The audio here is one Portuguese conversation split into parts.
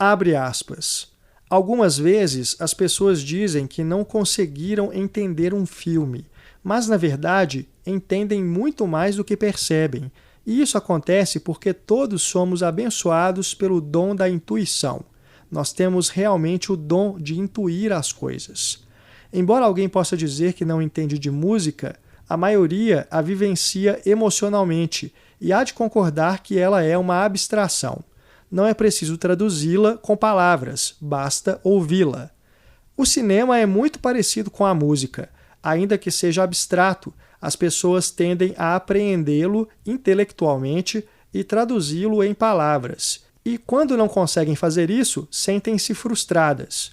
Abre aspas. Algumas vezes as pessoas dizem que não conseguiram entender um filme, mas na verdade entendem muito mais do que percebem. E isso acontece porque todos somos abençoados pelo dom da intuição. Nós temos realmente o dom de intuir as coisas. Embora alguém possa dizer que não entende de música, a maioria a vivencia emocionalmente e há de concordar que ela é uma abstração. Não é preciso traduzi-la com palavras, basta ouvi-la. O cinema é muito parecido com a música. Ainda que seja abstrato, as pessoas tendem a apreendê-lo intelectualmente e traduzi-lo em palavras. E quando não conseguem fazer isso, sentem-se frustradas.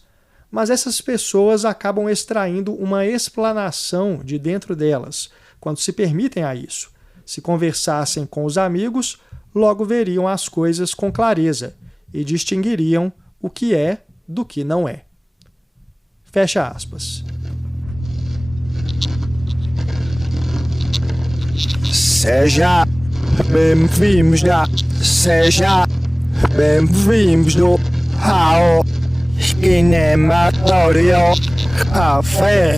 Mas essas pessoas acabam extraindo uma explanação de dentro delas, quando se permitem a isso. Se conversassem com os amigos, logo veriam as coisas com clareza e distinguiriam o que é do que não é. Fecha aspas. Seja bem-vindos no ao Cinematório Café.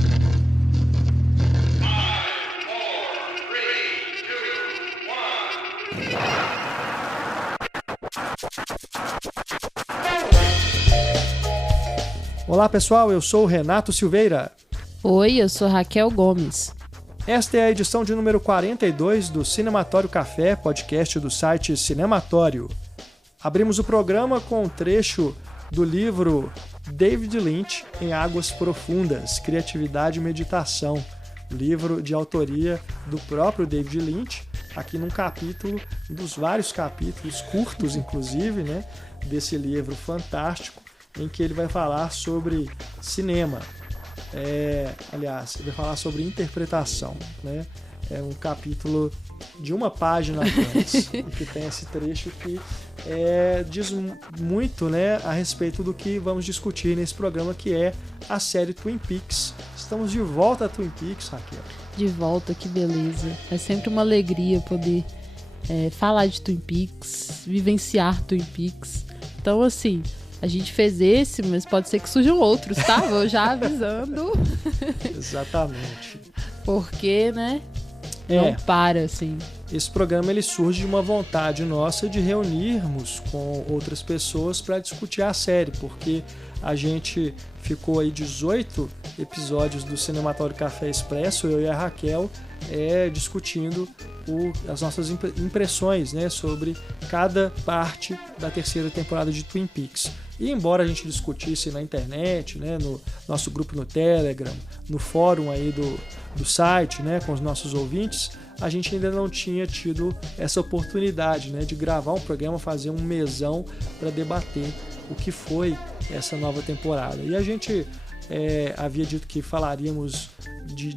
Olá pessoal, eu sou o Renato Silveira. Oi, eu sou Raquel Gomes. Esta é a edição de número 42 do Cinematório Café, podcast do site Cinematório. Abrimos o programa com um trecho do livro David Lynch em Águas Profundas, Criatividade e Meditação, livro de autoria do próprio David Lynch, aqui num capítulo, um dos vários capítulos, curtos inclusive, né, desse livro fantástico, em que ele vai falar sobre cinema. Aliás, ele vai falar sobre interpretação, né? É um capítulo de uma página apenas, e que tem esse trecho que diz muito, né, a respeito do que vamos discutir nesse programa, que é a série Twin Peaks. Estamos de volta a Twin Peaks, Raquel. De volta, que beleza. É sempre uma alegria poder falar de Twin Peaks, vivenciar Twin Peaks. Então, assim, a gente fez esse, mas pode ser que surjam outros, tá? Vou já avisando. Exatamente. Porque, né? Não para, assim. Esse programa ele surge de uma vontade nossa de reunirmos com outras pessoas para discutir a série, porque a gente ficou aí 18 episódios do Cinematório Café Expresso, eu e a Raquel, discutindo as nossas impressões, né, sobre cada parte da terceira temporada de Twin Peaks. E embora a gente discutisse na internet, né, no nosso grupo no Telegram, no fórum aí do site, né, com os nossos ouvintes, a gente ainda não tinha tido essa oportunidade, né, de gravar um programa, fazer um mesão para debater o que foi essa nova temporada. E a gente havia dito que falaríamos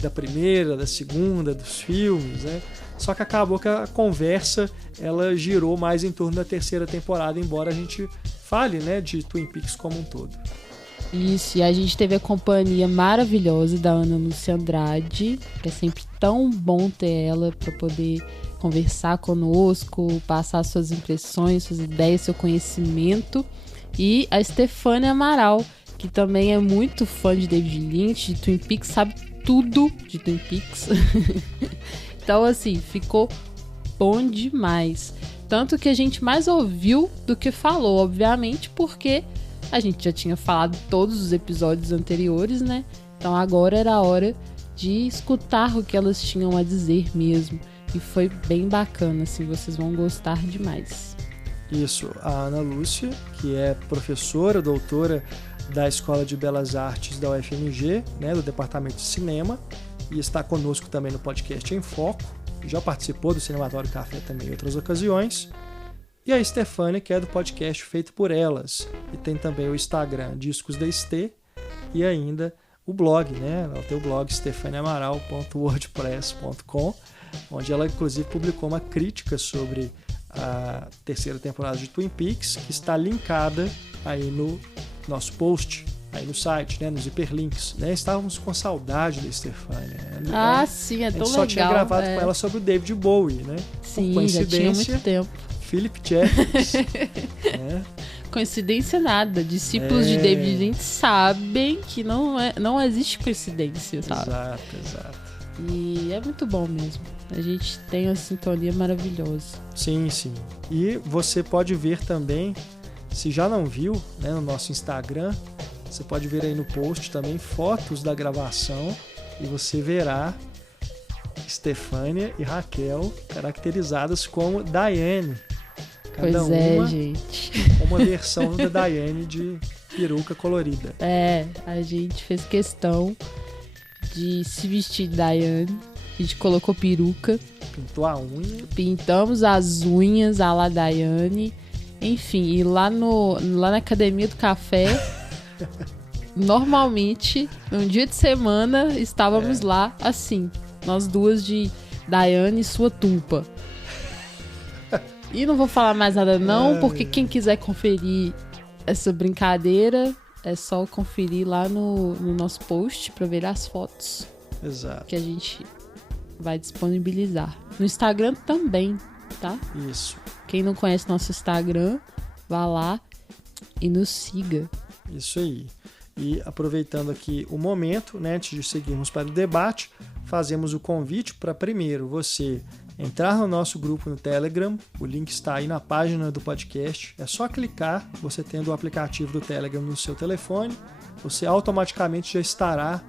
da primeira, da segunda, dos filmes, né? Só que acabou que a conversa ela girou mais em torno da terceira temporada, embora a gente fale, né, de Twin Peaks como um todo. Isso, e a gente teve a companhia maravilhosa da Ana Lúcia Andrade, que é sempre tão bom ter ela para poder conversar conosco, passar suas impressões, suas ideias, seu conhecimento. E a Stefânia Amaral, que também é muito fã de David Lynch, de Twin Peaks, sabe tudo de Twin Peaks. Então, assim, ficou bom demais. Tanto que a gente mais ouviu do que falou, obviamente, porque a gente já tinha falado todos os episódios anteriores, né? Então agora era a hora de escutar o que elas tinham a dizer mesmo. E foi bem bacana, assim, vocês vão gostar demais. Isso, a Ana Lúcia, que é professora, doutora da Escola de Belas Artes da UFMG, né, do Departamento de Cinema, e está conosco também no podcast Em Foco, já participou do Cinematório Café também em outras ocasiões. E a Stefânia, que é do podcast Feito por Elas, e tem também o Instagram Discos da Estê, e ainda o blog, né? Ela tem o blog stefaniamaral.wordpress.com, onde ela inclusive publicou uma crítica sobre a terceira temporada de Twin Peaks, que está linkada aí no nosso post, aí no site, né, nos hiperlinks, né? Estávamos com saudade da Stefânia. Ah, sim, é tão legal. A gente só tinha gravado com ela sobre o David Bowie, né? Sim, por coincidência, já tinha muito tempo. Philip Jeffries, né? coincidência nada. Discípulos de David Lynch sabem que não existe coincidência, sabe? Exato. E é muito bom mesmo. A gente tem uma sintonia maravilhosa. Sim. E você pode ver também, se já não viu, né, no nosso Instagram, você pode ver aí no post também fotos da gravação e você verá Stefânia e Raquel caracterizadas como Daiane. Cada uma, gente. Uma versão da Daiane de peruca colorida. A gente fez questão de se vestir de Daiane. A gente colocou peruca. Pintou a unha. Pintamos as unhas à la Daiane. Enfim, e lá na Academia do Café, normalmente, num dia de semana, estávamos lá assim. Nós duas de Daiane e sua tulpa. E não vou falar mais nada não, porque quem quiser conferir essa brincadeira, é só conferir lá no nosso post para ver as fotos. Exato. Que a gente vai disponibilizar. No Instagram também, tá? Isso. Quem não conhece nosso Instagram, vá lá e nos siga. Isso aí. E aproveitando aqui o momento, né, antes de seguirmos para o debate, fazemos o convite para primeiro você entrar no nosso grupo no Telegram. O link está aí na página do podcast. É só clicar, você tendo o aplicativo do Telegram no seu telefone, você automaticamente já estará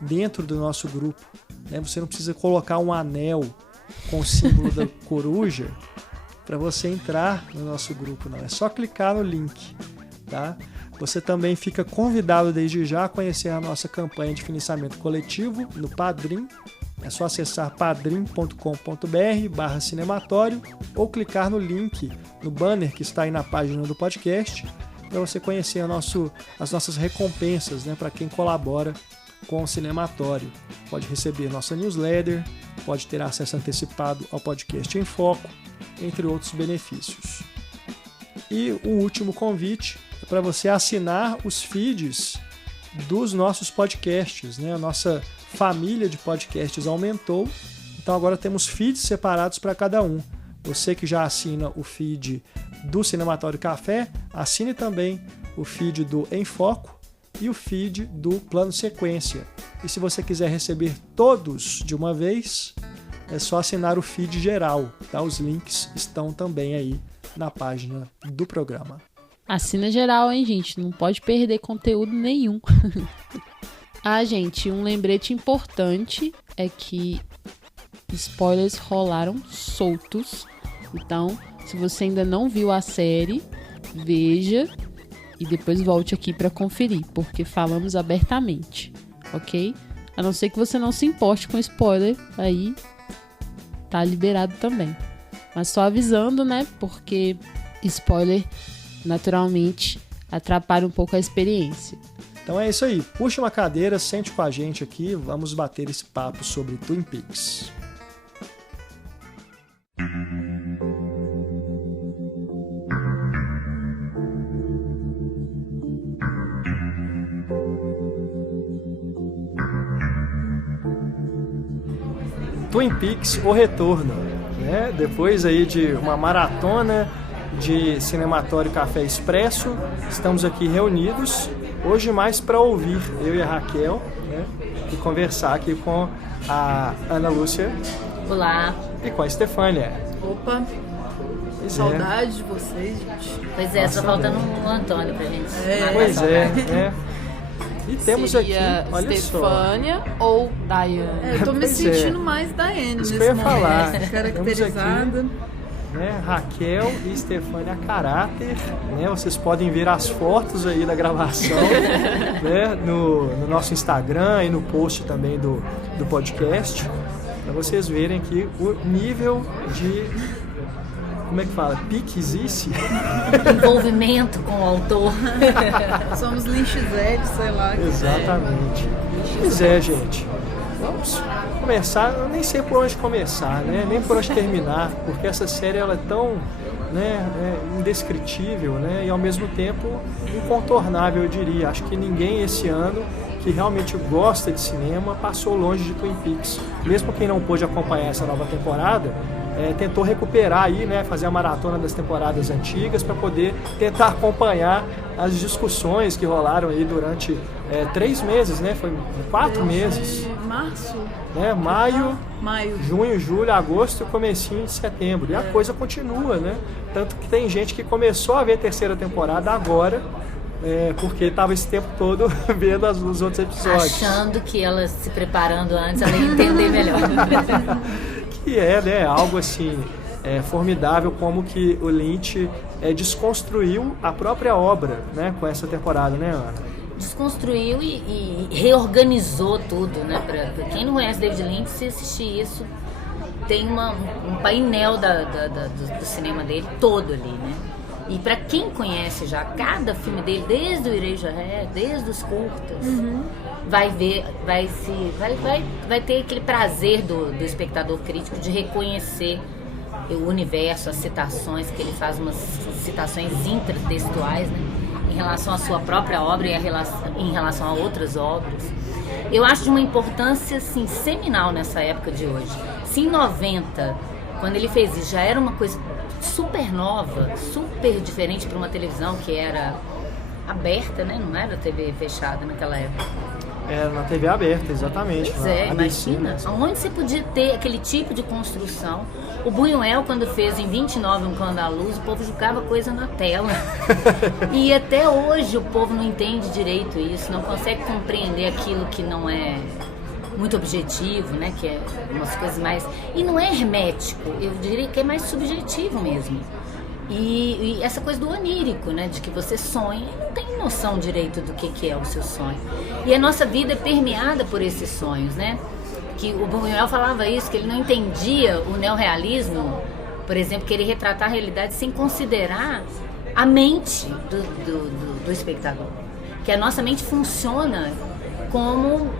dentro do nosso grupo. Né? Você não precisa colocar um anel com o símbolo da coruja para você entrar no nosso grupo, não. É só clicar no link, tá? Você também fica convidado desde já a conhecer a nossa campanha de financiamento coletivo no Padrim. É só acessar padrim.com.br/cinematório ou clicar no link, no banner que está aí na página do podcast, para você conhecer as nossas recompensas, né, para quem colabora com o Cinematório. Pode receber nossa newsletter, pode ter acesso antecipado ao podcast em foco, entre outros benefícios. E o último convite é para você assinar os feeds dos nossos podcasts, né? A nossa família de podcasts aumentou, então agora temos feeds separados para cada um. Você que já assina o feed do Cinematório Café, assine também o feed do Em Foco e o feed do Plano Sequência. E se você quiser receber todos de uma vez, é só assinar o feed geral, tá? Os links estão também aí na página do programa. Assina geral, hein, gente? Não pode perder conteúdo nenhum. Gente, um lembrete importante é que spoilers rolaram soltos. Então, se você ainda não viu a série, veja e depois volte aqui para conferir, porque falamos abertamente, ok? A não ser que você não se importe com spoiler, aí tá liberado também. Mas só avisando, né? Porque spoiler, naturalmente, atrapalha um pouco a experiência. Então é isso aí. Puxa uma cadeira, sente com a gente aqui, vamos bater esse papo sobre Twin Peaks. Twin Peaks, o retorno, né? Depois aí de uma maratona de Cinematório Café Expresso, estamos aqui reunidos, hoje mais para ouvir eu e a Raquel, né? E conversar aqui com a Ana Lúcia. Olá. E com a Estefânia. Opa, saudade de vocês, gente. Pois é, só faltando o Antônio pra gente. Pois é, né? E temos Seria aqui, olha Stefânia ou Daiane? Eu tô me Pois sentindo mais Daiane Isso nesse que eu ia momento. falar. Caracterizada. Né? Raquel e Estefânia a caráter, né? Vocês podem ver as fotos aí da gravação né? no nosso Instagram e no post também do podcast, para vocês verem aqui o nível de, como é que fala? Piquezice? Envolvimento com o autor. Somos Lynchzete, sei lá. Exatamente. Pois é, gente. Vamos começar, eu nem sei por onde começar, né? Nem por onde terminar, porque essa série ela é tão, né, indescritível, né? E ao mesmo tempo incontornável, eu diria. Acho que ninguém esse ano que realmente gosta de cinema passou longe de Twin Peaks. Mesmo quem não pôde acompanhar essa nova temporada, tentou recuperar aí, né, fazer a maratona das temporadas antigas para poder tentar acompanhar as discussões que rolaram aí durante 3 meses, né? Foi 4 meses. Março? Né? Maio, junho, julho, agosto e comecinho de setembro. E a coisa continua, né? Tanto que tem gente que começou a ver a 3ª temporada agora, porque estava esse tempo todo vendo os outros episódios. Achando que ela se preparando antes, ela ia entender melhor. Que né, algo assim formidável, como que o Lynch desconstruiu a própria obra, né, com essa temporada, né, Ana? Desconstruiu e reorganizou tudo, né? Pra quem não conhece David Lynch, se assistir isso, tem um painel do cinema dele todo ali, né? E para quem conhece já cada filme dele, desde o Eraserhead, desde os curtas, vai ver, vai ter aquele prazer do espectador crítico de reconhecer o universo, as citações, que ele faz umas citações intertextuais, né, em relação à sua própria obra e em relação a outras obras. Eu acho de uma importância assim, seminal nessa época de hoje. Se em 90, quando ele fez isso, já era uma coisa super nova, super diferente para uma televisão que era aberta, né? Não era TV fechada naquela época. Era na TV aberta, exatamente. Pois imagina, onde você podia ter aquele tipo de construção. O Buñuel, quando fez em 29 Um Cão Andaluz, o povo jogava coisa na tela. E até hoje o povo não entende direito isso, não consegue compreender aquilo que não é muito objetivo, né? Que é umas coisas mais... E não é hermético, eu diria que é mais subjetivo mesmo. E essa coisa do onírico, né? De que você sonha e não tem noção direito do que é o seu sonho. E a nossa vida é permeada por esses sonhos, né? Que o Buñuel falava isso, que ele não entendia o neorrealismo, por exemplo, querer retratar a realidade sem considerar a mente do espectador. Que a nossa mente funciona como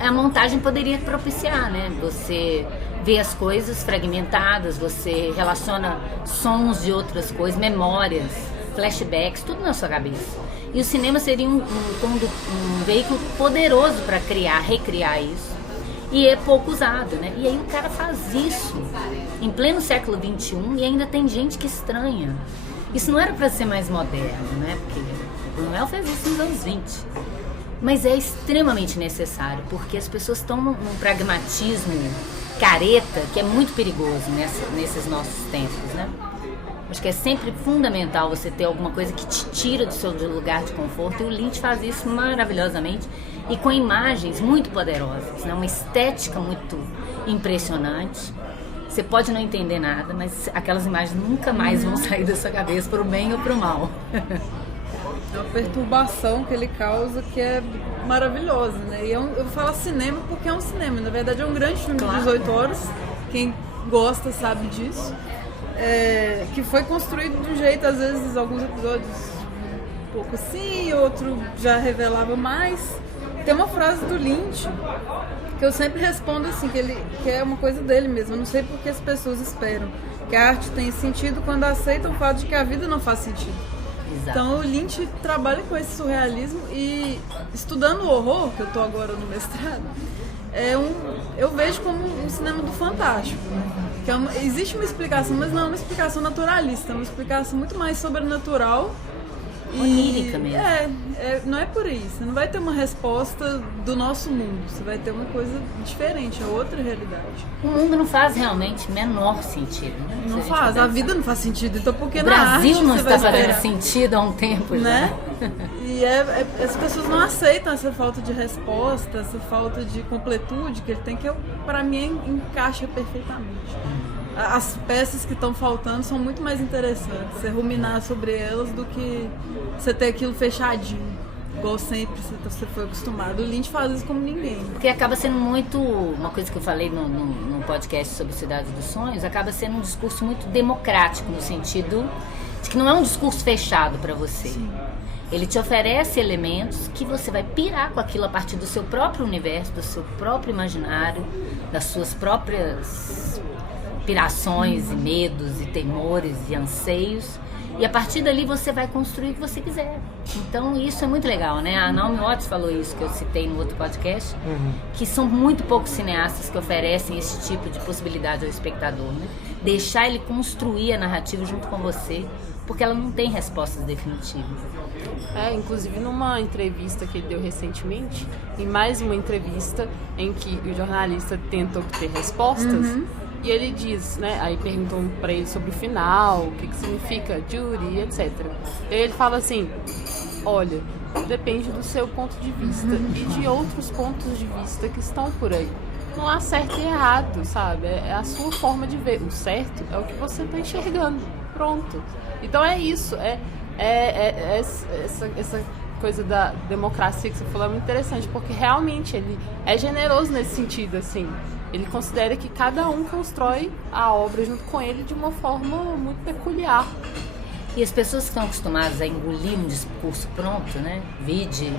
a montagem poderia propiciar, né? Você vê as coisas fragmentadas, você relaciona sons de outras coisas, memórias, flashbacks, tudo na sua cabeça. E o cinema seria um veículo poderoso para recriar isso. E é pouco usado, né? E aí o cara faz isso em pleno século XXI e ainda tem gente que estranha. Isso não era para ser mais moderno, né? Porque o Buñuel fez isso nos anos 20. Mas é extremamente necessário, porque as pessoas estão num pragmatismo careta que é muito perigoso nesses nossos tempos, né? Acho que é sempre fundamental você ter alguma coisa que te tira do seu lugar de conforto, e o Lynch faz isso maravilhosamente e com imagens muito poderosas, né? Uma estética muito impressionante. Você pode não entender nada, mas aquelas imagens nunca mais vão sair da sua cabeça, pro bem ou pro mal. É uma perturbação que ele causa que é maravilhosa, né? E eu falo cinema porque é um cinema. Na verdade é um grande filme de 18 horas. Quem gosta sabe disso. Que foi construído de um jeito, às vezes, alguns episódios um pouco assim, outro já revelava mais. Tem uma frase do Lynch que eu sempre respondo assim, que é uma coisa dele mesmo. Eu não sei porque as pessoas esperam que a arte tenha sentido quando aceitam o fato de que a vida não faz sentido. Exato. Então o Lynch trabalha com esse surrealismo e estudando o horror, que eu estou agora no mestrado, eu vejo como um cinema do fantástico, né? Que existe uma explicação, mas não é uma explicação naturalista, é uma explicação muito mais sobrenatural. Onírica mesmo. Não é por aí. Você não vai ter uma resposta do nosso mundo. Você vai ter uma coisa diferente, é outra realidade. O mundo não faz realmente menor sentido, né? Não faz, a vida não faz sentido. Então por que o na arte Brasil não você está vai fazendo sentido há um tempo, né? E as pessoas não aceitam essa falta de resposta, essa falta de completude que ele tem, que para mim encaixa perfeitamente. As peças que estão faltando são muito mais interessantes, você ruminar sobre elas do que você ter aquilo fechadinho, igual sempre você foi acostumado. O Lynch faz isso como ninguém. Porque acaba sendo muito, uma coisa que eu falei no podcast sobre Cidade dos Sonhos, acaba sendo um discurso muito democrático, no sentido de que não é um discurso fechado para você. Sim. Ele te oferece elementos que você vai pirar com aquilo a partir do seu próprio universo, do seu próprio imaginário, das suas próprias aspirações e medos e temores e anseios, e a partir dali você vai construir o que você quiser. Então isso é muito legal, né? A Naomi Watts falou isso, que eu citei no outro podcast, que são muito poucos cineastas que oferecem esse tipo de possibilidade ao espectador, né? deixar ele construir a narrativa junto com você, porque ela não tem respostas definitivas. Inclusive numa entrevista que ele deu recentemente, em mais uma entrevista em que o jornalista tenta obter respostas, e ele diz, né, aí perguntam pra ele sobre o final, o que significa Judy, etc. E aí ele fala assim, olha, depende do seu ponto de vista e de outros pontos de vista que estão por aí. Não há certo e errado, sabe? É a sua forma de ver. O certo é o que você está enxergando. Pronto. Então é isso. Essa coisa da democracia que você falou é muito interessante, porque realmente ele é generoso nesse sentido, assim. Ele considera que cada um constrói a obra junto com ele de uma forma muito peculiar. E as pessoas que estão acostumadas a engolir um discurso pronto, né? Vide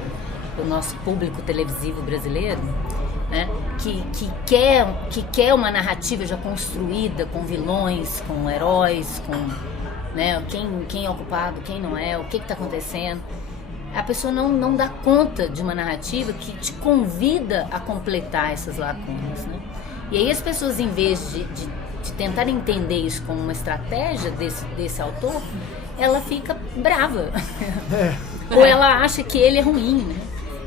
o nosso público televisivo brasileiro, né? Que quer uma narrativa já construída, com vilões, com heróis, com, né, quem é o culpado, quem não é, o que está acontecendo. A pessoa não dá conta de uma narrativa que te convida a completar essas lacunas, né? E aí as pessoas, em vez de tentar entender isso como uma estratégia desse autor, ela fica brava. Ou ela acha que ele é ruim, né?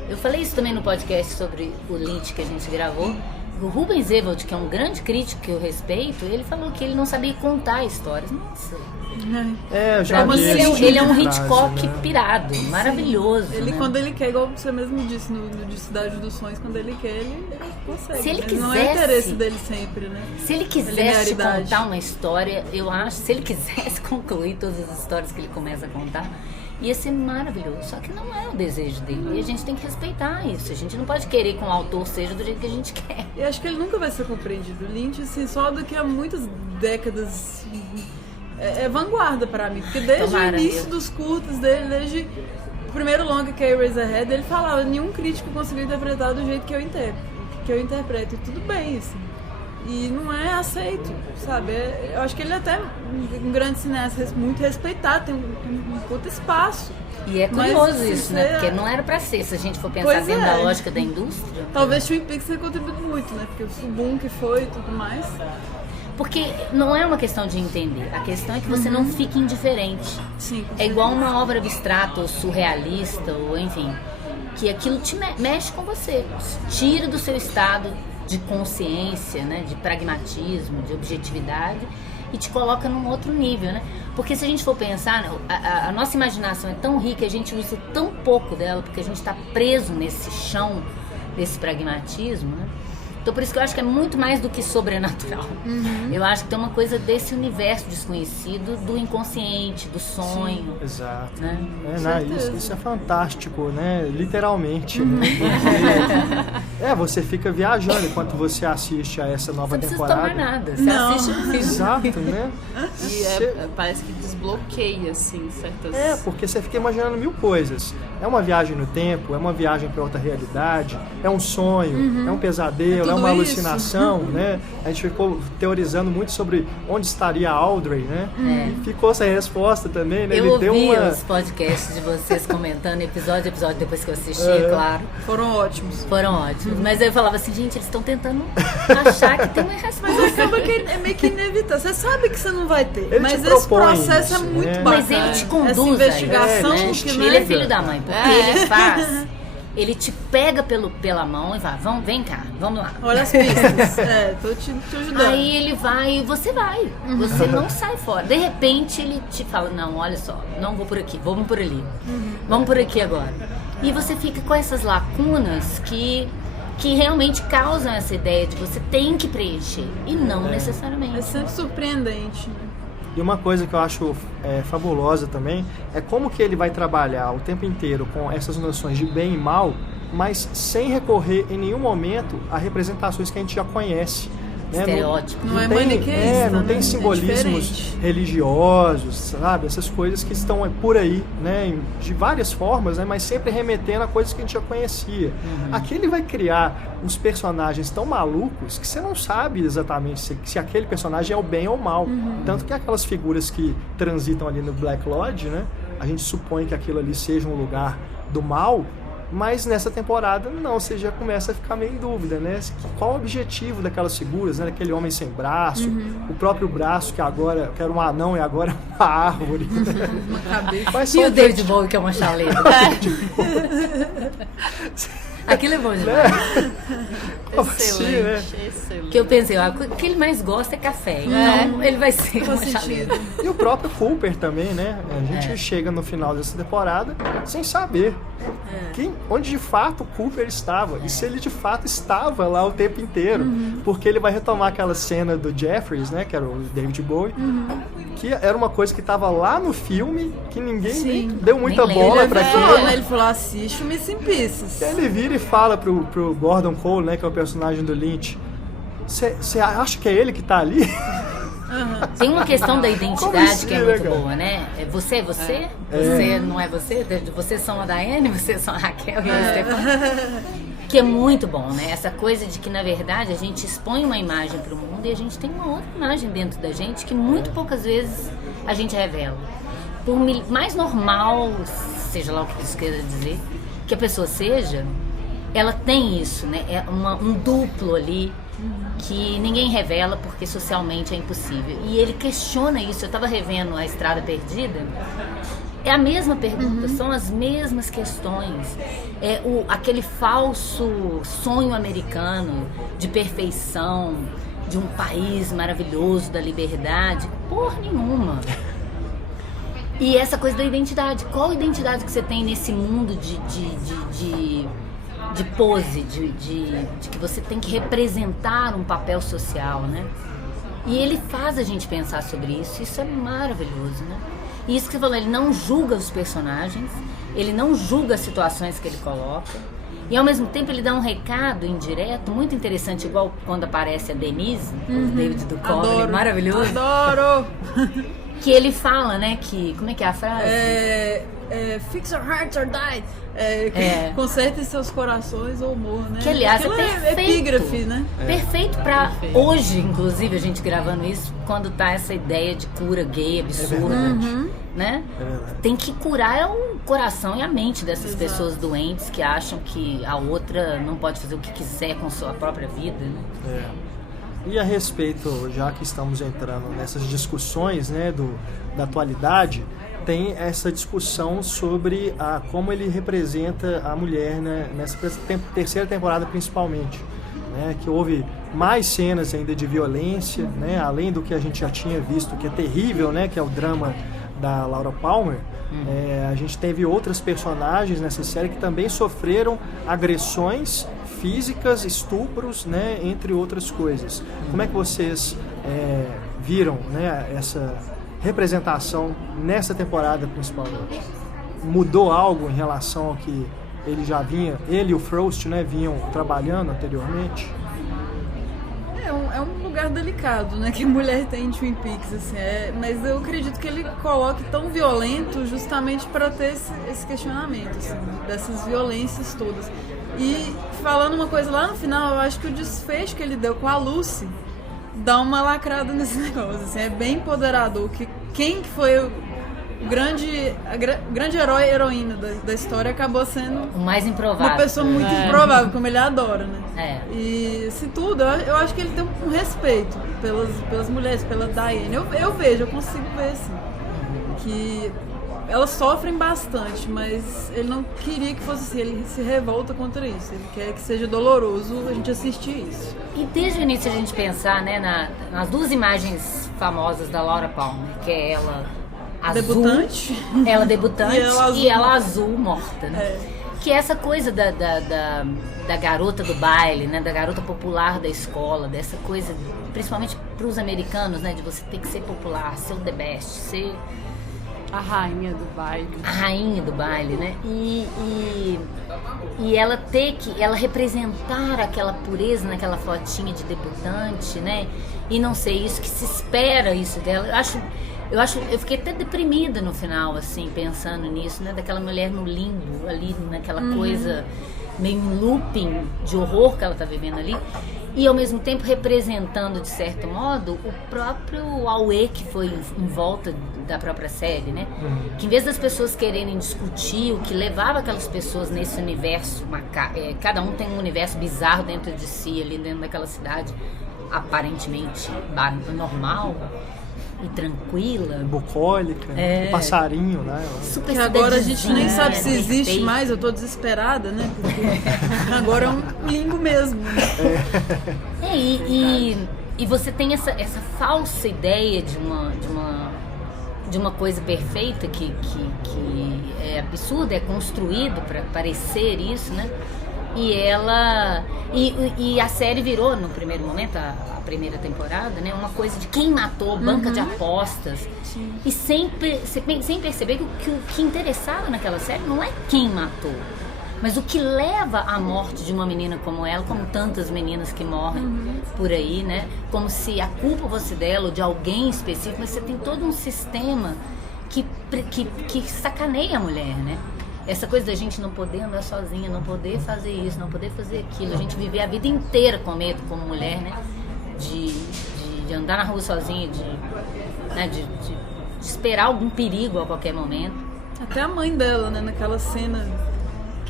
Eu falei isso também no podcast sobre o Lynch que a gente gravou. O Rubens Evald, que é um grande crítico que eu respeito, ele falou que ele não sabia contar histórias. Nossa. Eu já vi ele é um Hitchcock, né? Pirado, maravilhoso. Ele, né? quando ele quer, igual você mesmo disse no de Cidade dos Sonhos, quando ele quer, ele consegue. Se ele Mas quisesse, não é interesse dele sempre, né? Se ele quisesse contar uma história, eu acho, se ele quisesse concluir todas as histórias que ele começa a contar, ia ser maravilhoso. Só que não é o desejo dele. E a gente tem que respeitar isso. A gente não pode querer que um autor seja do jeito que a gente quer. E acho que ele nunca vai ser compreendido. Lynch, assim, só daqui a muitas décadas... É vanguarda pra mim, porque desde o início dos curtas dele, desde o primeiro longa que é Eraserhead, ele falava, nenhum crítico conseguiu interpretar do jeito que eu interpreto, e tudo bem, assim. E não é aceito, sabe? Eu acho que ele é até um grande cineasta, muito respeitado, tem um puto espaço. E é curioso isso, né? Porque não era pra ser, se a gente for pensar dentro da lógica da indústria. Talvez Twin Peaks tenha contribuído muito, né? Porque o boom que foi e tudo mais... Porque não é uma questão de entender, a questão é que você não fique indiferente. Sim, é igual uma obra abstrata ou surrealista, ou enfim, que aquilo te mexe com você, tira do seu estado de consciência, né, de pragmatismo, de objetividade, e te coloca num outro nível, né? Porque se a gente for pensar, né, a nossa imaginação é tão rica, a gente usa tão pouco dela, porque a gente está preso nesse chão, desse pragmatismo, né? Então por isso que eu acho que é muito mais do que sobrenatural. Eu acho que tem uma coisa desse universo desconhecido, do inconsciente, do sonho. Sim, exato. Né? Isso é fantástico, né? Literalmente. Né? Você fica viajando enquanto você assiste a essa nova temporada. Não precisa tomar nada, você assiste o filme. Exato, né? E parece que desbloqueia, assim, certas... porque você fica imaginando mil coisas. É uma viagem no tempo, é uma viagem para outra realidade, é um sonho, é um pesadelo, é uma alucinação, né? A gente ficou teorizando muito sobre onde estaria a Audrey, né? E ficou sem resposta também, né? Eu ouvi os podcasts de vocês comentando episódio a episódio depois que eu assisti, claro. Foram ótimos. Mas eu falava assim, gente, eles estão tentando achar que tem uma resposta. Mas acaba que é meio que inevitável. Você sabe que você não vai ter, mas esse processo é muito bacana. Mas ele te conduz essa investigação, ele é filho da mãe, porque ele faz... Ele te pega pela mão e vai, vem cá, vamos lá. Olha as pistas. Tô te ajudando. Aí ele vai e você vai. Você não sai fora. De repente ele te fala, não, olha só, não vou por aqui, vamos por ali. Vamos por aqui agora. E você fica com essas lacunas que realmente causam essa ideia de você tem que preencher. E não necessariamente. É sempre surpreendente. E uma coisa que eu acho fabulosa também é como que ele vai trabalhar o tempo inteiro com essas noções de bem e mal, mas sem recorrer em nenhum momento a representações que a gente já conhece. Estereótipo. Não é maniqueísta, não tem simbolismos religiosos, sabe? Essas coisas que estão por aí, né? De várias formas, né? Mas sempre remetendo a coisas que a gente já conhecia. Aqui ele vai criar uns personagens tão malucos que você não sabe exatamente se aquele personagem é o bem ou o mal. Tanto que aquelas figuras que transitam ali no Black Lodge, né? A gente supõe que aquilo ali seja um lugar do mal, Mas nessa temporada, não, você já começa a ficar meio em dúvida, né? Qual o objetivo daquelas figuras, né? Daquele homem sem braço, o próprio braço que agora que era um anão e agora é uma árvore. Uma cabeça. Mas E são o David Bowie, que é uma chaleira. Aquilo é bom demais. Como assim, né? Excelente. Que eu pensei, o que ele mais gosta é café. Então ele vai ser uma chaleira. E o próprio Cooper também, né? A gente chega no final dessa temporada sem saber onde de fato o Cooper estava. E se ele de fato estava lá o tempo inteiro. Porque ele vai retomar aquela cena do Jeffries, né? Que era o David Bowie. Que era uma coisa que estava lá no filme, que ninguém nem deu muita Nem bola lembra. pra Ele aquilo. falou, ele falou, assiste o Missing Pieces. Ele vira e fala pro Gordon Cole, né? Que é o personagem do Lynch. Você acha que é ele que tá ali? Tem uma questão da Como identidade assim, que é né, muito cara? boa, né? Você é você? Você não é você? Vocês são a Diane, vocês são a Raquel e a Stefania. Que é muito bom, né? Essa coisa de que, na verdade, a gente expõe uma imagem pro mundo e a gente tem uma outra imagem dentro da gente que muito poucas vezes a gente revela. Por mais normal, seja lá o que isso queira dizer, que a pessoa seja, ela tem isso, né? É um duplo ali que ninguém revela porque socialmente é impossível. E ele questiona isso. Eu estava revendo A Estrada Perdida. É a mesma pergunta, são as mesmas questões. É aquele falso sonho americano de perfeição, de um país maravilhoso, da liberdade. Porra nenhuma. E essa coisa da identidade. Qual identidade que você tem nesse mundo de pose, de que você tem que representar um papel social, né? E ele faz a gente pensar sobre isso. Isso é maravilhoso, né? E isso que você falou, ele não julga os personagens, ele não julga as situações que ele coloca, e ao mesmo tempo ele dá um recado indireto, muito interessante, igual quando aparece a Denise, o David Duchovny, maravilhoso. Adoro! Que ele fala, né, que... Como é que é a frase? Fix your hearts or die. Consertem seus corações ou morram, né? Que, aliás, Aquilo é perfeito. epígrafe, né? Perfeito pra hoje, inclusive, a gente gravando isso, quando tá essa ideia de cura gay absurda, né? Tem que curar o coração e a mente dessas pessoas doentes que acham que a outra não pode fazer o que quiser com sua própria vida, né? E a respeito, já que estamos entrando nessas discussões, né, da atualidade, tem essa discussão sobre como ele representa a mulher, né, nessa terceira temporada principalmente, né, que houve mais cenas ainda de violência, né, além do que a gente já tinha visto, que é terrível, né, que é o drama da Laura Palmer. A gente teve outras personagens nessa série que também sofreram agressões físicas, estupros, né, entre outras coisas. Como é que vocês viram, né, essa representação nessa temporada principalmente? Mudou algo em relação ao que ele e o Frost, né, vinham trabalhando anteriormente? É um lugar delicado, né, que a mulher tem em Twin Peaks, assim, mas eu acredito que ele coloque tão violento justamente para ter esse questionamento, assim, dessas violências todas. E falando uma coisa lá no final, eu acho que o desfecho que ele deu com a Lucy dá uma lacrada nesse negócio, assim, é bem empoderador, que quem foi o grande herói e heroína da história acabou sendo O mais improvável. uma pessoa muito improvável, como ele adora, né? E assim, tudo, eu acho que ele tem um respeito pelas mulheres, pela Diane. Eu consigo ver, assim, que elas sofrem bastante, mas ele não queria que fosse assim, ele se revolta contra isso, ele quer que seja doloroso a gente assistir isso. E desde o início a gente pensar, né, nas duas imagens famosas da Laura Palmer, que é ela azul, Debutante. ela debutante E ela azul morta, né? Que é essa coisa da garota do baile, né, da garota popular da escola, dessa coisa, principalmente para os americanos, né, de você ter que ser popular, ser o the best, ser A rainha do baile. a rainha do baile, né? E ela ela representar aquela pureza naquela fotinha de debutante, né? E não sei, isso que se espera isso dela. Eu fiquei até deprimida no final, assim, pensando nisso, né? Daquela mulher no limbo, ali naquela coisa meio em looping de horror que ela tá vivendo ali. e ao mesmo tempo representando, de certo modo, o próprio auê que foi em volta da própria série, né? Que em vez das pessoas quererem discutir o que levava aquelas pessoas nesse universo, cada um tem um universo bizarro dentro de si, ali dentro daquela cidade aparentemente normal e tranquila, bucólica, um passarinho, né? Super que agora a gente nem sabe né? se existe mais, eu tô desesperada, né? Porque agora é um limbo mesmo. Né? E você tem essa falsa ideia de uma coisa perfeita que é absurda, é construído para parecer isso, né? E a série virou, no primeiro momento, a primeira temporada, né, uma coisa de quem matou, banca de apostas. Sim. E sem perceber que o que interessava naquela série não é quem matou, mas o que leva à morte de uma menina como ela, como tantas meninas que morrem por aí, né? Como se a culpa fosse dela ou de alguém específico, mas você tem todo um sistema que sacaneia a mulher, né? Essa coisa da gente não poder andar sozinha, não poder fazer isso, não poder fazer aquilo. A gente viver a vida inteira com medo como mulher, né? De andar na rua sozinha, de esperar algum perigo a qualquer momento. Até a mãe dela, né? Naquela cena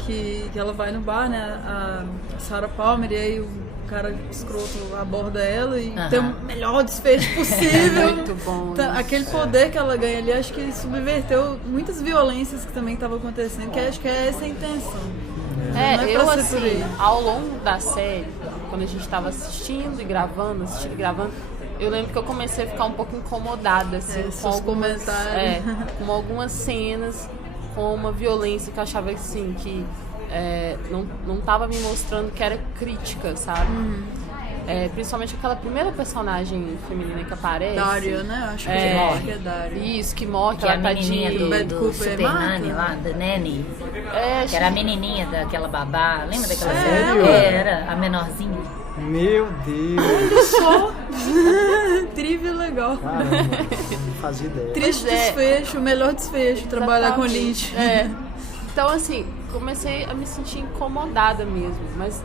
que ela vai no bar, né? A Sarah Palmer, e aí o cara escroto aborda ela e tem o melhor desfecho possível. Muito bom. Aquele poder que ela ganha ali, acho que subverteu muitas violências que também estavam acontecendo, que acho que é essa a intenção. Eu assim, ao longo da série, quando a gente estava assistindo e gravando, eu lembro que eu comecei a ficar um pouco incomodada, assim, com algumas comentários. Com algumas cenas, com uma violência que eu achava assim, que não tava me mostrando que era crítica, sabe? Principalmente aquela primeira personagem feminina que aparece. Daria, né? Acho que é Daria. Isso, que morre, Que é a menininha Bad do Cooper Super mata. Nanny lá, da Nanny. Que era a menininha daquela babá. Lembra daquela Sério? série? Era a menorzinha. Meu Deus! Só trivia legal. Caramba, não fazia ideia. Triste desfecho, o melhor desfecho, trabalhar com Lynch. Então, assim, comecei a me sentir incomodada mesmo. Mas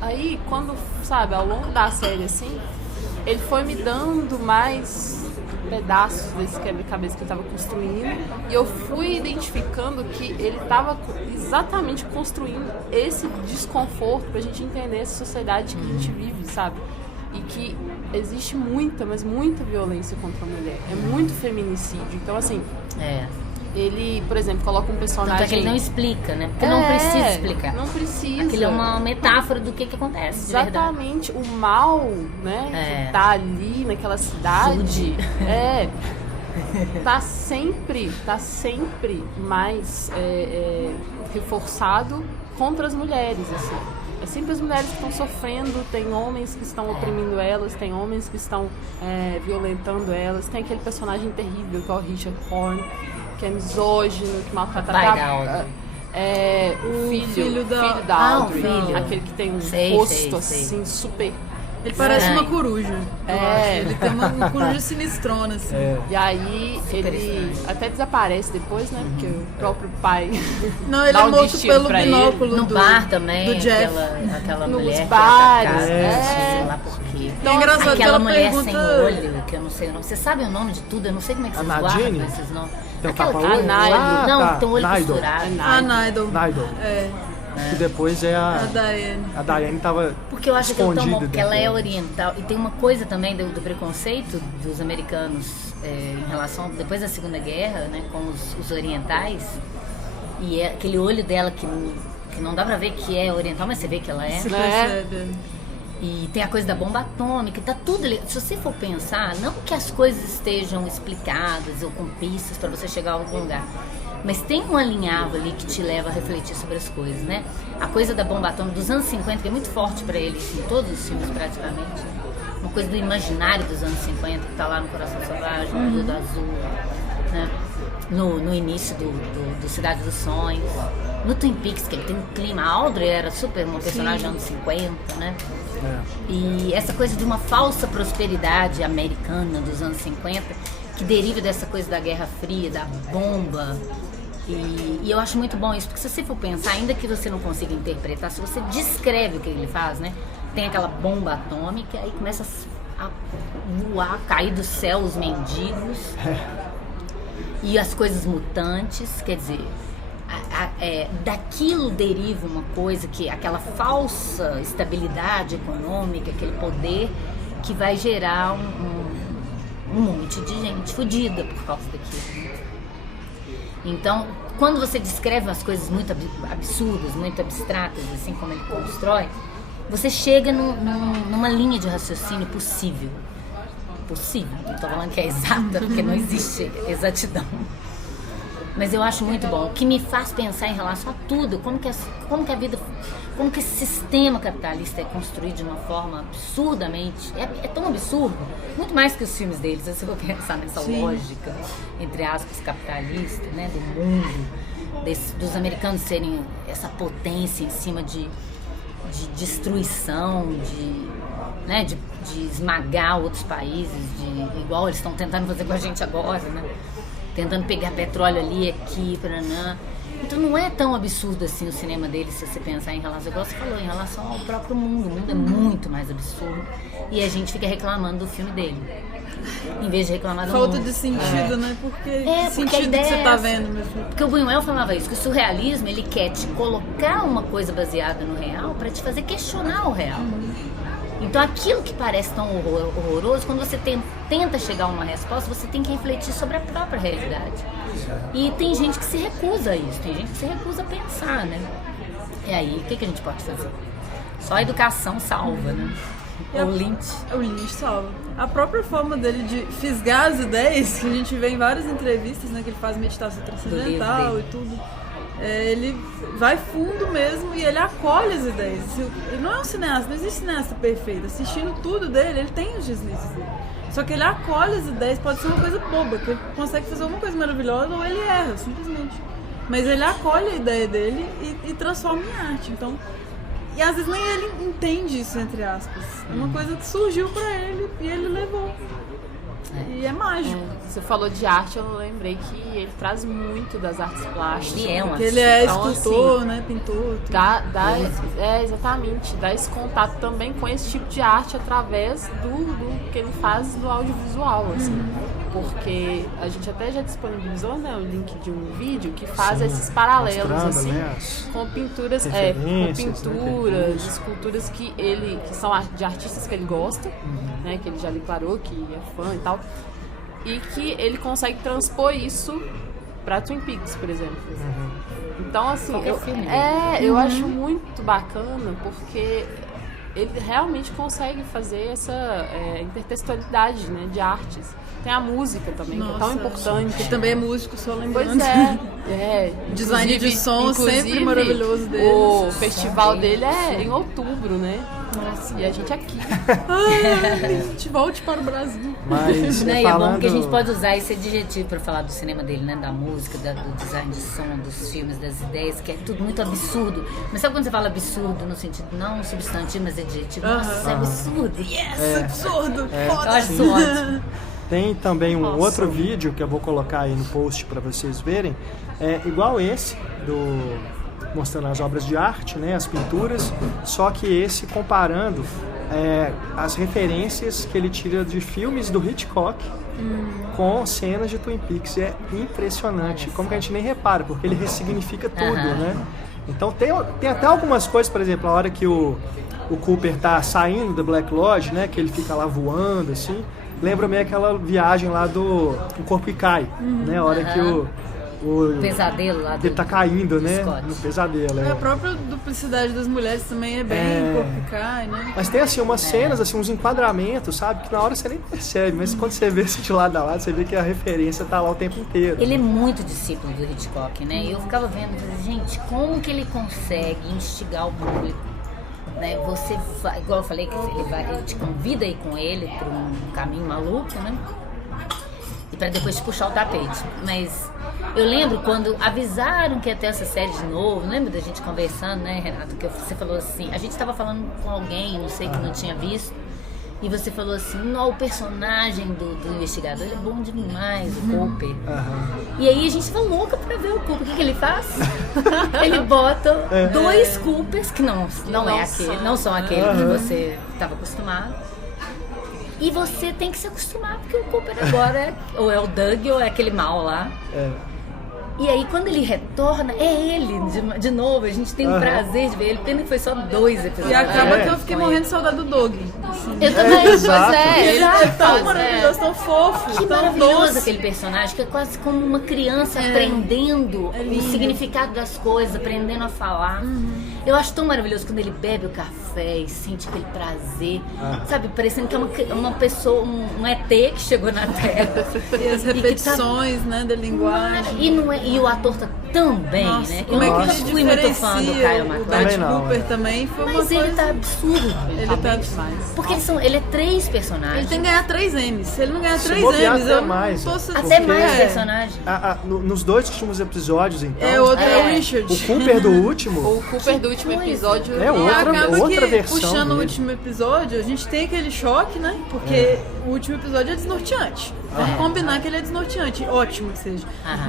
aí, quando, sabe, ao longo da série, assim, ele foi me dando mais pedaços desse quebra-cabeça que eu estava construindo. E eu fui identificando que ele estava exatamente construindo esse desconforto pra gente entender essa sociedade que a gente vive, sabe? E que existe muita, mas muita violência contra a mulher. É muito feminicídio. Então, assim... Ele, por exemplo, coloca um personagem... Tanto é que ele não explica, né? Porque não precisa explicar. Não precisa. Aquilo é uma metáfora do que acontece, exatamente. O mal, né? Que tá ali naquela cidade. Tá sempre mais reforçado contra as mulheres, assim. É sempre as mulheres que estão sofrendo, tem homens que estão oprimindo elas, tem homens que estão violentando elas, tem aquele personagem terrível que é o Richard Horne, que é misógino, que maltrata o filho da Audrey, aquele que tem um rosto assim, super... Ele parece uma coruja, eu acho. Ele tem uma coruja sinistrona, assim. E aí, ele até desaparece depois, né? Porque o próprio pai... Não, ele é morto pelo binóculo no bar também, do Jeff. Aquela Nos mulher bares, que sei lá por quê. Então, é engraçado aquela que mulher pergunta... sem olho, que eu não sei o nome. Você sabe o nome de tudo? Eu não sei como é que vocês guardam esses nomes. Tem Tem um olho costurado. A Nidal. Que depois é a Diane. A Diane tava porque eu acho que porque ela é dentro. oriental. E tem uma coisa também do preconceito dos americanos em relação, depois da Segunda Guerra, né, com os orientais. E é aquele olho dela que não dá pra ver que é oriental, mas você vê que ela é. Se percebe. E tem a coisa da bomba atômica, tá tudo ali. Se você for pensar, não que as coisas estejam explicadas ou com pistas pra você chegar a algum lugar, mas tem um alinhavo ali que te leva a refletir sobre as coisas, né? A coisa da bomba atômica dos anos 50, que é muito forte pra eles, em todos os filmes praticamente. Uma coisa do imaginário dos anos 50, que tá lá no Coração Selvagem, no Tudo Azul, né? No início do Cidade dos Sonhos. No Twin Peaks, que ele tem um clima. A Audrey era super uma personagem dos anos 50, né? E essa coisa de uma falsa prosperidade americana dos anos 50, que deriva dessa coisa da Guerra Fria, da bomba, E eu acho muito bom isso, porque se você for pensar, ainda que você não consiga interpretar, se você descreve o que ele faz, né? Tem aquela bomba atômica, aí começa a voar, cair do céu os mendigos e as coisas mutantes, quer dizer, daquilo deriva uma coisa que aquela falsa estabilidade econômica, aquele poder que vai gerar um monte de gente fodida por causa daquilo. Então, quando você descreve umas coisas muito absurdas, muito abstratas, assim como ele constrói, você chega numa linha de raciocínio possível. Possível. Não estou falando que é exata, porque não existe exatidão. Mas eu acho muito bom. O que me faz pensar em relação a tudo, como que a vida, como que esse sistema capitalista é construído de uma forma absurdamente, é tão absurdo, muito mais que os filmes deles, se eu vou pensar nessa lógica, entre aspas, capitalista, né, do mundo, dos americanos serem essa potência em cima de destruição, de esmagar outros países, igual eles estão tentando fazer com a gente agora, né? Tentando pegar petróleo ali, aqui, paraná. Então não é tão absurdo assim o cinema deles, se você pensar em relação, igual você falou, em relação ao próprio mundo. O mundo é muito mais absurdo e a gente fica reclamando do filme dele, em vez de reclamar do Falta mundo. de sentido, né? Porque Porque sentido a ideia que você é tá essa. vendo mesmo. Porque o Buñuel falava isso, que o surrealismo, ele quer te colocar uma coisa baseada no real para te fazer questionar o real. Então aquilo que parece tão horroroso, quando você tenta chegar a uma resposta, você tem que refletir sobre a própria realidade. E tem gente que se recusa a isso, tem gente que se recusa a pensar, né? E aí, o que a gente pode fazer? Só a educação salva, né? O Lynch. O Lynch salva. A própria forma dele de fisgar as ideias, que a gente vê em várias entrevistas, né? Que ele faz meditação transcendental e tudo. Ele vai fundo mesmo e ele acolhe as ideias. Ele não é um cineasta, não existe cineasta perfeito. Assistindo tudo dele, ele tem os deslizes dele. Só que ele acolhe as ideias, pode ser uma coisa boba, que ele consegue fazer alguma coisa maravilhosa ou ele erra, simplesmente. Mas ele acolhe a ideia dele e transforma em arte. Então, e às vezes nem ele entende isso, entre aspas. É uma coisa que surgiu pra ele e ele levou. E é mágico. Você falou de arte, eu lembrei que ele traz muito das artes plásticas. Ele é um Porque ele é Então, escultor, assim, né? Pintor. Tudo. Exatamente, dá esse contato também com esse tipo de arte através do que ele faz do audiovisual, assim. Porque a gente até já disponibilizou, né, o link de um vídeo que faz esses paralelos, mostrando, assim, né, as com pinturas, referências, esculturas que são de artistas que ele gosta, né, que ele já declarou que é fã e tal, e que ele consegue transpor isso pra Twin Peaks, por exemplo. Então, assim, eu acho muito bacana porque ele realmente consegue fazer essa intertextualidade, né, de artes. Tem a música também, que é tão importante. Ele também é músico, só lembrando. Pois é. Design de som sempre maravilhoso dele. O festival dele é em outubro, né? E a gente aqui. Gente, volte para o Brasil. Mas Né? E é falando... bom que a gente pode usar esse adjetivo para falar do cinema dele, né? Da música, do design de som, dos filmes, das ideias, que é tudo muito absurdo. Mas sabe quando você fala absurdo no sentido, não substantivo, mas adjetivo? Nossa, é absurdo. Yes! Absurdo! Eu Foda! acho isso ótimo. Tem também um outro vídeo que eu vou colocar aí no post para vocês verem, igual esse, mostrando as obras de arte, né, as pinturas, só que esse comparando as referências que ele tira de filmes do Hitchcock com cenas de Twin Peaks. É impressionante, como que a gente nem repara, porque ele ressignifica tudo, né? Então tem até algumas coisas, por exemplo, a hora que o Cooper tá saindo da Black Lodge, né, que ele fica lá voando, assim, lembra meio aquela viagem lá do O Corpo que Cai, né? A hora que o Pesadelo lá ele tá caindo, né? Scott. No pesadelo. A própria duplicidade das mulheres também é bem corpo que cai, né? Mas tem assim umas cenas, assim, uns enquadramentos, sabe? Que na hora você nem percebe, mas quando você vê esse de lado a lado, você vê que a referência tá lá o tempo inteiro. Ele é muito discípulo do Hitchcock, né? E eu ficava vendo, gente, como que ele consegue instigar o público? Né? Igual eu falei, que ele te convida a ir com ele para um caminho maluco, né? E para depois te puxar o tapete. Mas eu lembro quando avisaram que ia ter essa série de novo, lembra da gente conversando, né, Renato? Que você falou assim, a gente estava falando com alguém, não sei, que não tinha visto, E você falou assim, não, o personagem do investigador, ele é bom demais, o Cooper. E aí a gente tá louca pra ver o Cooper. O que ele faz? Ele bota 2 Coopers, que não são aquele que você estava acostumado. E você tem que se acostumar, porque o Cooper agora ou é o Doug ou é aquele mal lá. E aí, quando ele retorna, é ele de novo. A gente tem o prazer de ver ele. Pena que foi só 2 episódios. E acaba que eu fiquei morrendo de saudade do Doug. Assim. Eu também. Pois é, Ele é tão maravilhoso, tão fofo, Que tão maravilhoso doce. aquele personagem, que é quase como uma criança aprendendo o significado das coisas, aprendendo a falar. Eu acho tão maravilhoso quando ele bebe o café e sente aquele prazer, sabe? Parecendo que é uma pessoa, um ET que chegou na Terra. E as repetições, né, da linguagem. E o ator tá tão bem, Nossa, né? como é que nunca ele fui muito fã do Kyle diferencia o MacLachlan. Dutch não, Cooper também foi uma Mas ele coisa... tá absurdo. Ele tá demais. Porque ele é 3 personagens. Ele tem que ganhar 3 M's. Se ele não ganhar Se 3 bobear, M's, até eu mais, não tô né? Até Porque- mais personagens. Nos 2 últimos episódios, então, É, outro é o É. Richard. o Cooper do último O Cooper do último coisa. episódio é E outra acaba que, versão puxando o dele. último episódio, a gente tem aquele choque, né? Porque o último episódio é desnorteante. Vamos combinar que ele é desnorteante. Ótimo que seja.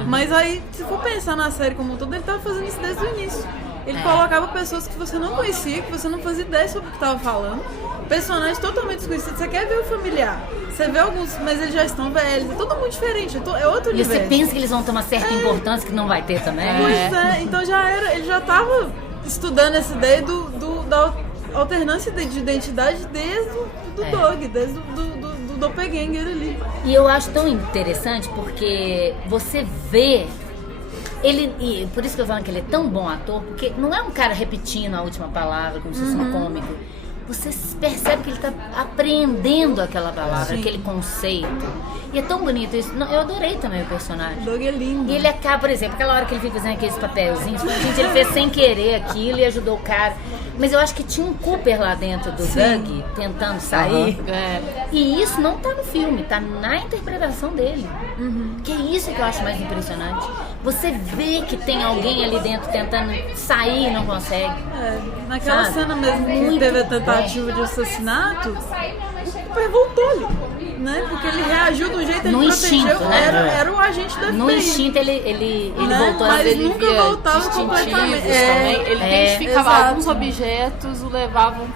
Mas aí, se for pensar na série como um todo, ele tava fazendo isso desde o início. Ele colocava pessoas que você não conhecia, que você não fazia ideia sobre o que tava falando. Personagens totalmente desconhecidos. Você quer ver o familiar. Você vê alguns, mas eles já estão velhos. É todo mundo diferente. É outro E universo. você pensa que eles vão ter uma certa importância que não vai ter também. Pois é, então ele já tava estudando essa ideia da alternância de identidade desde do Doug, desde do doppelganger ali. E eu acho tão interessante porque você vê ele, e por isso que eu falo que ele é tão bom ator, porque não é um cara repetindo a última palavra como se fosse um cômico. Você percebe que ele está apreendendo aquela palavra, aquele conceito. E é tão bonito isso. Não, eu adorei também o personagem. O Doug é lindo. E ele acaba, por exemplo, aquela hora que ele fica fazendo aqueles papelzinhos, gente, ele fez sem querer aquilo e ajudou o cara. Mas eu acho que tinha um Cooper lá dentro do Doug, tentando sair. E isso não tá no filme, tá na interpretação dele. Que é isso que eu acho mais impressionante. Você vê que tem alguém ali dentro tentando sair e não consegue. Naquela Sabe? cena mesmo que Muito teve a tentativa de assassinato, o Cooper voltou ali, né? Porque ele reagiu do jeito que No ele protegeu, instinto, né? era o agente da FBI. No instinto ele Né? voltou a Mas ver. ele nunca voltava completamente. Também. Ele identificava exato. alguns objetos, o levavam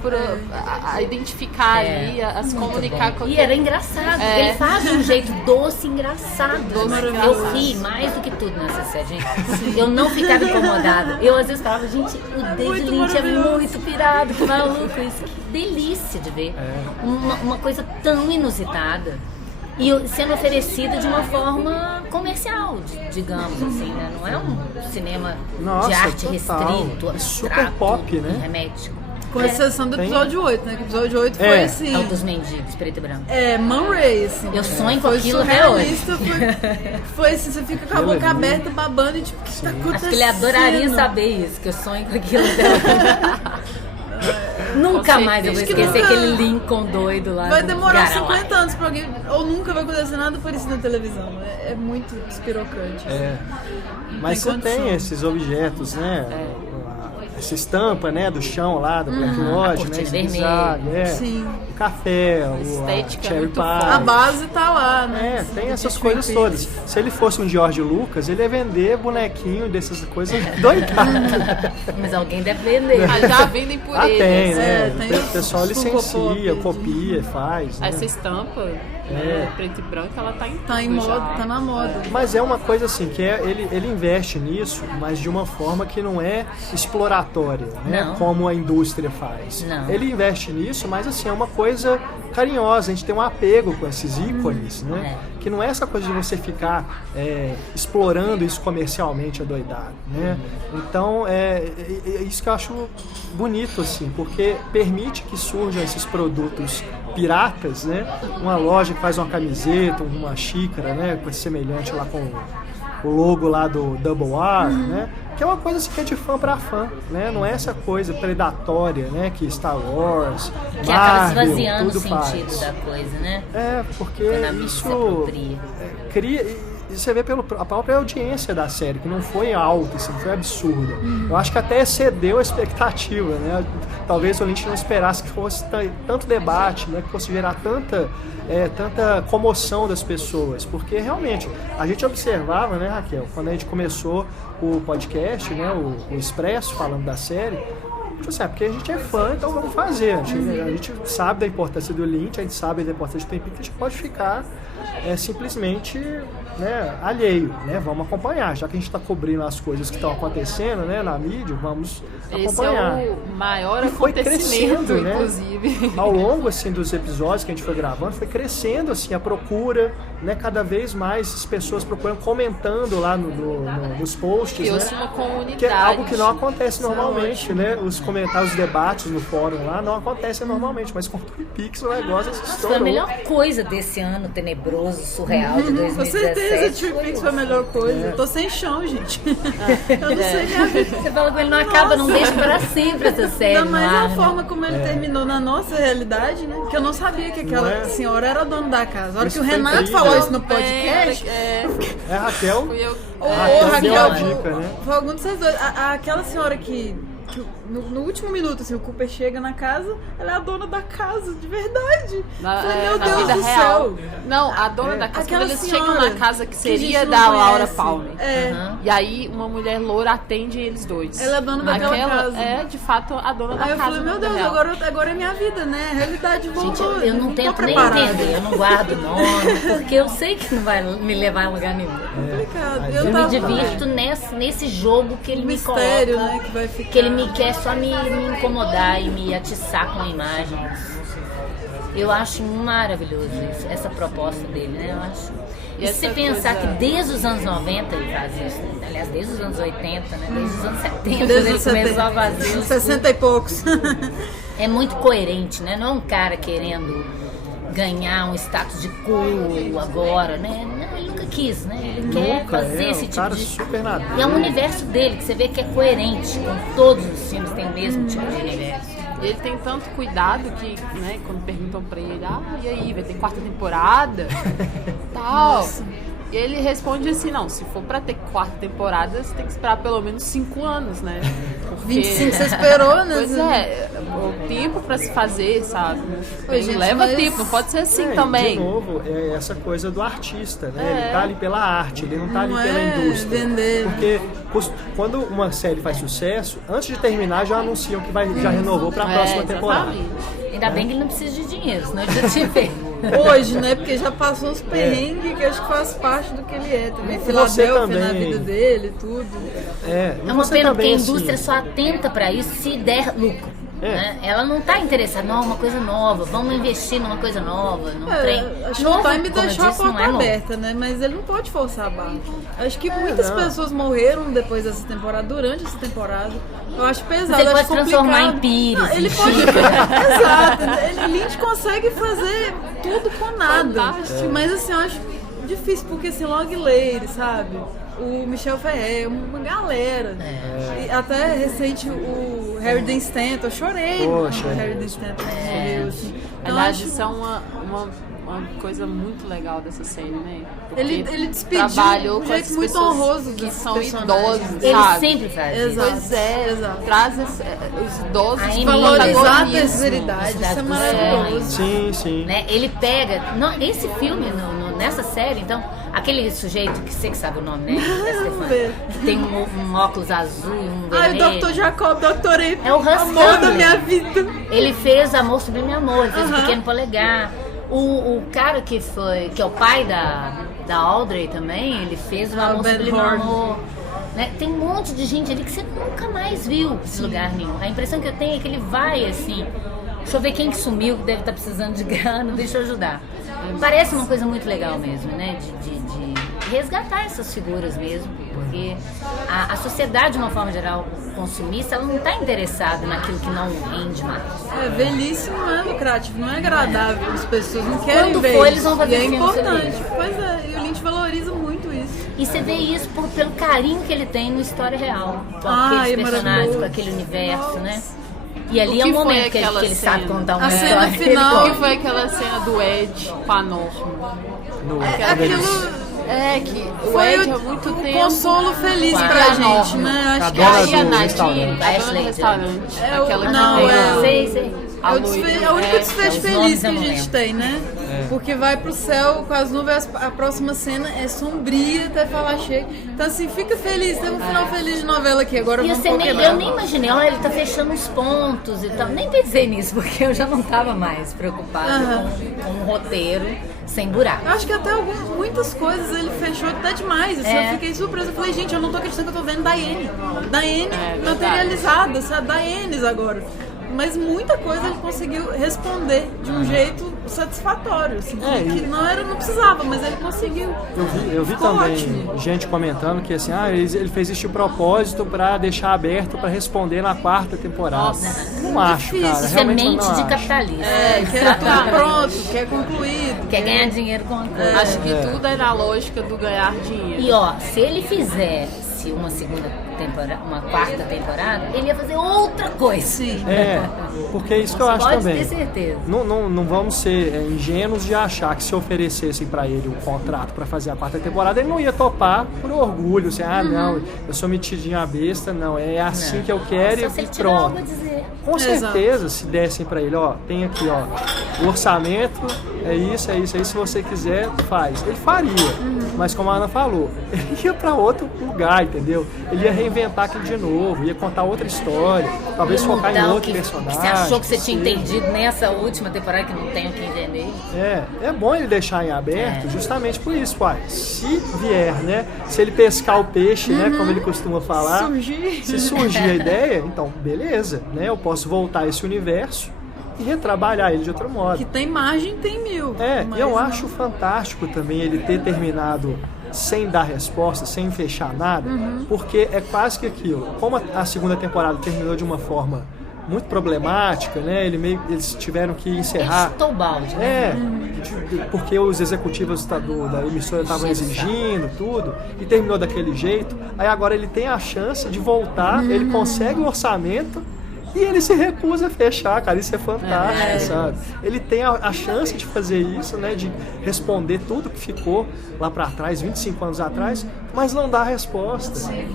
a identificar ali, a se comunicar com E aquele- era engraçado, porque ele faz de um jeito doce e engraçado. maravilhoso. Eu ri mais do que tudo nessa série, gente. Eu não ficava incomodada. Eu às vezes falava, gente, o David Muito Lynch é maravilhoso. muito pirado, que maluco isso. Que delícia de ver. Uma coisa tão inusitada. E sendo oferecida de uma forma comercial, digamos assim, né? Não é um cinema Nossa, de arte total. restrito, É super abstrato, pop, né? hermético. Com exceção do episódio 8, né? Que o episódio 8 foi É. assim. É o dos mendigos, preto e branco. Man Ray, assim. Eu sonho com Foi aquilo até hoje. surrealista, foi assim, você fica com a boca aberta, babando e tipo, o que tá acontecendo? Acho que ele adoraria saber isso, que eu sonho com aquilo até hoje. Nunca mais eu vou Acho que esquecer nunca- aquele Lincoln doido lá. Vai do demorar Garalai. 50 anos pra alguém, ou nunca vai acontecer nada parecido na televisão. É muito despirocante. Mas você condição. tem esses objetos, né? Essa estampa, né, do chão lá, do Black Lodge, né? cortina zigue-zague, Sim. O café, estética a cherry muito pie. A base tá lá, né? Tem essas De coisas Twin todas. Peaks. Se ele fosse um George Lucas, ele ia vender bonequinho dessas coisas doidado. Mas alguém deve vender. Ah, já vendem por Ah, ele. tem, né? tem O pessoal os licencia, Funko Pop, copia, faz. Né? Essa estampa, preto e branco, ela tá em Tá em tudo moda, já. tá na moda. Mas é uma coisa assim, que ele investe nisso, mas de uma forma que não é exploratória, né? Não. Como a indústria faz. Não. Ele investe nisso, mas assim, é uma coisa carinhosa, a gente tem um apego com esses ícones, né? Que não é essa coisa de você ficar explorando isso comercialmente adoidado, né? Então, é isso que eu acho bonito, assim, porque permite que surjam esses produtos piratas, né? Uma loja que faz uma camiseta, uma xícara, né? Coisa semelhante lá com o logo lá do Double R, né? Que é uma coisa assim, que é de fã pra fã, né? Não é essa coisa predatória, né? Que Star Wars, Que acaba Marvel, esvaziando o tudo sentido faz. da coisa, né? Porque Quando a mídia se isso apropria. cria... E você vê a própria audiência da série, que não foi alta, assim, foi absurda. Eu acho que até excedeu a expectativa, né? Talvez o Lynch não esperasse que fosse tanto debate, né? Que fosse gerar tanta comoção das pessoas, porque realmente a gente observava, né, Raquel, quando a gente começou o podcast, né, o Expresso, falando da série, assim, porque a gente é fã, então vamos fazer. A gente sabe da importância do Lynch, a gente sabe da importância do Twin Peaks, a gente pode ficar simplesmente, né, alheio, né? Vamos acompanhar, já que a gente está cobrindo as coisas que estão acontecendo, né, na mídia, vamos acompanhar. Esse é o maior foi acontecimento, crescendo, inclusive. Né? Ao longo assim, dos episódios que a gente foi gravando, foi crescendo assim, a procura, né? Cada vez mais as pessoas procurando, comentando lá nos posts, né? Uma comunidade. Que é algo que não acontece normalmente, né? Os comentários, os debates no fórum lá não acontecem normalmente, mas com o Twin Peaks o negócio estourou. Foi a melhor coisa desse ano tenebroso, surreal de 2017. Com certeza, Twin Peaks foi a melhor coisa. Eu tô sem chão, gente. Eu não sei minha vida. Você fala que ele não acaba, não deixa para sempre essa série. Ainda mais a né? forma como ele terminou na nossa realidade, né? Que eu não sabia que aquela senhora era dona da casa. A hora Isso que o foi Renato incrível. falou isso no podcast, Raquel. Fui eu. Raquel deu a dica, né? foi algum de vocês dois. Aquela senhora que no último minuto, assim, o Cooper chega na casa, ela é a dona da casa, de verdade. Falei, meu Na Deus vida do real. céu. Não, a dona da casa, Aquela quando eles senhora chegam na casa que que a gente seria não da Laura conhece. Palmer. É. E aí uma mulher loura atende eles dois. Ela é dona daquela casa. É, de fato, a dona da Aí eu casa. falei, meu na vida Deus, real. agora é minha vida, né? A realidade Gente, voltou. eu não tô tento nem preparada. entender, eu não guardo nome, porque eu sei que não vai me levar a lugar nenhum. Complicado. Eu me divirto nesse jogo que ele me mistério, coloca, né, que vai ficar. que ele me quer só me incomodar e me atiçar com imagens. Eu acho maravilhoso isso, essa proposta dele, né? Eu acho. E se você pensar que desde os anos 90 ele faz isso, né? Aliás, desde os anos 80, né? Desde os anos 70 Desde ele os começou a fazer os 60 e poucos. É muito coerente, né? Não é um cara querendo ganhar um status de cool agora, né? Não, ele nunca quis, né? Ele quer fazer esse tipo cara de... super nada. E é um universo dele, que você vê que é coerente, com todos os filmes tem o mesmo tipo de universo. Ele tem tanto cuidado que, né, quando perguntam pra ele, e aí, vai ter 4ª temporada? Tal. E ele responde assim, não, se for pra ter 4ª temporada, você tem que esperar pelo menos 5 anos, né? Porque... 25 você esperou, né? Pois é, o tempo pra se fazer, sabe? Gente, leva mas- tempo, não pode ser assim também. De novo, é essa coisa do artista, né? Ele tá ali pela arte, ele não tá ali Não pela é indústria. vender. Porque quando uma série faz sucesso, antes de terminar já anunciam que já renovou pra próxima temporada. Exatamente. Ainda bem que ele não precisa de dinheiro, senão ele já tinha feito. Hoje, né? Porque já passou os perrengues que acho que faz parte do que ele é também. Você Filadélfia na também. vida dele, tudo. É uma você pena também, porque a indústria assim, só atenta pra isso se der lucro. É. Né? Ela não tá interessada, não, uma coisa nova, vamos investir numa coisa nova, num trem. Acho que Novo, o Time como eu deixou a disse, não porta é novo. aberta, né? Mas ele não pode forçar a barra. Acho que muitas não. pessoas morreram depois dessa temporada, durante essa temporada. Eu acho pesado, Mas ele acho pode transformar complicado. em Pires, Não, ele em pode. Chico. Exato. Lynch consegue fazer tudo com nada. Fantástico. Mas assim, eu acho difícil, porque assim, Log Lady, sabe? O Michel Ferrer, uma galera. E até recente o Harry Dean Stanton, eu chorei Poxa. no Harry Dean Stanton morreu, assim. Então, Aliás, acho- isso é uma coisa muito legal dessa série, né? Porque Ele despediu trabalhou de um com jeito essas muito pessoas honroso que dos são personagens. idosos, Ele sabe? sempre faz isso. Exato. Pois é, Exato. traz os idosos A de Emília. Valorizar a protagonismo. terceira idade, isso é Cidade dos maravilhoso. Sim, sim. Né? Ele pega. Esse filme, nessa série, então, aquele sujeito que você que sabe o nome, né? Da Stefania, ver. que tem um óculos azul e um Ai, vermelho. Dr. Jacob, Dr. E. É o Russ amor da Stanley. minha vida. Ele fez Amor Sublime Amor, ele fez o Pequeno Polegar. O cara que é o pai da Audrey também, ele fez o Amor Ben Sublime Horn. Amor. Né? Tem um monte de gente ali que você nunca mais viu em lugar nenhum. A impressão que eu tenho é que ele vai assim, deixa eu ver quem que sumiu, que deve estar precisando de grana, deixa eu ajudar. Parece uma coisa muito legal mesmo, né? De resgatar essas figuras mesmo, porque a sociedade, de uma forma geral, consumista, ela não está interessada naquilo que não rende mais. Velhice não é lucrativo, não é agradável. As pessoas não querem Quando ver for, isso. eles vão fazer E é filme importante. sobre isso. Pois é, e o Lynch valoriza muito isso. E você vê isso pelo carinho que ele tem na história real, com Ai, aqueles é personagens, maravilhoso. com aquele universo, né? E ali O é que um foi momento que aquela ele sabe cena? contar uma A cena história. final- O que foi aquela cena do Ed com a Norma? No, Aquilo que o Foi Ed há muito o tempo. consolo feliz Claro. pra A gente, Norma. né? Acho A que dona E a do Nadine, restaurante. a dona do Ashley, restaurante. É o- Aquela que não, tem é o- Sei. é o único desfecho os feliz nomes que eu a não gente lembro. tem, né? Porque vai pro céu com as nuvens, a próxima cena é sombria até falar chega. Então assim, fica feliz, tem um final feliz de novela aqui. Agora E vamos você pro nem, quebrar. eu nem imaginei, olha, ele tá fechando os pontos e tal. Nem pensei nisso, porque eu já não tava mais preocupada com o roteiro sem buraco. Eu acho que até muitas coisas ele fechou até demais. Assim, É. Eu fiquei surpresa. Eu falei, gente, eu não tô acreditando que eu tô vendo Daiane. Daiane verdade. materializada, sabe? Daienes agora. Mas muita coisa ele conseguiu responder de um jeito satisfatório. Assim, que não precisava, mas ele conseguiu. Eu vi Ficou também ótimo. gente comentando que assim, ele fez isso de propósito pra deixar aberto pra responder na 4ª temporada. Nossa, não acho, difícil. cara. Realmente Semente não de acho. capitalista. Quer tudo pronto, quer concluído. Quer ganhar dinheiro com a coisa. acho que tudo é na lógica do ganhar dinheiro. E ó, se ele fizesse uma segunda temporada, uma 4ª temporada, ele ia fazer outra coisa. Sim. Porque é isso que eu acho Pode também. ter certeza. Não vamos ser ingênuos de achar que se oferecessem pra ele o contrato pra fazer a 4ª temporada, ele não ia topar por orgulho, assim, não, eu sou metidinho a besta, não, é assim que eu quero Só se e ele tiver algo a pronto. dizer. Com Exato. certeza, se dessem pra ele, ó, tem aqui, ó, o orçamento, é isso, aí, se você quiser, faz. Ele faria, mas como a Ana falou, ele ia pra outro lugar, entendeu? Ele ia reinventar aquilo de novo, ia contar outra história, talvez focar em Mudar o outro que personagem. você achou que você tinha sei. entendido nessa última temporada que não tem o que entender. É bom ele deixar em aberto justamente por isso, uai. Se vier, né? Se ele pescar o peixe, né? Como ele costuma falar. Se surgir a ideia, então beleza, né? Eu posso voltar a esse universo e retrabalhar ele de outro modo. Que tem margem, tem mil. Mas Eu não. acho fantástico também ele ter terminado sem dar resposta, sem fechar nada, porque é quase que aquilo. Como a segunda temporada terminou de uma forma muito problemática, né? Eles tiveram que Ele encerrar. chutou o balde, né? Porque os executivos da emissora estavam exigindo tudo, e terminou daquele jeito. Aí agora ele tem a chance de voltar, ele consegue o orçamento e ele se recusa a fechar, cara. Isso é fantástico, sabe? Ele tem a chance de fazer isso, né? De responder tudo que ficou lá pra trás, 25 anos atrás, mas não dá a resposta.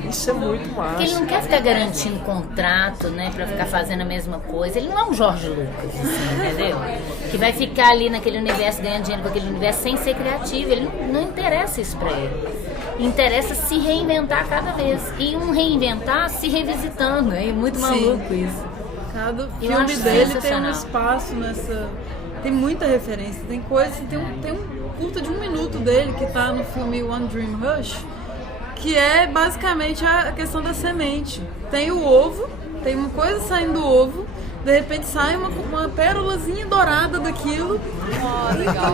Isso é muito Porque ele massa. não quer ficar garantindo contrato, né? Pra ficar fazendo a mesma coisa. Ele não é um Jorge Lucas, assim, entendeu? Que vai ficar ali naquele universo, ganhando dinheiro com aquele universo sem ser criativo. Ele não interessa isso pra ele. Interessa se reinventar cada vez. E um reinventar se revisitando. É muito maluco isso. Cada Eu filme acho dele tem um sensacional. espaço nessa. Tem muita referência. Tem coisa. Tem um curta de 1 minuto dele que tá no filme One Dream Rush, que é basicamente a questão da semente. Tem o ovo, tem uma coisa saindo do ovo, de repente sai uma pérolazinha dourada daquilo.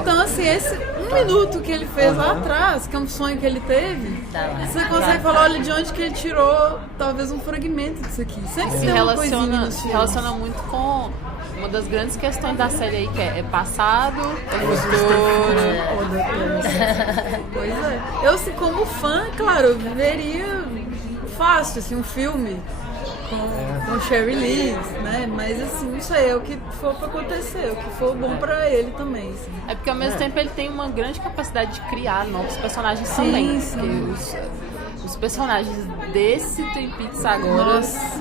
Então, assim, esse 1 minuto que ele fez lá atrás, que é um sonho que ele teve, Tá lá. você consegue falar, olha de onde que ele tirou talvez um fragmento disso aqui. Sempre Se tem uma coisinha relaciona, nos se filmes. relaciona muito com uma das grandes questões da série aí, que é passado ou futuro. Pois é. Eu, assim, como fã, claro, eu veria fácil, assim, um filme com Sherry Lee, né? Mas, assim, não sei, é o que for pra acontecer, o que for bom pra ele também, assim. É porque ao mesmo tempo ele tem uma grande capacidade de criar novos personagens também. sim. Porque os personagens desse Twin Peaks agora. Nossa.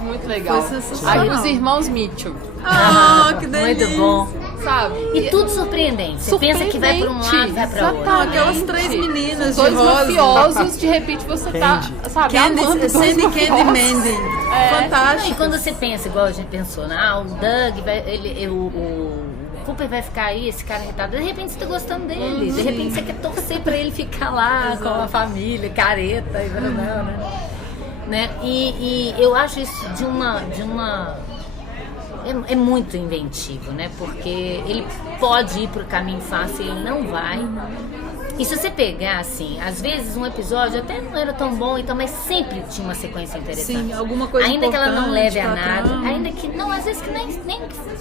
Muito legal. Foi sensacional. Aí os irmãos Mitchell, Ah, que delícia. Muito bom. sabe? E tudo surpreendente. Você pensa que vai pra um lado, vai pra outro. Não, aquelas 3 meninas Dois de rosa. mafiosos, de repente você tá, sabe, amando dois Sandy Candy mafiosos. Mandy. E Fantástico. quando você pensa, igual a gente pensou, o Doug, o Cooper vai ficar aí, esse cara retado. De repente você tá gostando dele. De repente você quer torcer pra ele ficar lá com a família, careta e não, né? E eu acho isso de uma é muito inventivo, né? Porque ele pode ir pro caminho fácil e ele não vai. E se você pegar, assim, às vezes um episódio até não era tão bom, então, mas sempre tinha uma sequência interessante. Sim, alguma coisa ainda que ela não importante leve a pra nada, trama. ainda que não, às vezes que nem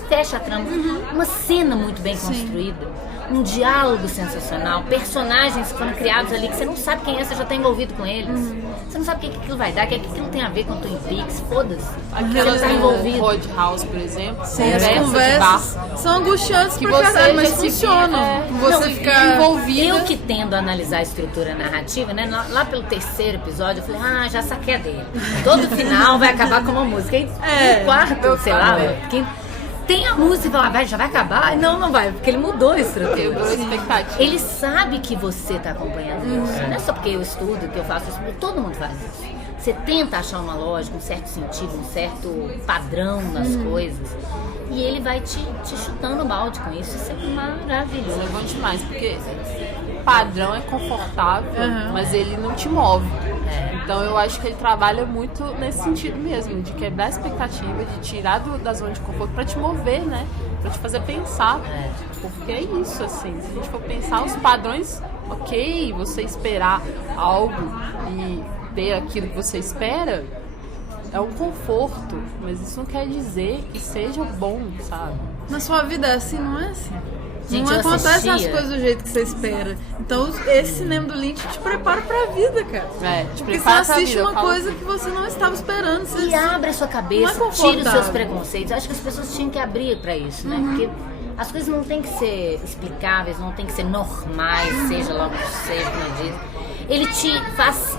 fecha a trama. Uma cena muito bem construída, um diálogo sensacional, personagens que foram criados ali que você não sabe quem é, você já está envolvido com eles. Você não sabe o que aquilo vai dar, o que aquilo tem a ver com Twin Peaks, foda-se. Aquelas Você tá envolvido. Roadhouse, por exemplo, Sim, as conversas são angustiantes que pra você caralho, mas já se funcionam. vê, Você ficar envolvida. Eu que tendo a analisar a estrutura narrativa, né? Lá pelo 3º episódio, eu falei, já saquei a dele. Todo final vai acabar com uma música. E no quarto, sei lá, tem a música e fala, já vai acabar? Não vai, porque ele mudou a estrutura. Quebrou a expectativa. Ele sabe que você tá acompanhando isso. Não é só porque eu estudo, que eu faço isso, todo mundo faz isso. Você tenta achar uma lógica, um certo sentido, um certo padrão nas coisas. E ele vai te chutando o balde com isso. Isso é maravilhoso. Isso é bom demais, porque o padrão é confortável, mas ele não te move. Então eu acho que ele trabalha muito nesse sentido mesmo, de quebrar a expectativa, de tirar da zona de conforto pra te mover, né? Pra te fazer pensar. Porque é isso, assim, se a gente for pensar os padrões, ok, você esperar algo e ter aquilo que você espera, é um conforto, mas isso não quer dizer que seja bom, sabe? Na sua vida é assim, não é assim? Gente, não eu acontecem as assistia. coisas do jeito que você espera. Então esse cinema do Lynch te prepara pra vida, cara. Te Porque você prepara pra assiste vida, uma eu falo. coisa que você não estava esperando. Você... E abre a sua cabeça, Não é tira os seus confortável. preconceitos. Eu acho que as pessoas tinham que abrir pra isso, né? Porque as coisas não têm que ser explicáveis, não tem que ser normais, seja lá o que seja, como eu disse. Ele te faz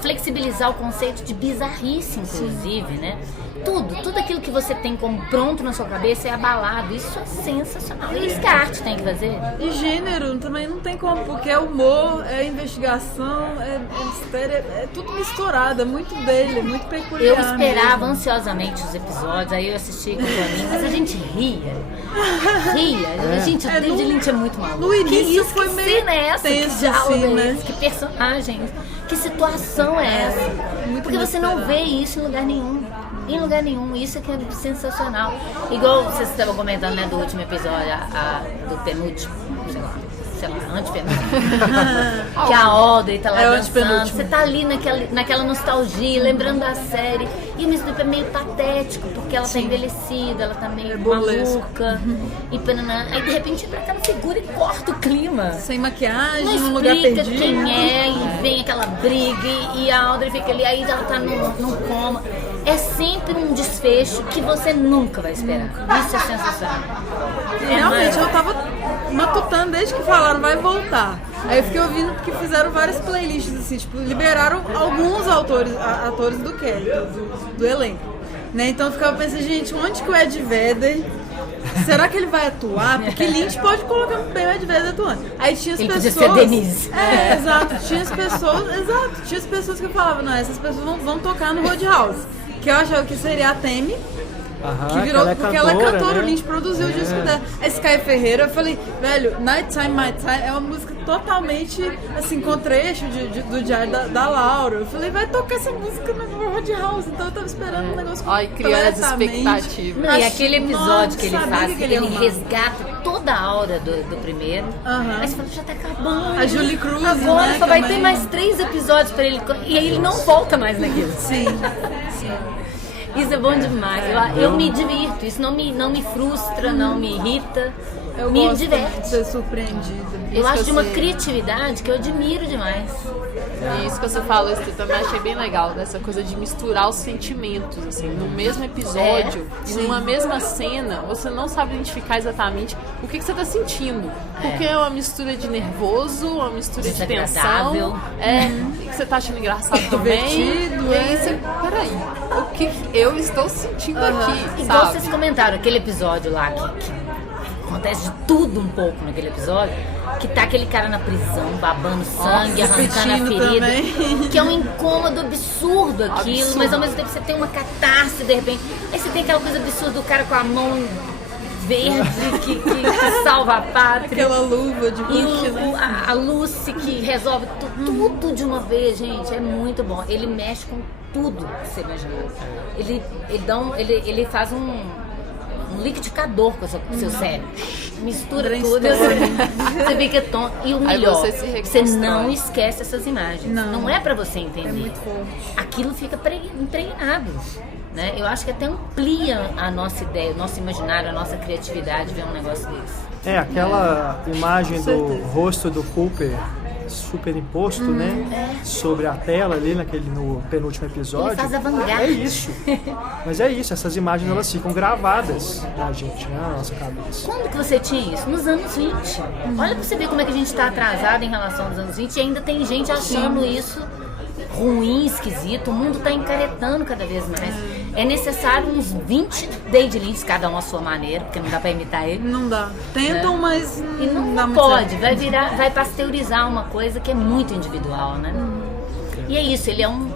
flexibilizar o conceito de bizarrice, inclusive, né? Tudo aquilo que você tem como pronto na sua cabeça é abalado. Isso é sensacional. E isso que a arte tem que fazer. E gênero também não tem como, porque é humor, é investigação, é mistério, é tudo misturado, é muito dele, é muito peculiar. Eu esperava mesmo. ansiosamente os episódios, aí eu assisti com o Toninho, mas a gente ria. Gente, o David Lynch é muito maluco. No início que foi cena meio é essa? tenso, Que diálogo assim, é né? esse? Que personagens? Que situação é essa? Porque você não vê isso em lugar nenhum. Em lugar nenhum, isso é que é sensacional. Igual vocês estavam comentando, né, do último episódio, do penúltimo, sei lá, antepenúltimo. Que a Audrey tá lá É o dançando. antepenúltimo. Você tá ali naquela nostalgia, lembrando da série. E ao mesmo tempo é meio patético, porque ela tá envelhecida, ela tá meio burlesco. maluca. E pananã. Aí de repente entra aquela figura e corta o clima. Sem maquiagem, Não num lugar explica perdido. quem é, e vem aquela briga, e a Audrey fica ali, aí ela tá num coma. É sempre um desfecho que você nunca vai esperar. Isso é sensacional. Realmente, eu tava matutando desde que falaram, vai voltar. Aí eu fiquei ouvindo porque fizeram várias playlists, assim, tipo, liberaram alguns atores do Kelly, do elenco. Né? Então eu ficava pensando, gente, onde que o Ed Vedder... Será que ele vai atuar? Porque Lynch pode colocar bem o Ed Vedder atuando. Aí tinha as Ele pessoas... podia ser Denise. Exato. Tinha as pessoas que eu falava, não, essas pessoas vão tocar no Roadhouse. Que eu achava que seria a Temi, que virou, porque ela é cantora, né? o Lynch produziu o disco dela. A Sky Ferreira, eu falei, velho, Nighttime, My Time é uma música totalmente, assim, com trecho do diário da Laura. Eu falei, vai tocar essa música no Roadhouse. Então eu tava esperando um negócio Ai, criando as completamente... expectativas. Não, e aquele episódio que ele sabia faz, que ele ia ele arrumar. resgata toda a aura do primeiro. Mas você fala, já tá acabando. A Julie Cruz, Agora né, só vai também. ter mais 3 episódios pra ele. E aí ele não volta mais naquilo. Sim. Isso é bom demais. Eu me divirto. Isso não me frustra, não me irrita. Eu me gosto diverte. de ser surpreendida. Eu acho de uma você- criatividade que eu admiro demais. E isso que você falou, isso eu também achei bem legal, dessa coisa de misturar os sentimentos, assim, no mesmo episódio e numa mesma cena, você não sabe identificar exatamente o que você tá sentindo. Porque é uma mistura de nervoso, uma mistura de Desagradável. tensão, e que você tá achando engraçado também. Divertido, E aí você, peraí, o que eu estou sentindo aqui, Igual sabe? vocês comentaram, aquele episódio lá que acontece de tudo um pouco naquele episódio, que tá aquele cara na prisão, babando sangue, arrancando a repetindo ferida, também. que é um incômodo absurdo aquilo, Absurdo. mas ao mesmo tempo você tem uma catarse de repente, aí você tem aquela coisa absurda do cara com a mão verde que salva a pátria. Aquela luva de E Hulk, né? a Lucy que resolve tudo de uma vez, gente, é muito bom. Ele mexe com tudo que você imaginou. Ele faz um liquidificador com o seu cérebro. Mistura tudo, você fica tonto. E o Aí melhor, você se você reconstrói. não esquece essas imagens. Não é pra você entender. É muito forte. Aquilo fica impregnado. né? Eu acho que até amplia a nossa ideia, o nosso imaginário, a nossa criatividade ver um negócio desse. Aquela imagem do rosto do Cooper superimposto, né? Sobre a tela ali no penúltimo episódio. Ele faz avant-garde. É isso. Mas é isso, essas imagens elas ficam gravadas na gente, né? Na nossa cabeça. Quando que você tinha isso? Nos anos 20. Olha pra você ver como é que a gente tá atrasado em relação aos anos 20 e ainda tem gente achando isso ruim, esquisito. O mundo tá encaretando cada vez mais. É necessário uns 20 David Lynch, cada um à sua maneira, porque não dá pra imitar ele. Não dá. Tentam, mas E não dá muito pode, certo. vai pasteurizar uma coisa que é muito individual, né? E é isso, ele é um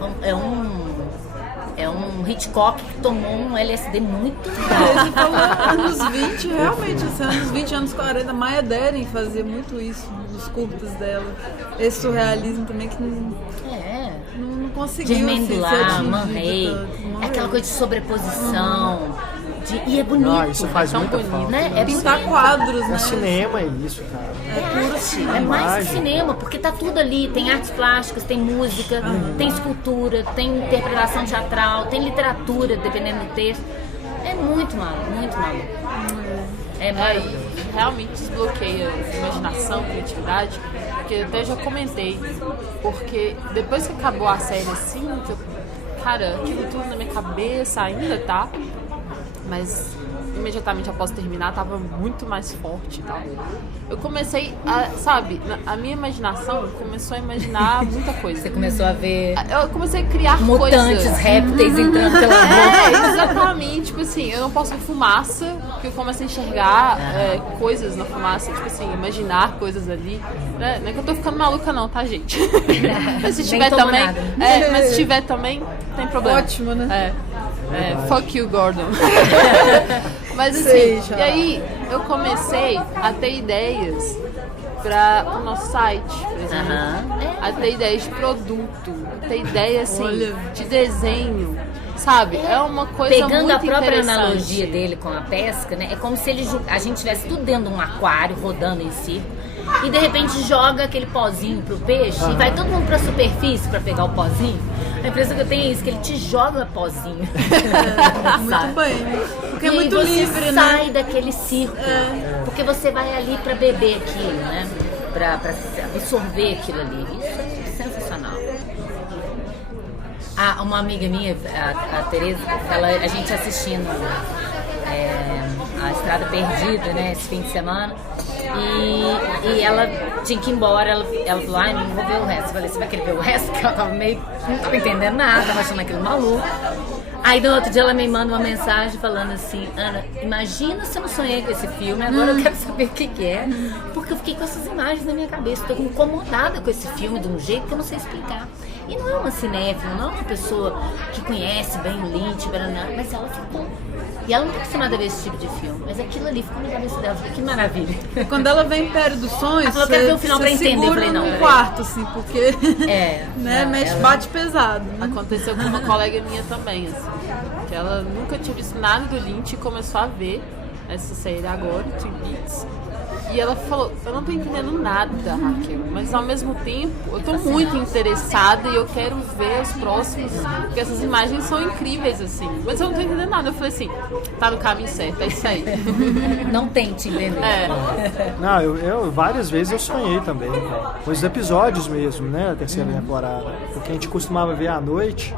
Hitchcock que tomou um LSD muito Você falou anos 20, realmente, assim, anos 20, anos 40, Maya Deren fazia muito isso nos curtas dela. Esse surrealismo também que não conseguiu Germaine assim, ser Dulac, atingido Man Ray, tanto. é aquela coisa de sobreposição, e é bonito. Não, isso faz tão muita bonito, falta, né? né? É Pintar bonito. quadros, É né? cinema isso, cara. É arte, é mais imagem. que cinema, porque tá tudo ali, tem artes plásticas, tem música, tem escultura, tem interpretação teatral, tem literatura, dependendo do texto. É muito maluco, muito maluco. É maravilhoso. Realmente desbloqueia a imaginação, a criatividade, porque eu até já comentei, porque depois que acabou a série assim, cara, aquilo tudo na minha cabeça ainda tá, mas imediatamente após terminar tava muito mais forte e tal. Eu comecei a, sabe, a minha imaginação começou a imaginar muita coisa. Você começou a ver Eu comecei a criar mutantes, coisas. répteis entrando pela boca. Exatamente, tipo assim, eu não posso ver fumaça, porque eu comecei a enxergar coisas na fumaça, tipo assim, imaginar coisas ali. Né? Não é que eu tô ficando maluca não, tá, gente? Mas se Nem tiver tomo também, nada. mas se tiver também, não tem problema. Ótimo, né? Fuck you, Gordon. Mas assim, Sei, já. e aí eu comecei a ter ideias para o nosso site, por exemplo. A ter ideias de produto, a ter ideias assim, Olha. de desenho, sabe? É uma coisa Pegando muito a própria interessante. analogia dele com a pesca, né? É como se a gente estivesse tudo dentro de um aquário, rodando em círculo, e de repente joga aquele pozinho pro peixe e vai todo mundo pra superfície pra pegar o pozinho. A impressão que eu tenho é isso, que ele te joga pozinho. Muito bem. Porque é E muito você livre, sai né? daquele círculo. Porque você vai ali pra beber aquilo, né? Pra absorver aquilo ali. Isso é sensacional. Uma amiga minha, a Tereza, a gente assistindo a Estrada Perdida, né, esse fim de semana, e ela tinha que ir embora, ela falou, não vou ver o resto. Eu falei, você vai querer ver o resto? Porque ela não tava entendendo nada, tava achando aquilo maluco. Aí no outro dia ela me manda uma mensagem falando assim, Ana, imagina se eu não sonhei com esse filme, agora eu quero saber o que é, porque eu fiquei com essas imagens na minha cabeça, estou incomodada com esse filme de um jeito que eu não sei explicar. E não é uma cinéfila, não é uma pessoa que conhece bem o Lynch, mas ela ficou. E ela não está acostumada a ver esse tipo de filme, mas aquilo ali ficou na cabeça dela, que maravilha. Quando ela vê Império dos Sonhos, Ela falou, quero ver o final pra entender. Eu segura falei, não, num peraí. quarto, assim, porque Não, mexe, ela- bate pesado. Né? Aconteceu com uma colega minha também, assim, que ela nunca tinha visto nada do Lynch e começou a ver essa série agora, Twin Peaks. E ela falou, eu não tô entendendo nada, Raquel, mas ao mesmo tempo eu tô muito interessada e eu quero ver os próximos, porque essas imagens são incríveis, assim. Mas eu não tô entendendo nada. Eu falei assim, tá no caminho certo, é isso aí. Não tente entender. Não, eu várias vezes eu sonhei também, com os episódios mesmo, né, da terceira temporada. Porque a gente costumava ver à noite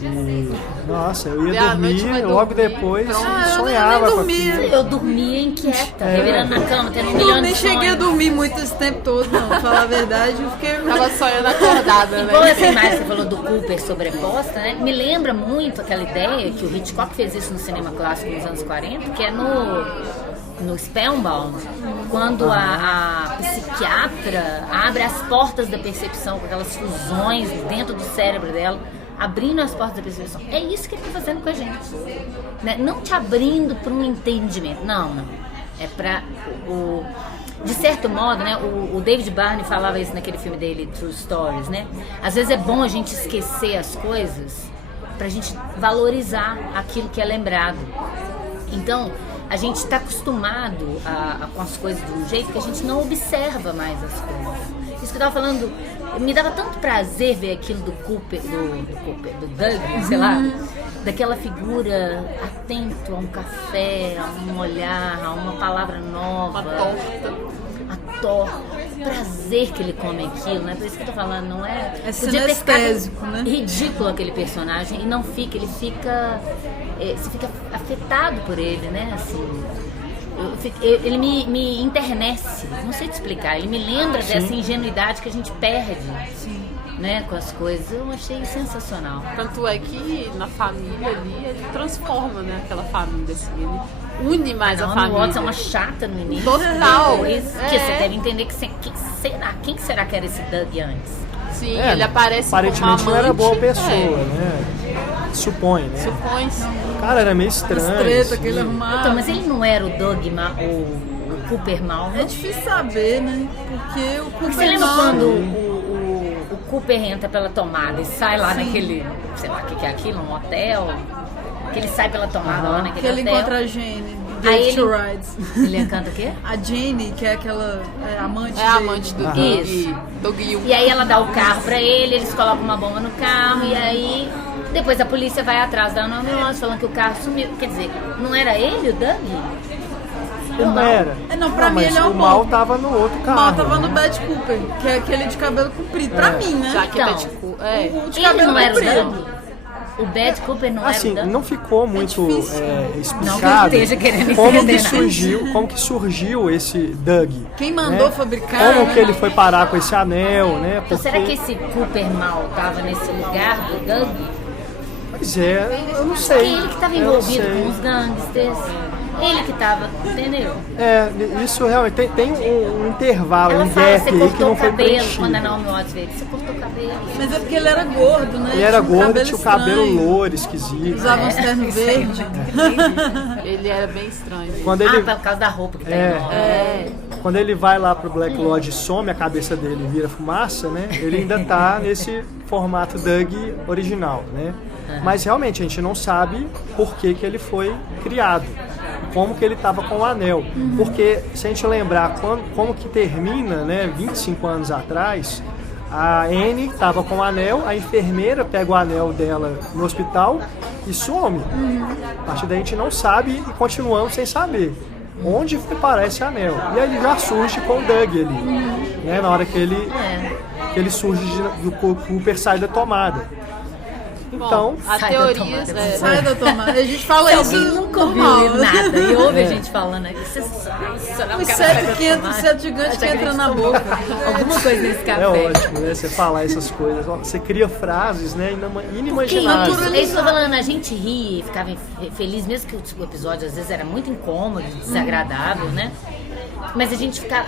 e, nossa, eu Ver ia à noite, vai dormir, logo dormir, depois pronto. sonhava eu nem com dormia. aquilo. Eu dormia inquieta, revirando na cama, tendo um milhão Eu nem de cheguei a sonhos. dormir muito esse tempo todo, não, pra falar a verdade. Eu fiquei... Tava sonhando acordada, né? Igual essa imagem que você falou do Cooper sobreposta, né? Me lembra muito aquela ideia que o Hitchcock fez isso no cinema clássico nos anos 40, que é no Spellbound, quando a psiquiatra abre as portas da percepção com aquelas fusões dentro do cérebro dela, abrindo as portas da percepção. É isso que ele está fazendo com a gente, né? Não te abrindo para um entendimento, não. É para de certo modo, né, o David Barney falava isso naquele filme dele, True Stories, né? Às vezes é bom a gente esquecer as coisas pra gente valorizar aquilo que é lembrado. Então, a gente está acostumado com as coisas de um jeito que a gente não observa mais as coisas. Isso que eu tava falando, me dava tanto prazer ver aquilo do Doug, sei lá. daquela figura atento a um café, a um olhar, a uma palavra nova. Uma torta. A torta. O prazer que ele come aquilo, né? Por isso que eu tô falando, não é... É podia ter ficado sinestésico, né? ridículo aquele personagem e não fica, ele fica... Você fica afetado por ele, né? Assim... ele me internece, não sei te explicar, ele me lembra dessa ingenuidade que a gente perde, né, com as coisas. Eu achei sensacional. Tanto é que na família ali ele transforma, né, aquela família assim, ele une mais a família. O Watson é uma chata no início. Total. Porque você deve entender que quem será que era esse Doug antes? Sim, ele aparece como aparentemente amante. não era boa pessoa, né? Supõe, né? Supõe-se. O cara era meio estranho. As tretas assim. que ele arrumava. Então, mas ele não era o Doug o Cooper mal, É não? difícil saber, né? Porque o Cooper Você lembra não- quando o Cooper entra pela tomada e sai lá naquele, sei lá o que é aquilo, um hotel? Que ele sai pela tomada lá Que naquele ele hotel. encontra a Jane, Aí Gift to ele- Rides. Ele encanta o quê? A Jane, que é aquela amante É a dele. amante do Isso. Doug Yu. E aí ela dá o carro pra ele, eles colocam uma bomba no carro e aí depois a polícia vai atrás da Naomi Watts falando que o carro sumiu. Quer dizer, não era ele o Doug? Não era. Não, pra mim mas ele é um o mal bom. tava no outro O carro. mal tava no né? Bad Cooper, que é aquele de cabelo comprido. Pra mim, né? Já que Então, é tipo, O de Ele cabelo não era o comprido. Doug? O Bad Cooper não Assim, era o Doug? não ficou muito difícil. explicado Não que eu esteja querendo como entender que nada. surgiu, esse Doug. Quem mandou né? fabricar, Como né? que ele foi parar com esse anel, né? Então será que esse Cooper mal tava nesse lugar do Doug? Pois é, eu não Porque sei. ele que tava eu não envolvido sei. com os gangsters. Ele que tava, entendeu? Isso realmente tem um intervalo, Ela um fala, gap você aí que cortou não o foi cabelo preenchido. quando a Naomi Watts veio. Você cortou o cabelo. Mas é porque ele era gordo, né? Ele era Tinha um gordo, tinha o cabelo estranho. louro, esquisito. Usava uns ternos verdes. ele era bem estranho. Quando ele, Por causa da roupa que tá É. enorme. quando ele vai lá pro Black Lodge e some, a cabeça dele vira fumaça, né? Ele ainda tá nesse formato Doug original, né? Mas realmente a gente não sabe por que ele foi criado, como que ele tava com o anel. Porque se a gente lembrar como que termina, né, 25 anos atrás, a Annie tava com o anel, a enfermeira pega o anel dela no hospital e some. A partir daí a gente não sabe e continuamos sem saber onde foi parar esse anel. E aí ele já surge com o Doug ali, né, na hora que ele surge do Cooper sai da tomada. Então, a Sai da teoria tomada. Sai da tomada. A gente fala Se isso alguém nunca normal. ouviu nada e ouve a gente falando aqui, você sabe, O inseto que entra, o inseto gigante que entra na boca. Alguma coisa nesse café. é ótimo, né? Você falar essas coisas. Você cria frases, né? Inimagináveis. É isso que eu tô falando, a gente ri e ficava feliz, mesmo que o episódio às vezes era muito incômodo, desagradável, né? Mas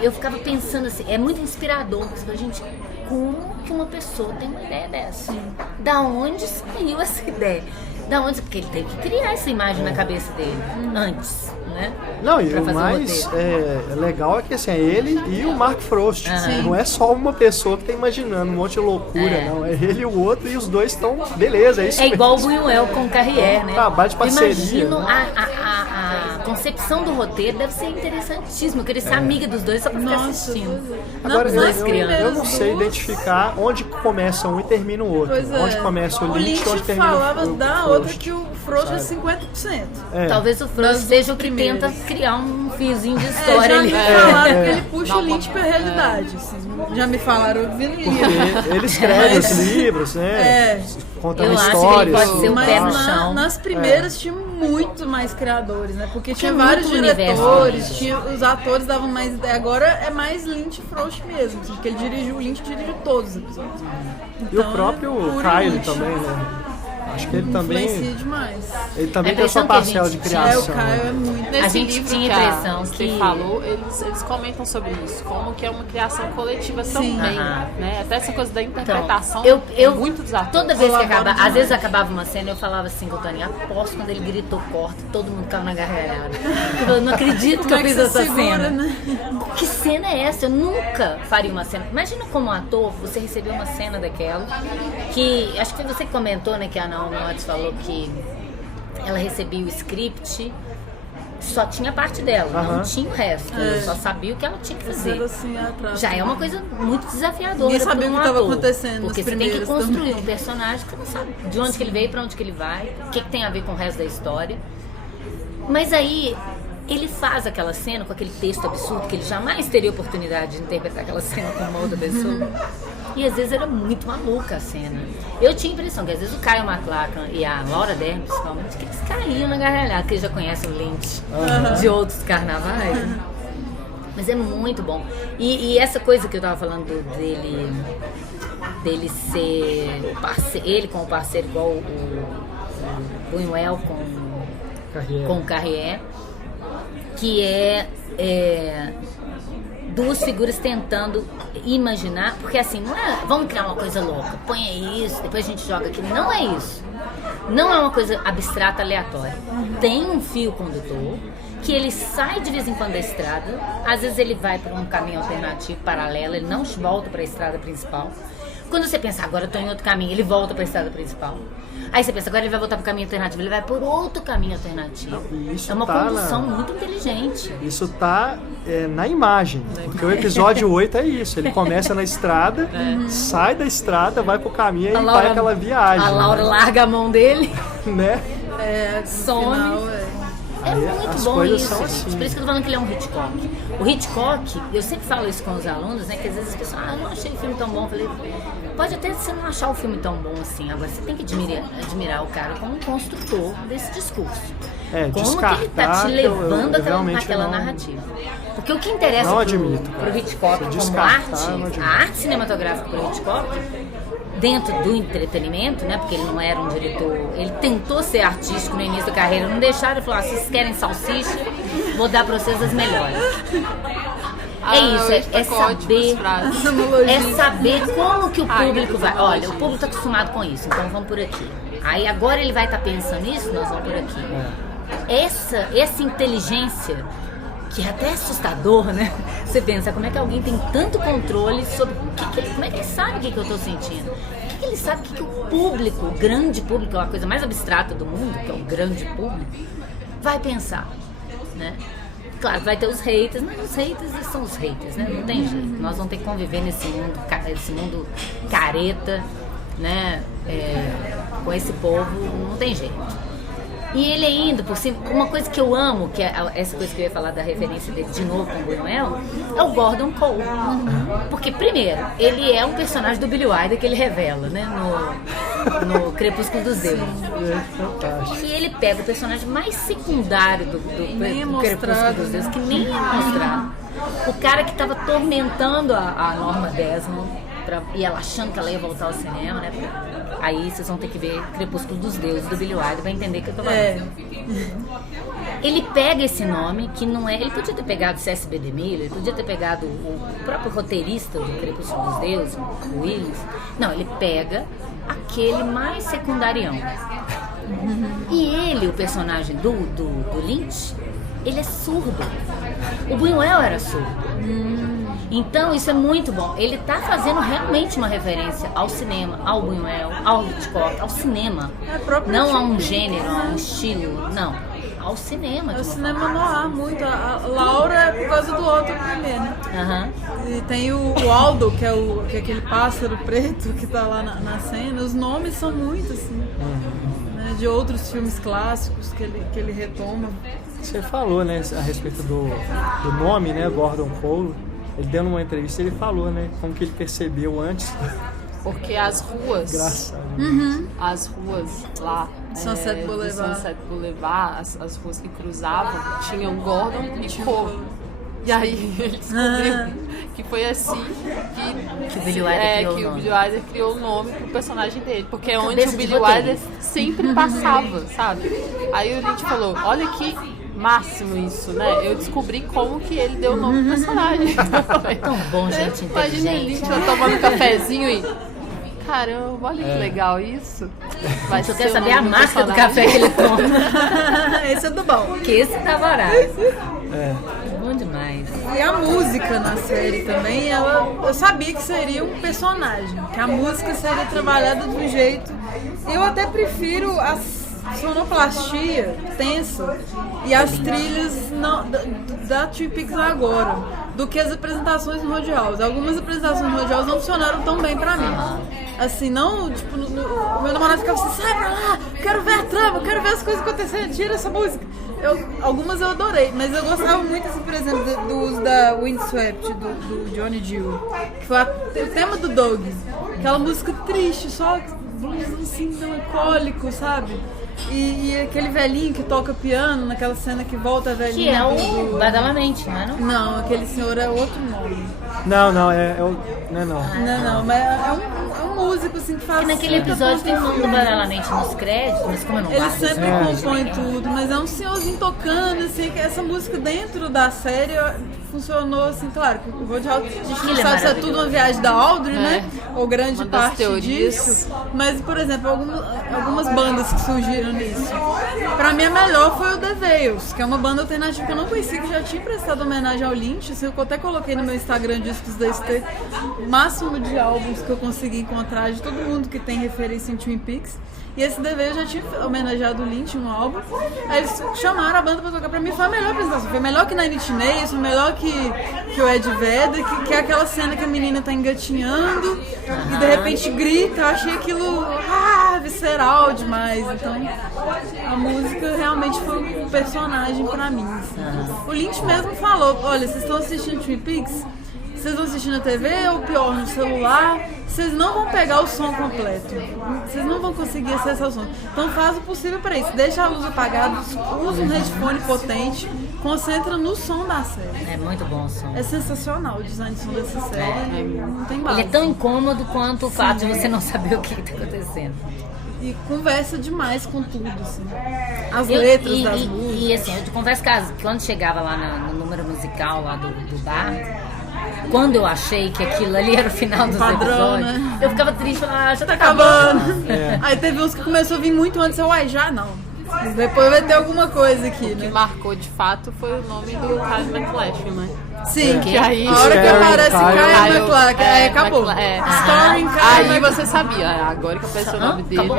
eu ficava pensando assim, é muito inspirador, porque a gente, como que uma pessoa tem uma ideia dessa? Da onde saiu essa ideia? Da onde? Porque ele teve que criar essa imagem na cabeça dele antes, né? Não, e Pra o fazer mais roteiro. legal é que assim, é ele e o Mark Frost. Não é só uma pessoa que tá imaginando um monte de loucura, não. É ele e o outro e os dois estão, beleza, é isso É igual o mesmo. Buñuel com o Carrière, né? Trabalho de parceria, Imagino né? a concepção do roteiro deve ser interessantíssima. Eu queria ser amiga dos dois só pra ficar Nossa, assistindo. Agora, Não, dois eu crianças. não sei identificar onde começa um e termina o outro. Pois é. Onde começa o Lynch e onde termina falava o da Frost. outra que o Frost é 50%. É. Talvez o Frost Das seja o que primeiras. tenta criar um fiozinho de Já história ali. me falaram É. que ele puxa o Lynch pra realidade. assim. Já me falaram, eu vi no livro. Porque ele escreve os livros, né? Contando Eu acho que ele histórias. pode ser o Mas pé no chão. nas primeiras tinha muito mais criadores, né? Porque tinha é vários muito universo diretores, Lynch. tinha, os atores davam mais ideia. Agora é mais Lynch e Frost mesmo, assim, porque ele dirigiu, o Lynch dirigiu todos os episódios. E o Então, próprio puro Kyle Lynch. também, né? Acho que ele também, Influencia demais. ele também A tem a sua impressão que a parcela de gente tinha- É, o criação. Kyle é né? muito. Nesse A gente livro tinha que a impressão você que- falou, eles comentam sobre isso, como que é uma criação coletiva também, Aham. né? Até essa coisa da Então, interpretação eu muito dos atores. toda vez que Colaboram acaba, às demais. vezes acabava uma cena, eu falava assim com o Tony, aposto quando ele gritou corta, todo mundo ficava na gargalhada. Eu não acredito que Como eu é que fiz você essa segura, cena. né? Que cena é essa? Eu nunca faria uma cena. Imagina como ator, você recebeu uma cena daquela, que acho que foi você que comentou, né, que a Naomi Watts falou que ela recebia o script só tinha a parte dela, não Aham. tinha o resto. Eu só sabia o que ela tinha que fazer. Era assim, atrás. Já é uma coisa muito desafiadora. Ninguém sabia para um o que estava ator, acontecendo porque nos você tem que primeiros construir também. um personagem que você não sabe de onde que ele veio, pra onde que ele vai, o que tem a ver com o resto da história. Mas aí ele faz aquela cena com aquele texto absurdo que ele jamais teria oportunidade de interpretar aquela cena com uma outra pessoa. E às vezes era muito maluca a cena. Eu tinha a impressão que às vezes o Kyle MacLachlan e a Laura Dern, principalmente, que eles caíam na gargalhada, porque eles já conhecem o Lynch de outros carnavais. Né? Mas é muito bom. E essa coisa que eu tava falando dele ser ele com o parceiro igual o Buñuel com o Carrier, que é duas figuras tentando imaginar, porque assim, não é, vamos criar uma coisa louca, põe aí isso, depois a gente joga aquilo. Não é isso. Não é uma coisa abstrata, aleatória. Tem um fio condutor que ele sai de vez em quando da estrada, às vezes ele vai para um caminho alternativo, paralelo, ele não volta para a estrada principal. Quando você pensa, agora eu tô em outro caminho, ele volta para a estrada principal. Aí você pensa, agora ele vai voltar para o caminho alternativo, ele vai por outro caminho alternativo. Isso É uma tá condução muito inteligente. Isso tá na imagem, porque o episódio 8 é isso. Ele começa na estrada, sai da estrada, vai pro caminho e vai aquela viagem. A Laura larga a mão dele, né? some. Final, É muito as bom coisas isso, são gente. assim. Por isso que eu tô falando que ele é um Hitchcock. O Hitchcock, eu sempre falo isso com os alunos, né? Que às vezes as pessoas, eu não achei o filme tão bom. Eu falei, pode até você não achar o filme tão bom assim. Agora você tem que admirar o cara como um construtor desse discurso. Como que ele tá te levando naquela narrativa. Porque o que interessa pro Hitchcock como arte, a arte cinematográfica pro Hitchcock, dentro do entretenimento, né? Porque ele não era um diretor, ele tentou ser artístico no início da carreira, não deixaram, ele falou, se vocês querem salsicha, vou dar pra vocês as melhores. É isso, é saber como que o público vai. Olha, o público tá acostumado com isso, então vamos por aqui. Aí agora ele vai estar pensando nisso, nós vamos por aqui. Essa inteligência, que é até assustador, né? Você pensa, como é que alguém tem tanto controle sobre como é que ele sabe o que eu tô sentindo? O que ele sabe que o público, o grande público, é a coisa mais abstrata do mundo, que é o grande público, vai pensar, né? Claro, vai ter os haters, mas os haters são os haters, né? Não tem jeito. Nós vamos ter que conviver nesse mundo careta, né? Com esse povo, não tem jeito. E ele indo por cima, uma coisa que eu amo, que é essa coisa que eu ia falar da referência dele de novo com o Buñuel, é o Gordon Cole. Porque, primeiro, ele é um personagem do Billy Wilder que ele revela, né, no Crepúsculo dos Deuses. E ele pega o personagem mais secundário do Crepúsculo dos Deuses, que nem é mostrado. O cara que estava atormentando a Norma Desmond, e ela achando que ela ia voltar ao cinema, né? Aí vocês vão ter que ver Crepúsculo dos Deuses, do Billy Wilder, pra entender o que eu tô falando. Ele pega esse nome, que não é... Ele podia ter pegado C.S.B. DeMille, ele podia ter pegado o próprio roteirista do Crepúsculo dos Deuses, o Willis. Não, ele pega aquele mais secundarião. E ele, o personagem do Lynch, ele é surdo. O Buñuel era surdo. Então isso é muito bom. Ele tá fazendo realmente uma referência ao cinema, ao Buñuel, ao Hitchcock, ao cinema. Não a um gênero, a um estilo, não. Ao cinema. O cinema noir muito. A Laura é por causa do outro primeiro, né? E tem o Aldo, que é aquele pássaro preto que tá lá na cena. Os nomes são muito assim, né? De outros filmes clássicos que ele retoma. Você falou, né, a respeito do nome, né, Gordon Cole. Ele deu numa entrevista, ele falou, né, como que ele percebeu antes. Porque as ruas, as ruas lá, Sunset Boulevard, as ruas que cruzavam, tinham Gordon e Cole. E aí ele descobriu que foi assim que o Billy Wilder criou o nome pro personagem dele. Porque é onde o Billy Wilder sempre passava, sabe? Aí o Lynch falou, olha que máximo isso, né? Eu descobri como que ele deu o nome pro personagem. É tão bom, gente, imagina o Lynch tomando um cafezinho e... Caramba, olha que legal isso. Eu quero saber a marca do café que ele toma. Esse é do bom. Porque esse tá barato. Bom demais. E a música na série também, eu sabia que seria um personagem, que a música seria trabalhada de um jeito. Eu até prefiro as sonoplastia tensa e as trilhas da Twin Peaks agora do que as apresentações no Roadhouse. Algumas apresentações no Roadhouse não funcionaram tão bem pra mim. Assim, não, tipo, o meu namorado ficava assim, sai pra lá, quero ver a trama, quero ver as coisas acontecendo, tira essa música. Algumas eu adorei, mas eu gostava muito, assim, por exemplo, do uso da Windswept, do Johnny Gill, que foi o tema do Doug. Aquela música triste, só blues assim, melancólico, sabe? E aquele velhinho que toca piano naquela cena que volta a velhinha. Que é o Badalamente, não é? Não, aquele senhor é outro nome. Não, Não, mas é um músico assim que faz. Que naquele episódio tem o nome do Badalamente nos créditos, mas como eu não Ele guardo sempre isso, compõe tudo, mas é um senhorzinho tocando, assim, que essa música dentro da série funcionou assim, claro, que o Roadhouse, a gente não sabe se é tudo uma viagem da Audrey, né? Ou grande parte disso. Mas, por exemplo, algumas bandas que surgiram nisso. Pra mim, a melhor foi o The Veils, que é uma banda alternativa que eu não conheci, que já tinha prestado homenagem ao Lynch. Assim, eu até coloquei no meu Instagram Discos da State o máximo de álbuns que eu consegui encontrar de todo mundo que tem referência em Twin Peaks. E esse DVD eu já tinha homenageado o Lynch no álbum. Aí eles chamaram a banda pra tocar. Pra mim foi a melhor apresentação. Foi melhor que Nine Inch Nails, foi melhor que o Ed Vedder, que é aquela cena que a menina tá engatinhando e de repente grita. Eu achei aquilo visceral demais. Então a música realmente foi um personagem pra mim. Assim. O Lynch mesmo falou, olha, vocês estão assistindo Twin Peaks? Vocês vão assistir na TV ou pior, no celular, vocês não vão pegar o som completo. Vocês não vão conseguir acessar o som. Então faz o possível para isso. Deixa a luz apagada, usa um headphone potente, concentra no som da série. É muito bom o som. É sensacional o design de som dessa série. Não tem base. Ele é tão incômodo quanto o fato de você não saber o que está acontecendo. E conversa demais com tudo, assim. As letras das músicas. E assim, eu confesso que quando chegava lá no número musical lá do bar, quando eu achei que aquilo ali era o final dos episódios, né? Eu ficava triste, já tá acabando. Aí teve uns que começou a vir muito antes, já não. Depois vai ter alguma coisa aqui, né? O que marcou de fato foi o nome do Kyle MacLachlan, né? Sim, que aí, a hora que aparece Kyle MacLachlan, aí acabou. Starring Kyle. Aí você sabia, agora que apareceu o nome dele.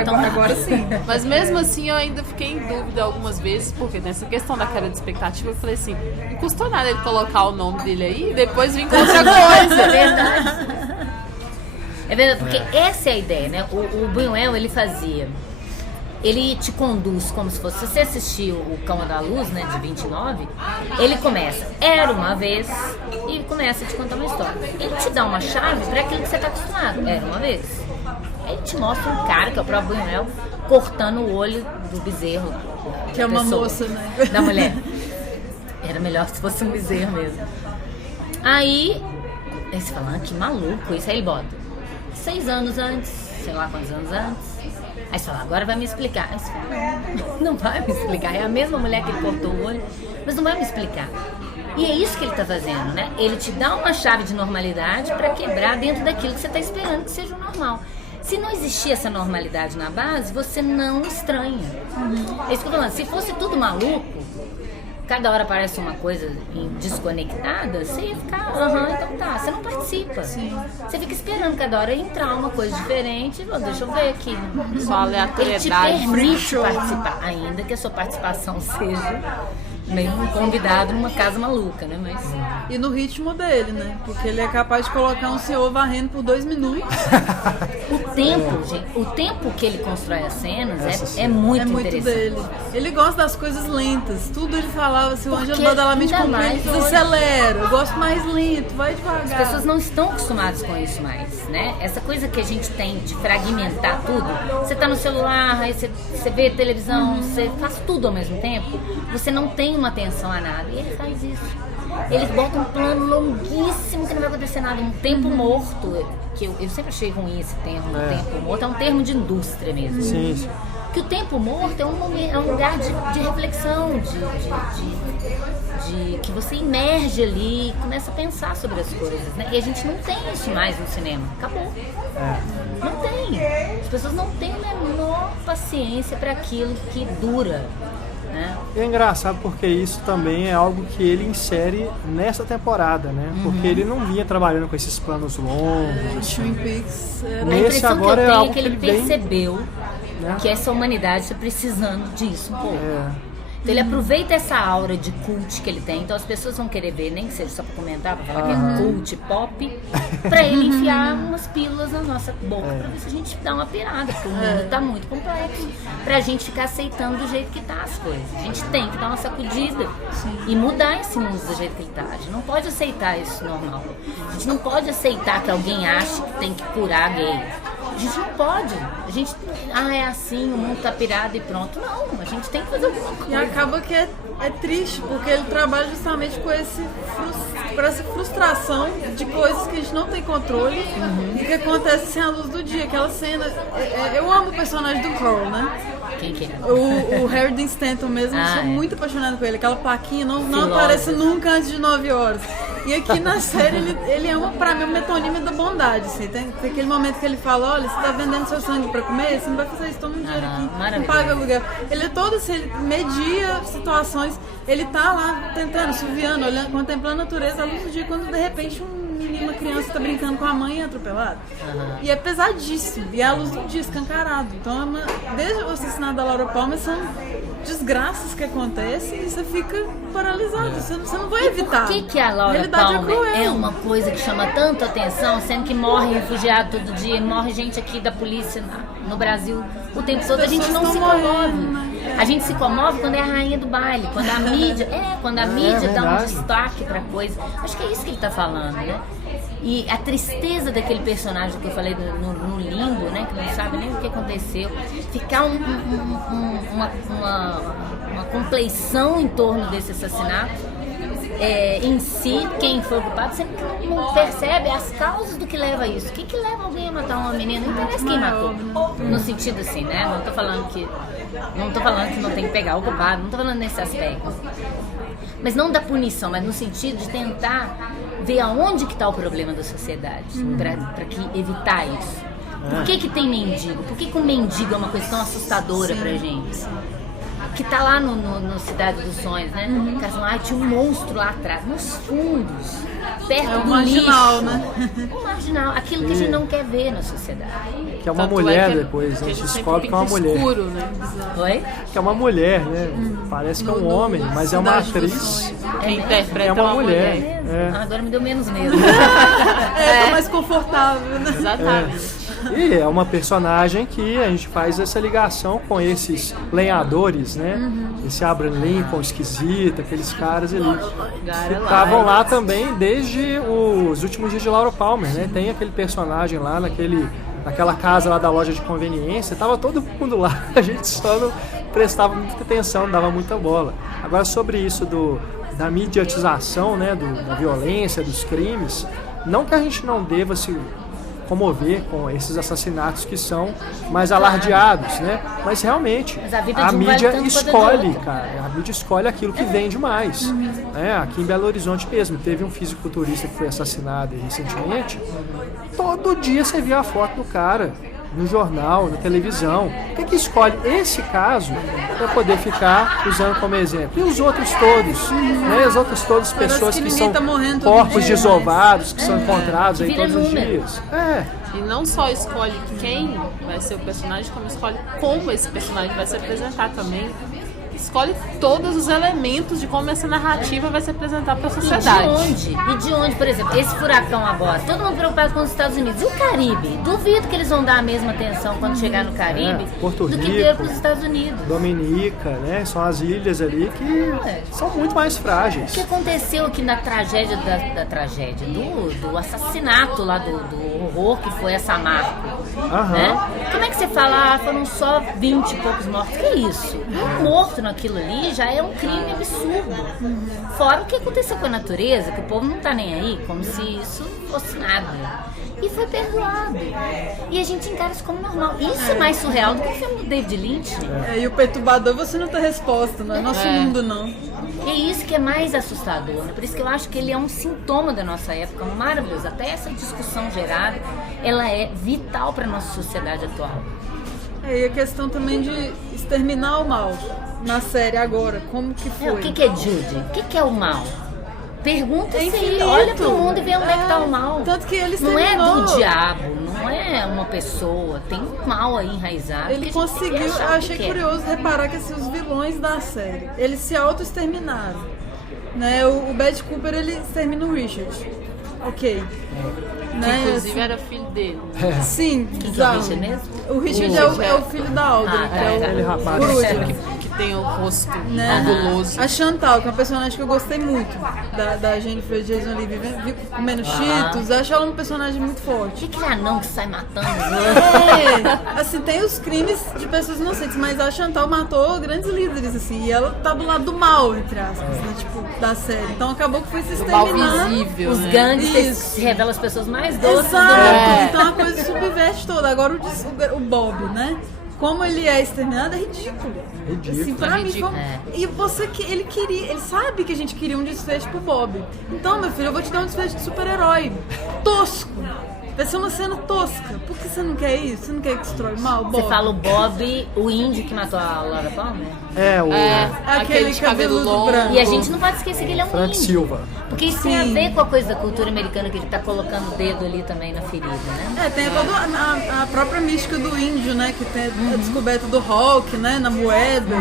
Então agora sim. Mas mesmo assim eu ainda fiquei em dúvida algumas vezes, porque nessa questão da queda de expectativa eu falei assim, não custou nada ele colocar o nome dele aí e depois vir com outra coisa. É verdade. É verdade, porque essa é a ideia, né? O Buñuel, ele te conduz como se fosse... Se você assistiu o Cão da Luz, né, de 29, ele começa, era uma vez, e começa a te contar uma história. Ele te dá uma chave para aquilo que você está acostumado, era uma vez. Aí ele te mostra um cara, que é o próprio Buñuel, cortando o olho do bezerro. Que é uma moça, né? Da mulher. Era melhor se fosse um bezerro mesmo. Aí você fala, que maluco isso. Aí ele bota 6 anos antes, sei lá quantos anos antes. Aí você fala, agora vai me explicar. Aí você fala, não vai me explicar. É a mesma mulher que ele cortou o olho, mas não vai me explicar. E é isso que ele está fazendo, né? Ele te dá uma chave de normalidade para quebrar dentro daquilo que você está esperando que seja o normal. Se não existir essa normalidade na base, você não estranha. É isso que eu tô falando. Se fosse tudo maluco, cada hora aparece uma coisa desconectada, você ia ficar, então tá, você não participa. Sim. Você fica esperando cada hora entrar uma coisa diferente, deixa eu ver aqui. Só aleatoriedade. Ele te permite participar, ainda que a sua participação seja meio um convidado numa casa maluca, né? Mas... E no ritmo dele, né? Porque ele é capaz de colocar um senhor varrendo por 2 minutos. O tempo que ele constrói as cenas é muito interessante. Dele. Ele gosta das coisas lentas. Tudo ele falava assim, o Ângelo Badalamenti comprou, ele desacelera. Eu gosto mais lento, vai devagar. As pessoas não estão acostumadas com isso mais, né? Essa coisa que a gente tem de fragmentar tudo. Você tá no celular, aí você vê televisão, você faz tudo ao mesmo tempo. Você não tem uma atenção a nada. E ele faz isso. Ele bota um plano longuíssimo que não vai acontecer nada. Um tempo morto. Que eu sempre achei ruim esse termo. Tempo morto é um termo de indústria mesmo. Sim. Que o tempo morto é um lugar de reflexão, que você imerge ali e começa a pensar sobre as coisas, né? E a gente não tem isso mais no cinema. Acabou. Não tem. As pessoas não têm a menor paciência para aquilo que dura. Né? É engraçado porque isso também é algo que ele insere nessa temporada, né? Porque ele não vinha trabalhando com esses planos longos. Twin Peaks. Nesse agora é algo que ele percebeu né? Que essa humanidade está precisando disso um pouco. Então ele aproveita essa aura de cult que ele tem, então as pessoas vão querer ver, nem que seja só pra comentar, pra falar que é cult, pop, pra ele enfiar umas pílulas na nossa boca pra ver se a gente dá uma pirada, porque o mundo tá muito complexo, pra gente ficar aceitando do jeito que tá as coisas. A gente tem que dar uma sacudida e mudar esse mundo do jeito que ele tá. A gente não pode aceitar isso normal. A gente não pode aceitar que alguém ache que tem que curar gay. A gente não pode. A gente, é assim, o mundo tá pirado e pronto. Não, a gente tem que fazer alguma coisa. E acaba que é triste, porque ele trabalha justamente com essa frustração de coisas que a gente não tem controle e que acontece sem a luz do dia. Aquela cena. Eu amo o personagem do Carl, né? Quem que é? O Harry Dean Stanton mesmo, eu sou muito apaixonada com ele. Aquela plaquinha não aparece nunca antes de 9 horas. E aqui na série ele é pra mim, um metonímio da bondade. Assim. Tem aquele momento que ele fala, olha, você tá vendendo seu sangue pra comer? Você não vai fazer isso, toma um dinheiro aqui, não paga aluguel. Ele é todo assim, ele media situações, ele tá lá tentando, suviando, olhando, contemplando a natureza à luz do dia, quando de repente uma criança tá brincando com a mãe e é atropelada. E é pesadíssimo. E é a luz do dia, escancarado. Então, desde o assassinato da Laura Palmer, são desgraças que acontecem e você fica paralisado. Você não vai evitar. Por que a Laura Palmer é uma coisa que chama tanto atenção, sendo que morre refugiado todo dia, morre gente aqui da polícia no Brasil o tempo todo, a gente não se comove. A gente se comove quando é a rainha do baile, quando a mídia dá um destaque pra coisa. Acho que é isso que ele tá falando, né? E a tristeza daquele personagem que eu falei no limbo, né? Que não sabe nem o que aconteceu. Ficar uma compleição em torno desse assassinato. Em si, quem foi o culpado, você não percebe as causas do que leva a isso. O que leva alguém a matar uma menina? Não interessa quem matou. No sentido assim, né? Não tô falando que não tem que pegar o culpado, não tô falando nesse aspecto. Mas não da punição, mas no sentido de tentar ver aonde que está o problema da sociedade, para evitar isso. Por que tem mendigo? Por que o mendigo é uma coisa tão assustadora pra gente? Que tá lá no Cidade dos Sonhos, né? O cara fala, tinha um monstro lá atrás, nos fundos, perto do marginal, lixo. Né? O marginal, aquilo que a gente não quer ver na sociedade. Que é uma mulher depois, a gente descobre que é uma mulher. Escuro, né? Oi? Que é uma mulher, né? Parece que é um homem, mas é uma atriz. Quem interpreta é uma mulher. Agora me deu menos medo. Tá mais confortável, né? Exatamente. E é uma personagem que a gente faz essa ligação com esses lenhadores, né? Esse Abraham Lincoln esquisito, aqueles caras ali que estavam lá também desde os últimos dias de Laura Palmer, né? Tem aquele personagem lá naquela casa lá da loja de conveniência, tava todo mundo lá, a gente só não prestava muita atenção, não dava muita bola. Agora sobre isso da mediatização, né? Da violência, dos crimes, não que a gente não deva se comover com esses assassinatos que são mais alardeados, né? Mas realmente a mídia escolhe, cara. A mídia escolhe aquilo que vende mais. Né? Aqui em Belo Horizonte mesmo, teve um fisiculturista que foi assassinado recentemente. Todo dia você via a foto do cara no jornal, na televisão. Por que escolhe esse caso para poder ficar usando como exemplo? E os outros todos, né? As outras todas pessoas que são corpos desovados, que são encontrados aí todos os dias. E não só escolhe quem vai ser o personagem, como escolhe como esse personagem vai se apresentar também. Escolhe todos os elementos de como essa narrativa vai se apresentar para a sociedade. E de onde, por exemplo, esse furacão agora, todo mundo preocupado com os Estados Unidos. E o Caribe? Duvido que eles vão dar a mesma atenção quando chegar no Caribe Porto do Rico, que deu para os Estados Unidos. Dominica, né? São as ilhas ali que são muito mais frágeis. O que aconteceu aqui na tragédia da tragédia, do assassinato lá, do horror que foi essa Marco, né? Como é que você fala, foram só 20 e poucos mortos? Que isso? Um morto naquilo ali já é um crime absurdo. Fora o que aconteceu com a natureza, que o povo não tá nem aí, como se isso fosse nada. E foi perdoado. E a gente encara isso como normal. Isso é mais surreal do que o filme do David Lynch. E o perturbador, você não tem resposta, não é nosso mundo, não. E é isso que é mais assustador, né? Por isso que eu acho que ele é um sintoma da nossa época, maravilhoso. Até essa discussão gerada, ela é vital para a nossa sociedade atual. E a questão também de exterminar o mal na série agora, como que foi? O que é Judy? O que é o mal? Pergunta É se infinito. olha pro mundo e vê onde é que tá o mal. Tanto que ele Não é terminou. do diabo, não é uma pessoa. Tem um mal aí enraizado. Ele que a gente tem que conseguiu, achar eu o achei que é. curioso reparar que assim, os vilões da série, eles se auto-exterminaram. Né? O Bad Cooper, ele extermina o Richard. Ok. Que Né? inclusive era filho dele. Sim, Quem que é o bizarro. Richard mesmo? O Richard é o filho da Audrey, Ah, que é o Aquele rapaz. por último. Que tem o rosto Né? anguloso. A Chantal, que é uma personagem que eu gostei muito, da Jennifer Jason Leigh, vi comendo Cheetos, acho ela um personagem muito forte. Que anão que sai matando os outros? É, assim, tem os crimes de pessoas inocentes, mas a Chantal matou grandes líderes, assim, e ela tá do lado do mal, entre aspas, né, tipo, da série. Então acabou que foi se O mal exterminando. visível, Os né? gangsters Isso. se revelam as pessoas mais doces do Exato, mundo. então a coisa subverte toda. Agora o Bob, né? Como ele é exterminado é ridículo. Assim, pra mim, ridículo. E você que ele sabe que a gente queria um desfecho pro Bob. Então, meu filho, eu vou te dar um desfecho de super-herói. Tosco. Vai ser uma cena tosca. Por que você não quer isso? Você não quer que destrói o mal, Bob? Você fala o Bob, o índio que matou a Laura Palmer. É, o Aquele de cabelo cabeludo longo. branco. E a gente não pode esquecer que ele é um Frank índio. Silva. Porque isso tem a ver com a coisa da cultura americana, que ele tá colocando o dedo ali também na ferida, né? Tem toda a própria mística do índio, né? Que tem a descoberta do Hulk, né? Na moeda.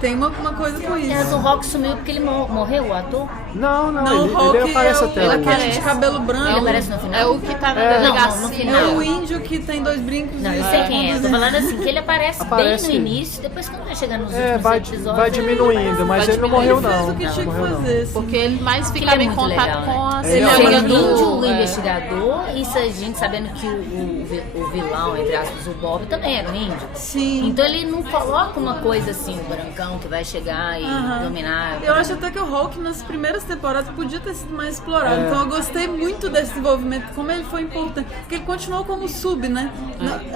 Tem uma coisa com isso. Mas o Rock sumiu porque ele morreu, o ator? Não, Não, ele, o Hulk ele aparece é até. aquele aparece. de cabelo branco. Ele aparece no final? É o que tá na É. delegacia. Não, no É final. o índio que tem dois brincos. Não, e eu sei quem é. Eu tô conduz- falando assim, que ele aparece Aparece. bem no início, depois quando vai chegando nos É, últimos vai, episódios... vai ele diminuindo, mas Vai ele não diminuindo. morreu Ele fez não. o que tinha que Não morreu, não. fazer. assim. Porque ele mais Ele ficava é em muito contato legal, com né? as Ele é Seria uma o do- índio, o é. investigador, e isso a gente sabendo que o vilão, entre aspas, o Bob, também era um índio. Sim. Então ele não coloca uma coisa assim, o brancão que vai chegar e dominar. Eu acho até que o Hulk nas primeiras temporadas podia ter sido mais explorado. Então eu gostei muito desse desenvolvimento, como ele foi importante. Porque ele continuou como sub, né?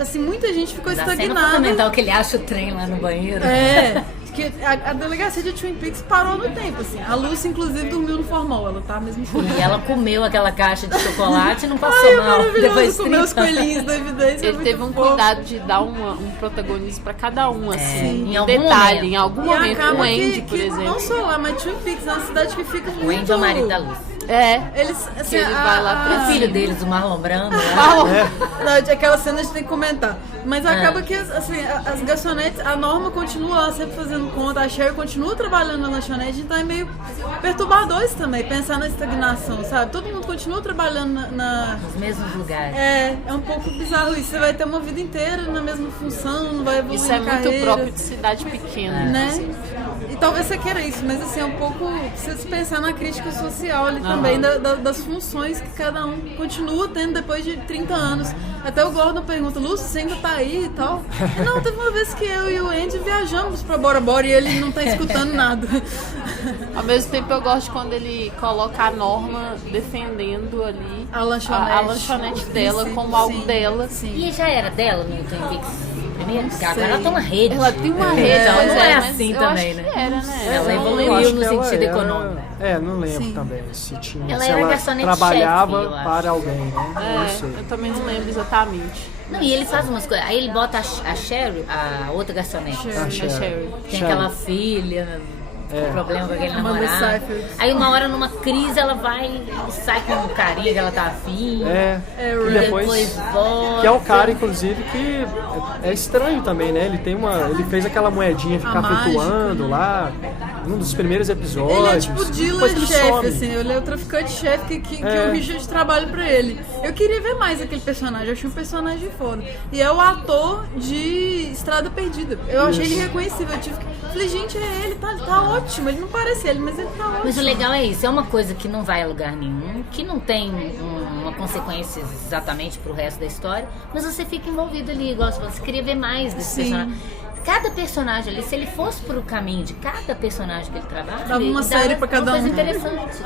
Assim, muita gente ficou A cena estagnada. fundamental que ele acha o trem lá no banheiro. É, que a delegacia de Twin Peaks parou no tempo, assim. A Lucy, inclusive, dormiu no formal, ela tá mesmo com E ela comeu aquela caixa de chocolate e não passou Ai, mal. maravilhoso Depois de comer os 30 coelhinhos da evidência. Ele teve um cuidado de dar um protagonismo pra cada um, assim. em Em algum detalhe, momento. em algum E momento. acaba O Andy, que por exemplo. não só lá, mas Twin Peaks é uma cidade que fica muito... O Andy é o marido da Lucy. É. Eles, assim, ele vai lá pra O filho deles, o Marlon Brando. né? Não, aquela cena a gente tem que comentar. Mas acaba que, assim, as garçonetes, a Norma continua lá sempre fazendo conta, a Sherry continua trabalhando na lanchonete, então é meio perturbador isso também, pensar na estagnação, sabe? Todo mundo continua trabalhando Nos mesmos lugares. É um pouco bizarro isso. Você vai ter uma vida inteira na mesma função, não vai evoluir Isso é na muito carreira, próprio de cidade pequena. né? E talvez você queira isso, mas assim, é um pouco precisa pensar na crítica social ali também, das funções que cada um continua tendo depois de 30 anos. Até o Gordon pergunta, Lúcio, você ainda tá aí e tal? E não, teve uma vez que eu e o Andy viajamos pra Bora Bora e ele não tá escutando nada. Ao mesmo tempo, eu gosto quando ele coloca a Norma defendendo ali A lanchonete. a lanchonete dela Sim, como algo sim, dela. Sim. E já era dela no Twin Peaks primeiro? Porque agora ela tem uma rede. Ela tem uma rede, Então pois não é mas assim eu também, acho né? que era, né? Ela Eu evoluiu Eu acho no que ela sentido era- econômico. não lembro Sim. também se tinha. Ela se era ela garçonete trabalhava chefe, eu acho. para alguém, né? Não sei. Eu também não lembro exatamente. Não, e ele faz umas coisas. Aí ele bota a Sherry, a outra garçonete. A A Sherry. Tem aquela filha, com problema com aquele Amanda namorado. Seyfried. Aí uma hora, numa crise, ela vai e sai com um carinha que ela tá afim. E E depois volta. que é o cara, inclusive, que é estranho também, né? Ele fez aquela moedinha ficar flutuando lá, num dos primeiros episódios. Ele é tipo Depois ele dealer-chefe, some. assim, ele é o traficante-chefe que o Richard trabalha pra ele. Eu queria ver mais aquele personagem, eu achei um personagem foda. E é o ator de Estrada Perdida. Eu achei ele reconhecível, eu falei, gente, é ele, tá ótimo, ele não parece ele, mas ele tá ótimo. Mas o legal é isso, é uma coisa que não vai a lugar nenhum, que não tem uma consequência exatamente pro resto da história, mas você fica envolvido ali, igual você queria ver mais desse Sim. personagem. Cada personagem ali, se ele fosse pro caminho de cada personagem que ele trabalha, Dava uma série pra cada uma coisa um. interessante.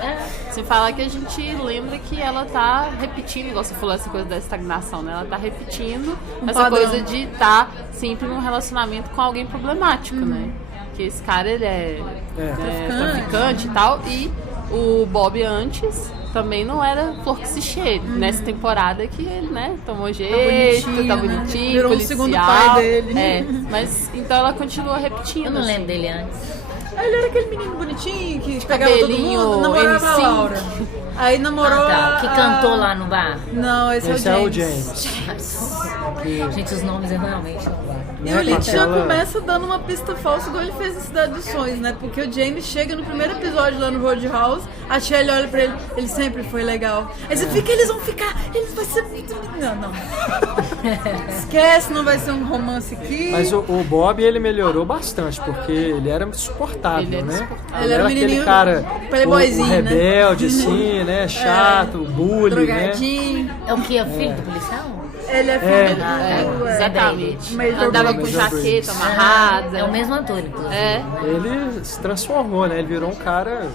Sem falar que a gente lembra que ela tá repetindo, igual você falou, essa coisa da estagnação, né? Ela tá repetindo essa padrão. coisa de estar sempre num relacionamento com alguém problemático, né? Que esse cara, ele é traficante e tal, e o Bob antes também não era flor que se cheire. Nessa temporada que ele, né, tomou jeito, tá bonitinho, Virou um policial. segundo pai dele. É, mas então ela continua repetindo. Eu não assim. lembro dele antes. Aí ele era aquele menino bonitinho que pegava todo Cabelinho, mundo, namorava a N5. Laura. Aí namorou Que cantou lá no bar. Não, esse é é o o James. James. Gente, os nomes é realmente não dá. E o Lynch já Aquela- começa dando uma pista falsa, igual ele fez na Cidade dos Sonhos, né? Porque o James chega no primeiro episódio lá no Roadhouse, a Shelley olha pra ele sempre foi legal. Aí você fica, eles vão ficar, eles vão ser muito... Não. Esquece, não vai ser um romance aqui. Mas o Bob, ele melhorou bastante, porque ele era insuportável, Ele era né? insuportável. Ele era um aquele menininho cara, playboyzinho, o né? rebelde, assim, né? Chato, bully, né? Drogadinho. É o que? É o filho do policial? Ele é filho do... Exatamente. Major Andava com Briggs. jaqueta amarrada. É o mesmo ator, inclusive. É. Ele se transformou, né? Ele virou um cara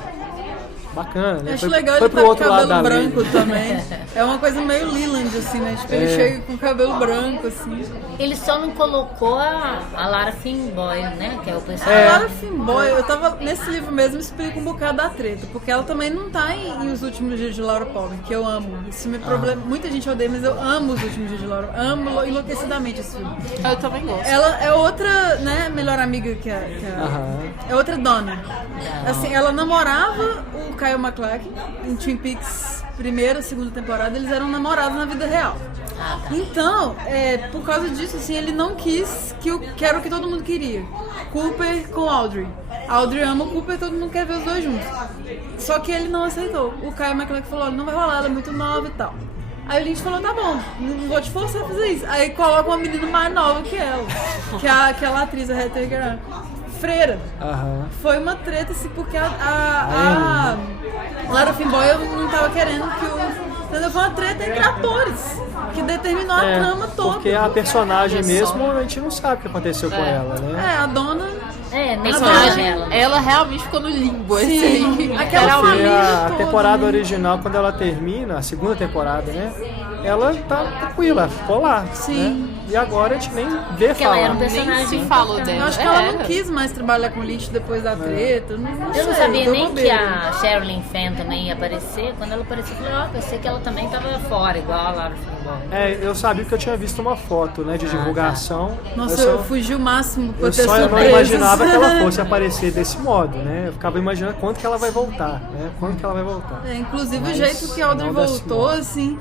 bacana, né? Eu acho Foi- legal foi ele pro tá com outro lado cabelo da branco lei. também. É uma coisa meio Leland, assim, né? Tipo, ele chega com cabelo branco, assim. Ele só não colocou a Lara Flynn Boyle, né? Que é o pessoal. A Lara Flynn Boyle, eu tava nesse livro mesmo, explica um bocado da treta, porque ela também não tá em Os Últimos Dias de Laura Palmer, que eu amo. Isso me problema. Muita gente odeia, mas eu amo Os Últimos Dias de Laura. Amo enlouquecidamente esse filme. Eu também gosto. Ela é outra, né, melhor amiga que a Aham. é outra dona. Assim, ela namorava o Kyle MacLachlan em Twin Peaks primeira, segunda temporada, eles eram namorados na vida real. Então, por causa disso, assim, ele não quis que era o que todo mundo queria. Cooper com Audrey. Audrey ama o Cooper, todo mundo quer ver os dois juntos. Só que ele não aceitou. O Kyle MacLachlan falou, olha, não vai rolar, ela é muito nova e tal. Aí o Lynch falou, tá bom, não vou te forçar a fazer isso. Aí coloca uma menina mais nova que ela, que é aquela atriz, a Heather Graham. Freira. Aham. Foi uma treta, assim, porque a Lara Flynn Boyle não tava querendo que o... Entendeu? Foi uma treta entre atores, que determinou a trama toda. Porque a personagem mesmo, a gente não sabe o que aconteceu com ela, né? A dona... Nem Personagem, sabe ela. ela realmente ficou no limbo. Sim, Assim, aquela Porque família a toda, temporada né? original, quando ela termina, a segunda temporada, né? Ela tá tranquila, ficou lá. Sim. Né? E agora a gente nem vê Porque ela falar. era um nem personagem. se falou Eu dela. acho que ela não quis mais trabalhar com o Lynch depois da treta. Eu não sei, sabia deu nem que bobeira. a Sherilyn Fenn também ia aparecer. Quando ela apareceu, eu falei, pensei que ela também tava fora, igual a Lara Flynn Boyle. Eu sabia que eu tinha visto uma foto, né, de divulgação. Nossa, eu eu fugi o máximo pra Eu ter só não surpresas. imaginava que ela fosse aparecer desse modo, né? Eu ficava imaginando quando que ela vai voltar, né? Quando que ela vai voltar. Inclusive Mas o jeito que a Audrey não desse voltou, modo. assim,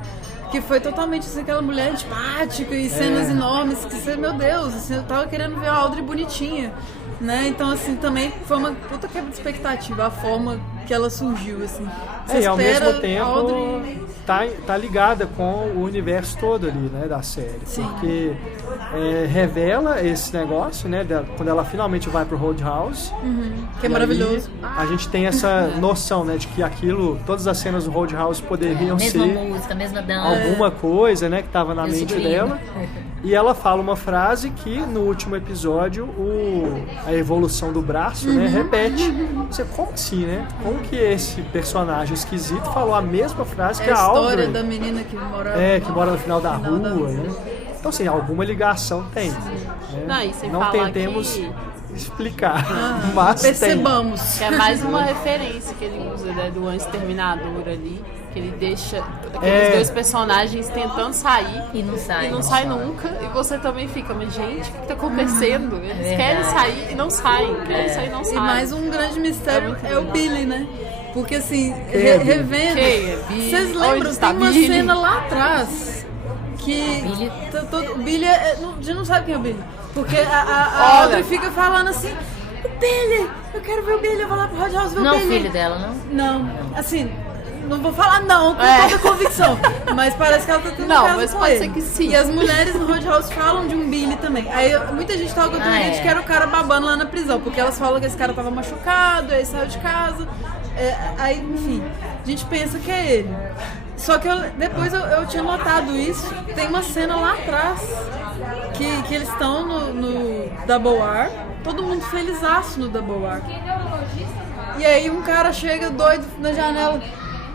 que foi totalmente assim, aquela mulher antipática e cenas enormes, que você, meu Deus, assim, eu tava querendo ver a Audrey bonitinha, né? Então, assim, também foi uma puta quebra de expectativa, a forma que ela surgiu, assim. Você E ao espera mesmo tempo a Audrey... tá ligada com o universo todo ali, né, da série. Sim. Porque revela esse negócio, né, quando ela finalmente vai pro Roadhouse. Que é E maravilhoso. aí, a gente tem essa noção, né, de que aquilo, todas as cenas do Roadhouse poderiam Mesma ser música, mesma dança. alguma coisa, né, que estava na Mesmo mente figurino. dela. E ela fala uma frase que no último episódio a evolução do braço, né, repete. Você, como assim, né? Como que esse personagem esquisito falou a mesma frase que É a a história Audrey? da menina que mora... Que mora no final da Final da rua, rua. né? Então, assim, alguma ligação tem. Né? Não, e sem Não falar tentemos que- explicar, mas Percebamos. Que é mais uma referência que ele usa, né, do Exterminador ali. Que ele deixa aqueles dois personagens tentando sair E não sai. e não sai nunca. E você também fica, mas gente, o que tá acontecendo? Eles Verdade. querem sair e não saem. Querem sair e não E saem. mais um grande mistério muito é o legal. Billy, né? Porque assim, Quem é Billy? revendo, Quem é Billy? vocês Onde lembram, está tem uma Billy? cena lá atrás que Billy? o Billy a gente não sabe quem é o Billy. Porque a Audrey fica falando assim, o Billy, eu quero ver o Billy, eu vou lá pro Roadhouse ver Não, o o Billy. filho dela, não? Não, assim, não vou falar não com toda convicção, mas parece que ela tá tendo Não, caso mas com pode ele. ser que sim. E as mulheres no Roadhouse falam de um Billy também. Aí muita gente tava contando gente que era o cara babando lá na prisão, porque elas falam que esse cara tava machucado, aí saiu de casa. Aí, enfim, a gente pensa que é ele. Só que depois eu tinha notado isso. Tem uma cena lá atrás que eles estão no Double R, todo mundo felizaço no Double R. E aí um cara chega doido na janela.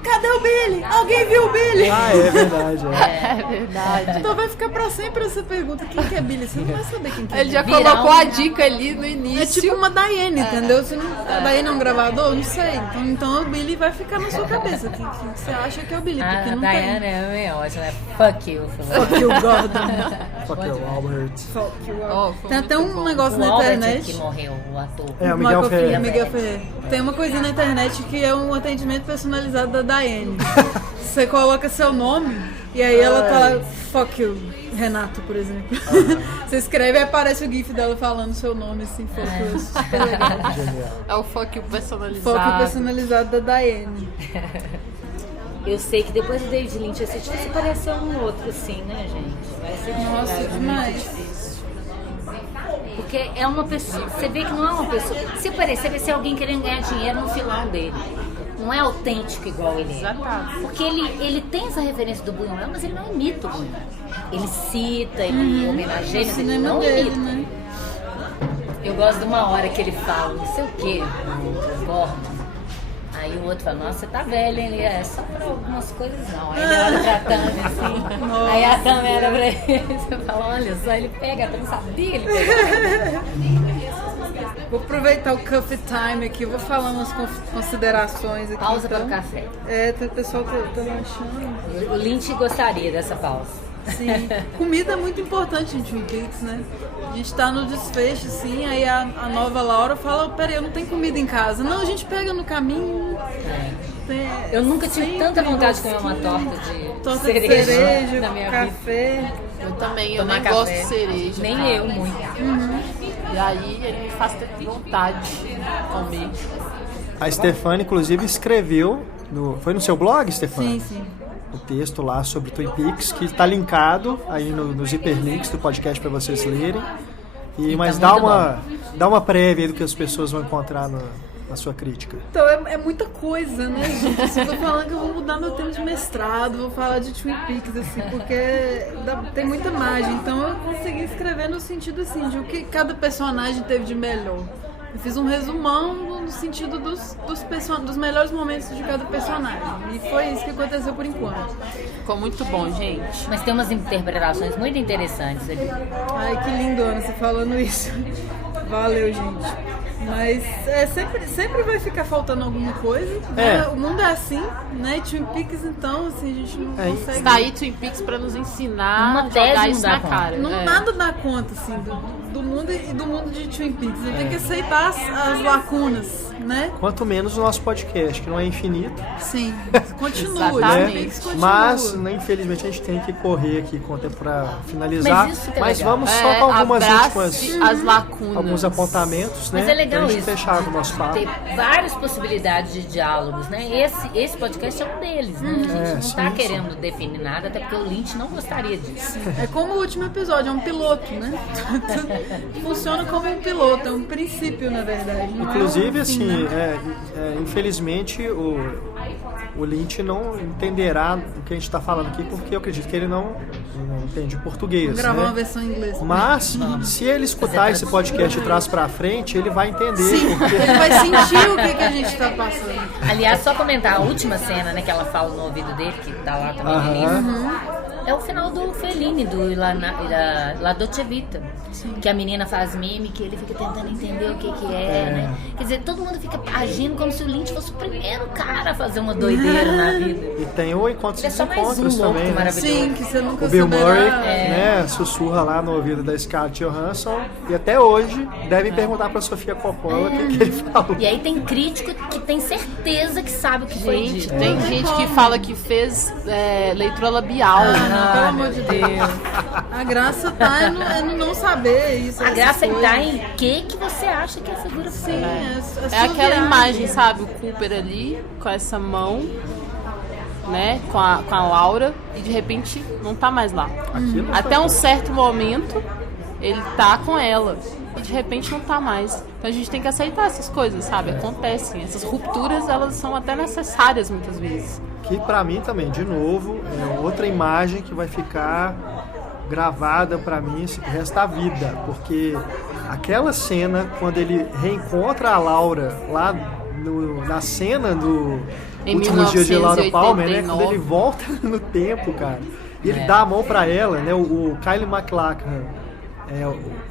cadê o Billy? Alguém viu o Billy? Ah, é verdade. É verdade. Então vai ficar pra sempre essa pergunta, quem que é Billy? Você não vai saber quem que é Ele já Billy. colocou a dica ali no É início. tipo uma Diane, entendeu? A Diane é um gravador? Não sei. Então o Billy vai ficar na sua cabeça. Quem você acha que é o Billy? Porque A não Diana é ótima, é fuck you. Fuck you, Gordon. Fuck you, Albert. Fuck you, Oh, foi Tem até muito um bom. negócio O na Albert internet. que morreu, o ator. É, o Miguel Ferreira. Miguel Ferreira. Tem uma coisinha na internet que é um atendimento personalizado da Diane. Você coloca seu nome e aí ela tá lá, fuck you, Renato, por exemplo. Você escreve e aparece o gif dela falando seu nome, assim, fuck you. Super legal. É o fuck you personalizado. Fuck you personalizado da Diane. Eu sei que depois do David Lynch assistir, você pareceu um outro, assim, né, gente? Vai ser Nossa, difícil, demais. muito difícil. Porque é uma pessoa, você vê que não é uma pessoa. Se parecer, vai ser alguém querendo ganhar dinheiro no filão dele. Não é autêntico igual ele é. Exatamente. Porque ele tem essa referência do Buñuel, mas ele não imita o Buñuel. Ele cita, ele homenageia, mas ele cinema não dele, imita. né? Eu gosto de uma hora que ele fala, não sei o quê, o Gordon. Aí o outro fala, nossa, você tá velho, hein? Ele é só pra algumas coisas não. Aí ele olha pra Tânia assim, aí a Tânia era pra ele, você fala, olha só, ele pega, eu não sabia, ele pega. Vou aproveitar o coffee time aqui, vou falar umas considerações aqui. Pausa então. para o café. É, o pessoal tá lanchando. O Lynch gostaria dessa pausa. Sim. Comida é muito importante em Twin Peaks, né? A gente tá no desfecho, assim, aí a nova Laura fala, peraí, eu não tenho comida em casa. Não, a gente pega no caminho. Eu nunca tive tanta vontade de comer uma torta de cereja, na minha café. vida. Eu também, eu Tomar nem café. gosto de cereja. Nem cara. eu, muito. E aí ele me faz ter vontade de comer. A Stefania, inclusive, escreveu, foi no seu blog, Stefania? Sim. O texto lá sobre Twin Peaks, que está linkado aí nos hiperlinks do podcast para vocês lerem. Mas tá dá uma prévia aí do que as pessoas vão encontrar na sua crítica. Então é muita coisa, né, gente? Assim, eu tô falando que eu vou mudar meu tema de mestrado, vou falar de Twin Peaks, assim, porque tem muita margem. Então eu consegui escrever no sentido, assim, de o que cada personagem teve de melhor. Eu fiz um resumão no sentido dos melhores momentos de cada personagem. E foi isso que aconteceu por enquanto. Ficou muito bom, gente. Mas tem umas interpretações muito interessantes ali. Ai, que lindo, Ana, você falando isso. Valeu, gente. Mas sempre vai ficar faltando alguma coisa. Né? O mundo é assim, né? Twin Peaks, então, assim, a gente não consegue... Está aí Twin Peaks pra nos ensinar Uma a jogar tese isso não dá na conta. cara. Nada dá conta, assim, do mundo e do mundo de Twin Peaks. Eu tenho que aceitar as lacunas, né? Quanto menos o nosso podcast, que não é infinito, Sim, continua. Exatamente. Twin Peaks continua. mas né, infelizmente a gente tem que correr aqui com o tempo para finalizar. Mas isso que é Mas legal. vamos só com algumas abrace últimas... as lacunas. Alguns apontamentos, né? Mas é legal pra gente isso. fechar o nosso papo. Ter várias possibilidades de diálogos, né? Esse podcast é um deles, né? A gente não tá querendo definir nada, até porque o Lynch não gostaria disso. É como o último episódio, é um piloto, né? Funciona como um piloto, é um princípio, na verdade. Não Inclusive, é um fim, assim, né? infelizmente o Lynch não entenderá o que a gente está falando aqui, porque eu acredito que ele não entende português. Vou gravar né? uma versão em inglês. Mas, se ele escutar esse podcast de trás pra frente, ele vai entender. Sim, Porque... ele vai sentir o que a gente tá passando. Aliás, só comentar a última cena, né, que ela fala no ouvido dele, que tá lá também no início. É o final do Fellini, do La Dolce Vita. Que a menina faz meme, que ele fica tentando entender o que é, né? Quer dizer, todo mundo fica agindo como se o Lynch fosse o primeiro cara a fazer uma doideira na vida. E tem o Encontros Ele é e só mais Desencontros um louco também, né? maravilhoso. Sim, que você nunca O Bill saberá. Murray, né, sussurra lá no ouvido da Scarlett Johansson e até hoje devem perguntar pra Sofia Coppola o que ele falou. E aí tem crítico que tem certeza que sabe o que foi Gente, dito. tem gente que fala que fez leitura labial. Não, pelo amor de Deus. A graça tá é no não saber isso. A graça essas está coisas. em que você acha que a figura foi. Sim, É sua aquela viagem. imagem, sabe? O Cooper ali, com essa mão, né? Com a Laura, e de repente não tá mais lá. Aquilo Até um certo momento, ele tá com ela. E de repente não tá mais. Então a gente tem que aceitar essas coisas, sabe? Acontecem. Essas rupturas, elas são até necessárias muitas vezes. Que pra mim também, de novo, é outra imagem que vai ficar gravada pra mim o resto da vida, porque aquela cena quando ele reencontra a Laura lá na cena do Em Últimos Dias de Laura Palmer, né? 1989. Quando ele volta no tempo, cara. E ele dá a mão pra ela, né? O Kyle MacLachlan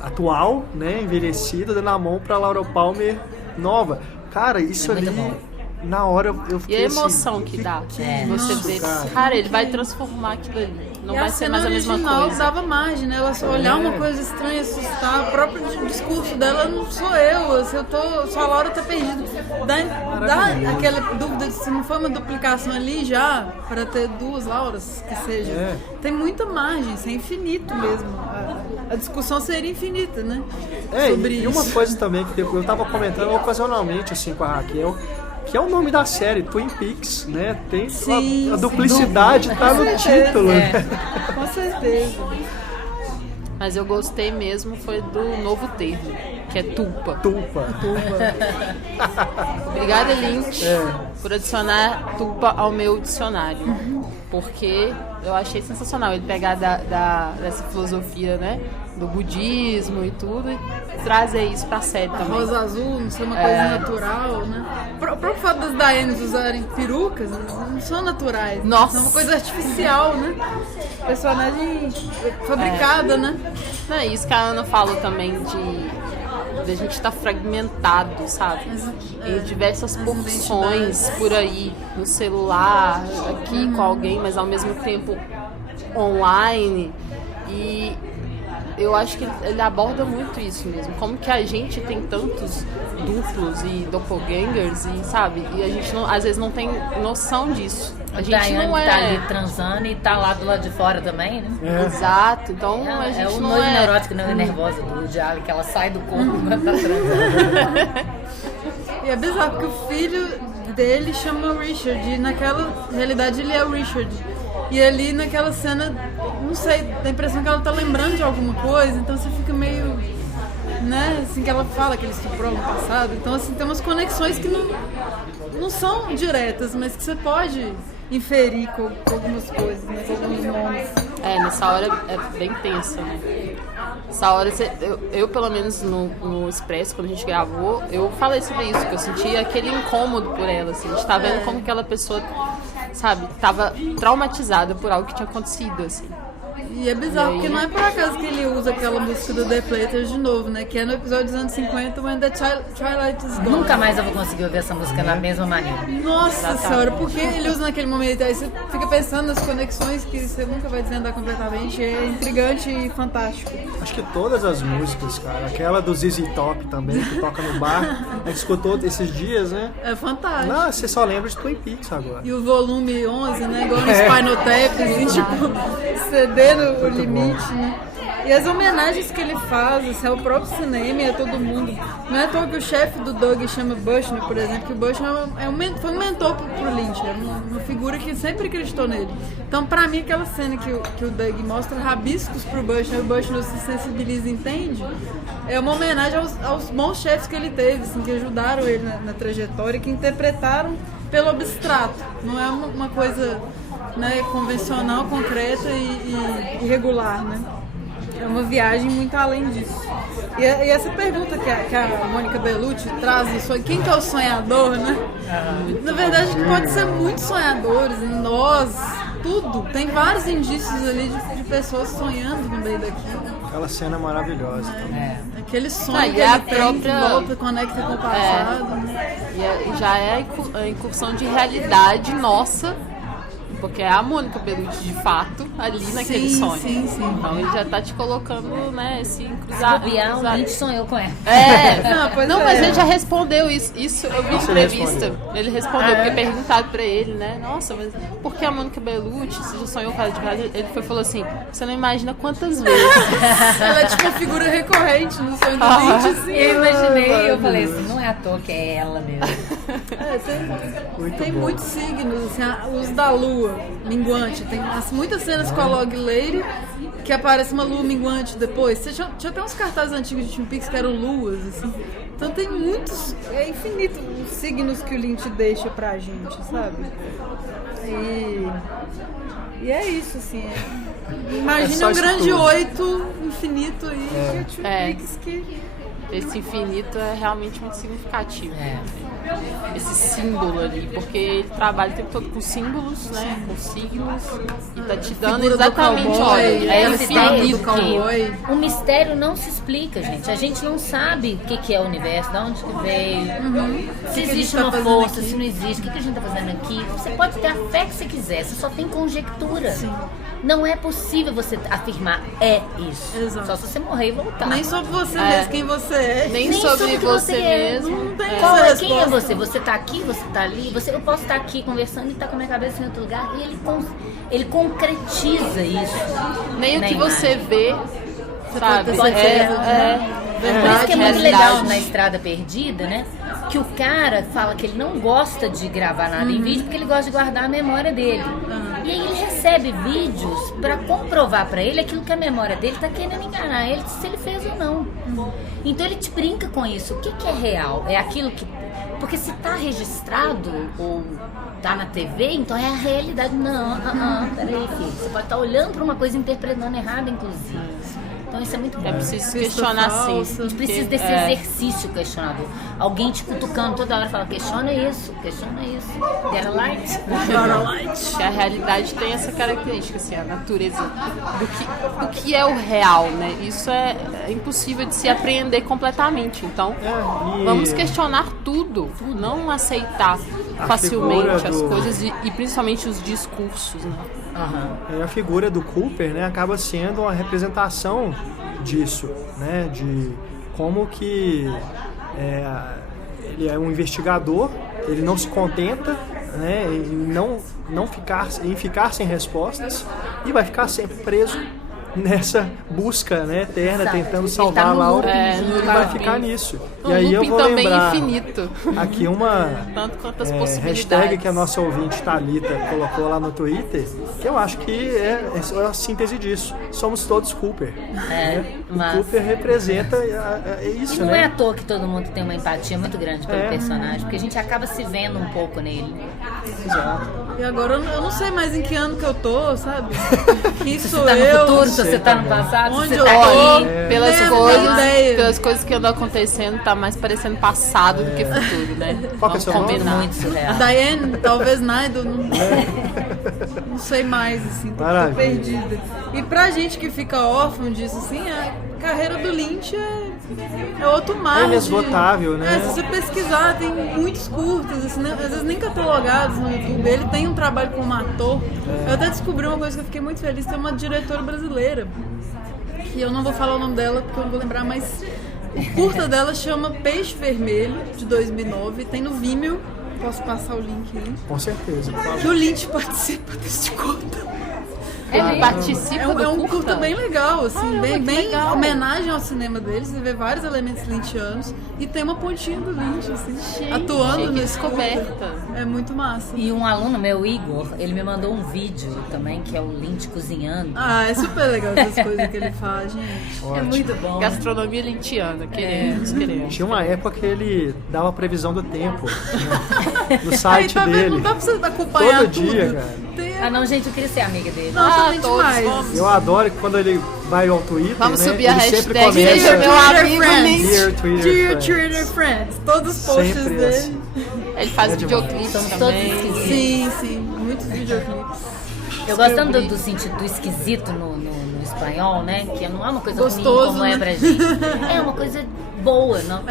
atual, né? Envelhecido, dando a mão pra Laura Palmer nova. Cara, isso ali... Na hora eu fiquei E a emoção assim, que dá. que Você isso, vê. cara? Cara, ele vai transformar aquilo ali. Não E vai a ser cena mais a mesma original coisa. dava margem, né? Ela só olhar uma coisa estranha, assustar. O próprio discurso dela não sou eu. Se eu tô, só a Laura tá perdida. Dá aquela dúvida de se não foi uma duplicação ali já, para ter duas Lauras, que seja. Tem muita margem, isso é infinito mesmo. A discussão seria infinita, né? Sobre e isso. uma coisa também que eu tava comentando ocasionalmente assim com a Raquel, que é o nome da série, Twin Peaks, né? Tem a duplicidade tá no título. Com certeza. Mas eu gostei mesmo foi do novo termo, que é tulpa. Tulpa. Obrigada, Lynch, por adicionar tulpa ao meu dicionário. Porque eu achei sensacional ele pegar dessa filosofia, né? Do budismo e tudo, e trazer isso pra série também. Rosa azul, não ser uma coisa natural, né? O próprio fato das Dianes usarem perucas não são naturais. Nossa. É uma coisa artificial, né? Personagem fabricada, né? Não, é isso que a Ana falou também de a gente estar fragmentado, sabe? Em diversas porções por aí, no celular, aqui com alguém, mas ao mesmo tempo online. E eu acho que ele aborda muito isso mesmo. Como que a gente tem tantos duplos e doppelgangers e, sabe? E a gente às vezes não tem noção disso. A gente Diane não é... tá ali transando e tá lá do lado de fora também, né? Exato. Então a gente É o não noivo é... neurótico, não é nervosa do Diário, que ela sai do corpo enquanto tá transando. E é bizarro, porque o filho dele chama Richard, e naquela realidade ele é o Richard. E ali naquela cena, não sei, dá a impressão que ela tá lembrando de alguma coisa, então você fica meio, né, assim que ela fala que ele estuprou no passado. Então assim, tem umas conexões que não são diretas, mas que você pode inferir com algumas coisas, né, com alguns nomes. Nessa hora é bem tensa, né? Essa hora, eu pelo menos no Expresso, quando a gente gravou, eu falei sobre isso, que eu senti aquele incômodo por ela, assim, a gente tá vendo como aquela pessoa, sabe, tava traumatizada por algo que tinha acontecido, assim. E é bizarro, porque não é por acaso que ele usa aquela música do The Platters de novo, né? Que é no episódio dos anos 50, When the Twilight is Gone. Nunca mais eu vou conseguir ouvir essa música na mesma maneira. Nossa senhora, porque ele usa naquele momento, aí você fica pensando nas conexões que você nunca vai desvendar completamente, é intrigante e fantástico. Acho que todas as músicas, cara. Aquela do ZZ Top também, que toca no bar. A gente escutou esses dias, né? É fantástico. Não, você só lembra de Twin Peaks agora. E o volume 11, né? Igual no Spinal Tap, assim, tipo, CD no limite, né? E as homenagens que ele faz, assim, é o próprio cinema e é todo mundo. Não é à toa que o chefe do Doug chama Bushnell, por exemplo, que o Bushnell foi um mentor pro Lynch, é uma figura que sempre acreditou nele. Então, pra mim, aquela cena que o Doug mostra rabiscos pro Bushnell, e o Bushnell se sensibiliza e entende, é uma homenagem aos bons chefes que ele teve, assim, que ajudaram ele na trajetória, que interpretaram pelo abstrato. Não é uma coisa, né, convencional, concreta e regular, né? É uma viagem muito além disso. E essa pergunta que a Mônica Bellucci traz no sonho, quem que é o sonhador, né? Na verdade, a gente pode ser muito sonhadores, nós, tudo. Tem vários indícios ali de pessoas sonhando no meio daquilo. Aquela cena maravilhosa também. Aquele sonho que e a ele tem, própria- que volta, conecta com o passado. Né? E já é a incursão de realidade nossa, porque é a Mônica Bellucci de fato ali naquele Sim, sonho. sim, sim. Então ele já tá te colocando, né, esse Bobear, o Lynch sonhou com ela. Não, mas ele já respondeu isso. Isso eu vi em Isso ele entrevista. Ele respondeu, porque perguntado pra ele, né? Nossa, mas por que a Mônica Bellucci, você já sonhou com ela de verdade? Ele falou assim, você não imagina quantas vezes. Ela é tipo uma figura recorrente no sonho do Lynch, assim. Eu imaginei, eu falei assim, não é à toa que é ela mesmo. Tem muitos signos, assim, os da lua minguante. Tem muitas cenas com a Log Lady que aparece uma lua minguante depois. Tinha até uns cartazes antigos de Twin Peaks que eram luas, assim. Então tem muitos, é infinito os signos que o Lynch deixa pra gente, sabe? E é isso, assim. Imagina um grande tudo. 8 infinito e o Twin Peaks que... Esse infinito é realmente muito significativo. É. esse símbolo ali, porque ele trabalha o tempo todo com símbolos, né? Com signos, e tá te dando Figura do exatamente, cowboy, olha, é essa ideia infinito. do cowboy. O mistério não se explica, gente. A gente não sabe o que é o universo, de onde que veio, se que a gente existe tá uma fazendo força, aqui? se não existe, o que a gente tá fazendo aqui. Você pode ter a fé que você quiser, você só tem conjectura. Não é possível você afirmar é isso. Exato. Só se você morrer e voltar. Nem sobre você mesmo, quem você é. Nem sobre o que você é. mesmo. Não tem Qual essa quem é resposta. você? Você tá aqui, você tá ali. Eu posso estar aqui conversando e estar com a minha cabeça em outro lugar. E ele concretiza isso. Nem o na que imagem. você vê, sabe? Pode ser. Por isso que é muito realidade. legal na Estrada Perdida, né? Que o cara fala que ele não gosta de gravar nada em vídeo porque ele gosta de guardar a memória dele. E aí ele recebe vídeos pra comprovar pra ele aquilo que a memória dele tá querendo enganar ele, se ele fez ou não. Então ele te brinca com isso. O que é real? É aquilo que... Porque se tá registrado ou tá na TV, então é a realidade. Não, peraí, filho. Você pode estar olhando pra uma coisa e interpretando errado, inclusive. Então isso é muito bom. É preciso questionar sim. A gente precisa desse exercício questionador. Alguém te cutucando toda hora, fala, questiona isso. Get a light. Que a realidade tem essa característica, assim, a natureza do que é o real, né? Isso é impossível de se apreender completamente. Então, vamos questionar tudo, não aceitar facilmente as coisas e principalmente os discursos, né? E a figura do Cooper, né, acaba sendo uma representação disso, né, de como que ele é um investigador, ele não se contenta, né, em ficar sem respostas e vai ficar sempre preso nessa busca, né, eterna, Exato. tentando Ele salvar tá no lá o looping, e vai ficar nisso. E aí eu looping vou também lembrar infinito. aqui uma Tanto quanto as possibilidades. hashtag que a nossa ouvinte Thalita colocou lá no Twitter, que eu acho que é a síntese disso. Somos todos Cooper. Mas... O Cooper representa isso, E não né? é à toa que todo mundo tem uma empatia muito grande pelo personagem, porque a gente acaba se vendo um pouco nele. E agora eu não sei mais em que ano que eu tô, sabe? Quem Se sou você tá no eu? futuro, se você tá no passado, Onde se você eu tá tô? aqui. Pelas coisas que andam acontecendo, tá mais parecendo passado do que futuro, né? Qual que é o seu Vamos nome? combinar. Muito surreal. Diane, talvez Naido, não sei mais, assim, tô Maravilha. perdida. E pra gente que fica órfão disso, assim, a carreira do Lynch é outro mar. É inesgotável, né? Se você pesquisar, tem muitos curtas, assim, né? Às vezes nem catalogados no YouTube. Ele tem um trabalho como ator. Eu até descobri uma coisa que eu fiquei muito feliz, tem uma diretora brasileira, que eu não vou falar o nome dela porque eu não vou lembrar, mas o curta dela chama Peixe Vermelho, de 2009, tem no Vimeo, posso passar o link aí. Com certeza. Que o Lynch participa desse curta. Ele participa É um do curta bem legal, assim, bem legal. homenagem ao cinema deles, você vê vários elementos lynchianos e tem uma pontinha do Lynch, assim, Gente, atuando que nesse curta. descoberta. É muito massa. E um aluno meu, Igor, ele me mandou um vídeo também, que é o Lynch cozinhando. Ah, é super legal essas coisas que ele faz, gente. É muito bom. Gastronomia lintiana, queremos. Tinha uma época que ele dava previsão do tempo, né, no Aí site tá vendo, dele. não dá pra você acompanhar Todo tudo. dia, cara. Ah, não, gente, eu queria ser amiga dele. Nossa, tem todos demais. vamos. Eu adoro que quando ele vai ao Twitter, Vamos né, subir a ele sempre hashtag, começa... seja meu amigo Friends. Lynch. Dear Twitter Dear Friends. Twitter Friends. Todos os posts Sempre dele. assim. Ele faz É demais. videoclipes Somos todos também. esquisitos. Sim, muitos videoclipes. Eu gostando do sentido do esquisito no espanhol, né? Que não é uma coisa Gostoso, ruim como né? é pra gente. É uma coisa boa, não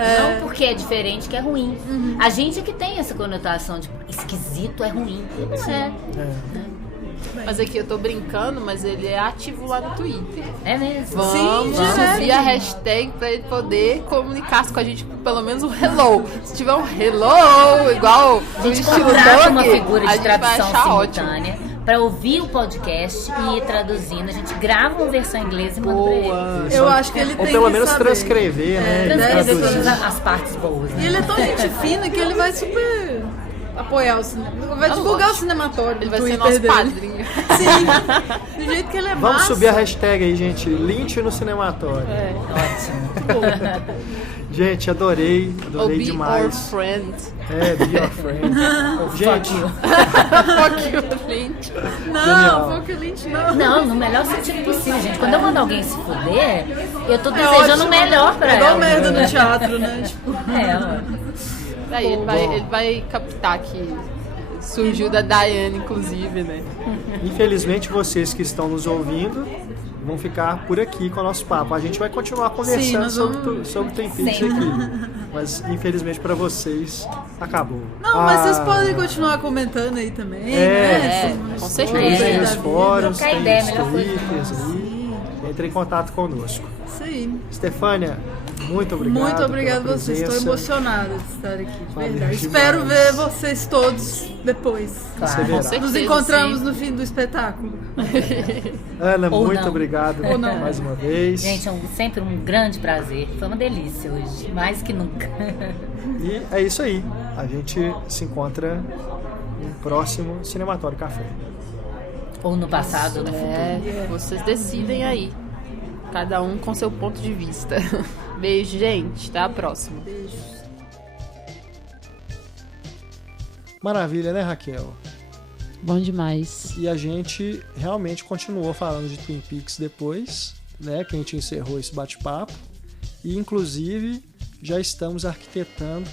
porque é diferente que é ruim. A gente é que tem essa conotação de esquisito é ruim. Mas aqui eu tô brincando, mas ele é ativo lá no Twitter. É mesmo. Vamos subir a hashtag pra ele poder comunicar-se com a gente com pelo menos um hello. Se tiver um hello, igual A do gente estilo contrata uma Doug, figura a de gente vai tradução achar ótimo. simultânea para ouvir o podcast e ir traduzindo. A gente grava uma versão em inglês e manda pra ele. Boa. Eu acho que ele Ou tem pelo que menos saber. transcrever, né? e Transcrever traduzir. todas as partes boas. E Né? ele é tão gente fina que ele vai super apoiar o cinema. Vai divulgar o cinematório do Ele vai ser Twitter nosso dele. padrinho. Sim. Do jeito que ele é Vamos massa. subir a hashtag aí, gente. Lynch no cinematório. Ótimo. Gente, adorei Ou be our demais. friend. Be your friend. Gente, Fuck you, Lynch. Não, foi o que o Lynch não. Não, no melhor sentido possível, gente. Quando eu mando alguém se fuder, eu tô desejando o melhor pra É igual ela. merda no teatro, né? Tipo, É, ó. Aí ele vai captar que surgiu da Daiane, inclusive, né? Infelizmente, vocês que estão nos ouvindo vão ficar por aqui com o nosso papo. A gente vai continuar conversando sobre Twin Peaks aqui. Mas, infelizmente, para vocês, acabou. Não, mas vocês podem continuar comentando aí também, né? Com certeza. Tem os fóruns, Trocar tem ideia, os melhor coisa. twitters aí. Entre em contato conosco. Isso aí. Estefânia, muito obrigado. Muito obrigada a pela vocês. Estou presença. emocionada de estar aqui, de Valeu verdade. demais. Espero ver vocês todos depois. Claro. Você verá. Com certeza, Nos encontramos sim. no fim do espetáculo. Ana, Ou muito não. obrigado Ou não. mais uma vez. Gente, é sempre um grande prazer. Foi uma delícia hoje, mais que nunca. E é isso aí. A gente se encontra no próximo Cinematório Café. Ou no passado, ou no futuro. Vocês decidem aí. Cada um com seu ponto de vista. Beijo, gente. Até a próxima. Maravilha, né, Raquel? Bom demais. E a gente realmente continuou falando de Twin Peaks depois, né, que a gente encerrou esse bate-papo. E, inclusive, já estamos arquitetando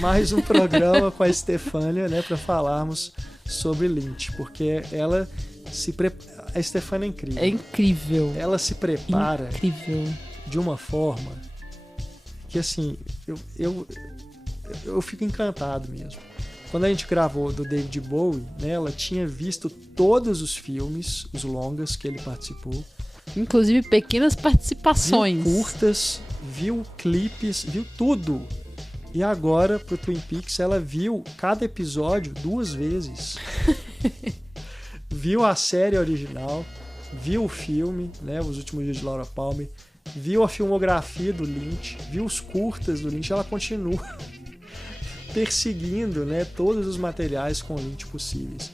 mais um programa com a Estefânia, né, para falarmos sobre Lynch, porque ela se prepara. A Estefânia é incrível. É incrível. Ela se prepara Incrível. de uma forma que, assim, eu fico encantado mesmo. Quando a gente gravou do David Bowie, né, ela tinha visto todos os filmes, os longas que ele participou, Inclusive pequenas participações. viu curtas, viu clipes, viu tudo. E agora, pro Twin Peaks, ela viu cada episódio 2 vezes. Viu a série original, viu o filme, né, Os Últimos Dias de Laura Palmer, viu a filmografia do Lynch, viu os curtas do Lynch. Ela continua perseguindo, né, todos os materiais com Lynch possíveis.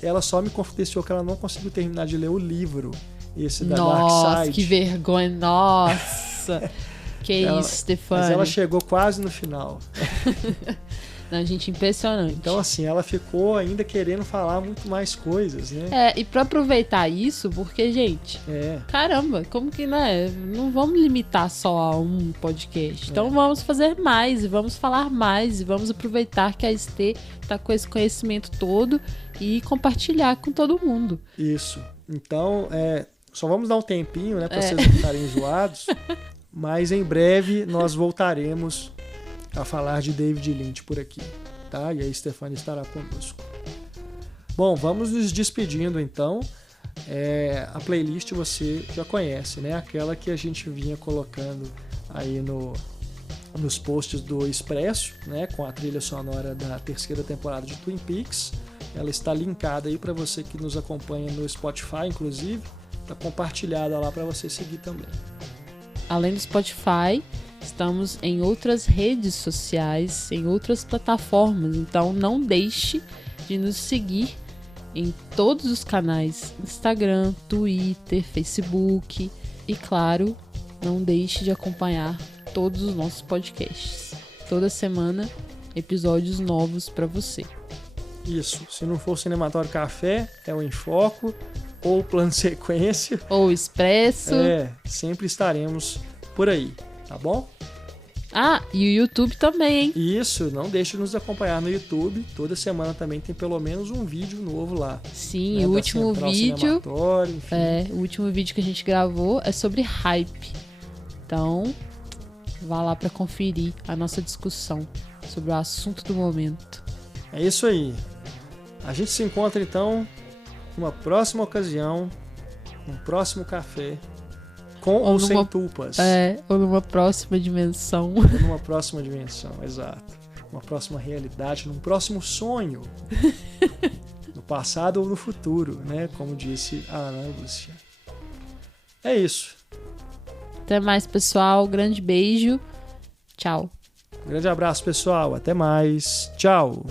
Ela só me confidenciou que ela não conseguiu terminar de ler o livro, esse da Nossa, Dark Side. que vergonha. Nossa. Que Ela- isso, Stefania. Mas ela chegou quase no final. Não, gente, impressionante. Então, assim, ela ficou ainda querendo falar muito mais coisas, né? E pra aproveitar isso, porque, gente, caramba, como que, né? Não vamos limitar só a um podcast. Então vamos fazer mais, e vamos falar mais, e vamos aproveitar que a ST tá com esse conhecimento todo e compartilhar com todo mundo. Isso. Então, só vamos dar um tempinho, né, pra vocês não ficarem enjoados. Mas em breve nós voltaremos a falar de David Lynch por aqui, tá? E aí Stefania estará conosco. Bom, vamos nos despedindo então. A playlist você já conhece, né? Aquela que a gente vinha colocando aí nos posts do Expresso, né? Com a trilha sonora da 3ª temporada de Twin Peaks. Ela está linkada aí para você que nos acompanha no Spotify, inclusive. Está compartilhada lá para você seguir também. Além do Spotify, estamos em outras redes sociais, em outras plataformas. Então não deixe de nos seguir em todos os canais: Instagram, Twitter, Facebook. E claro, não deixe de acompanhar todos os nossos podcasts. Toda semana, episódios novos para você. Isso. Se não for o Cinematório Café, é o Em Foco ou o Plano Sequência. Ou Expresso. Sempre estaremos por aí, tá bom? E o YouTube também, hein? Isso, não deixe de nos acompanhar no YouTube. Toda semana também tem pelo menos um vídeo novo lá. Sim, né, o da último Central vídeo. Cinematório, enfim. O último vídeo que a gente gravou é sobre hype. Então, vá lá para conferir a nossa discussão sobre o assunto do momento. É isso aí. A gente se encontra então numa próxima ocasião, num próximo café, com ou sem tulpas. Ou numa próxima dimensão. Ou numa próxima dimensão, exato. Uma próxima realidade, num próximo sonho. No passado ou no futuro, né? Como disse a Ana Lúcia. É isso. Até mais, pessoal. Grande beijo. Tchau. Um grande abraço, pessoal. Até mais. Tchau.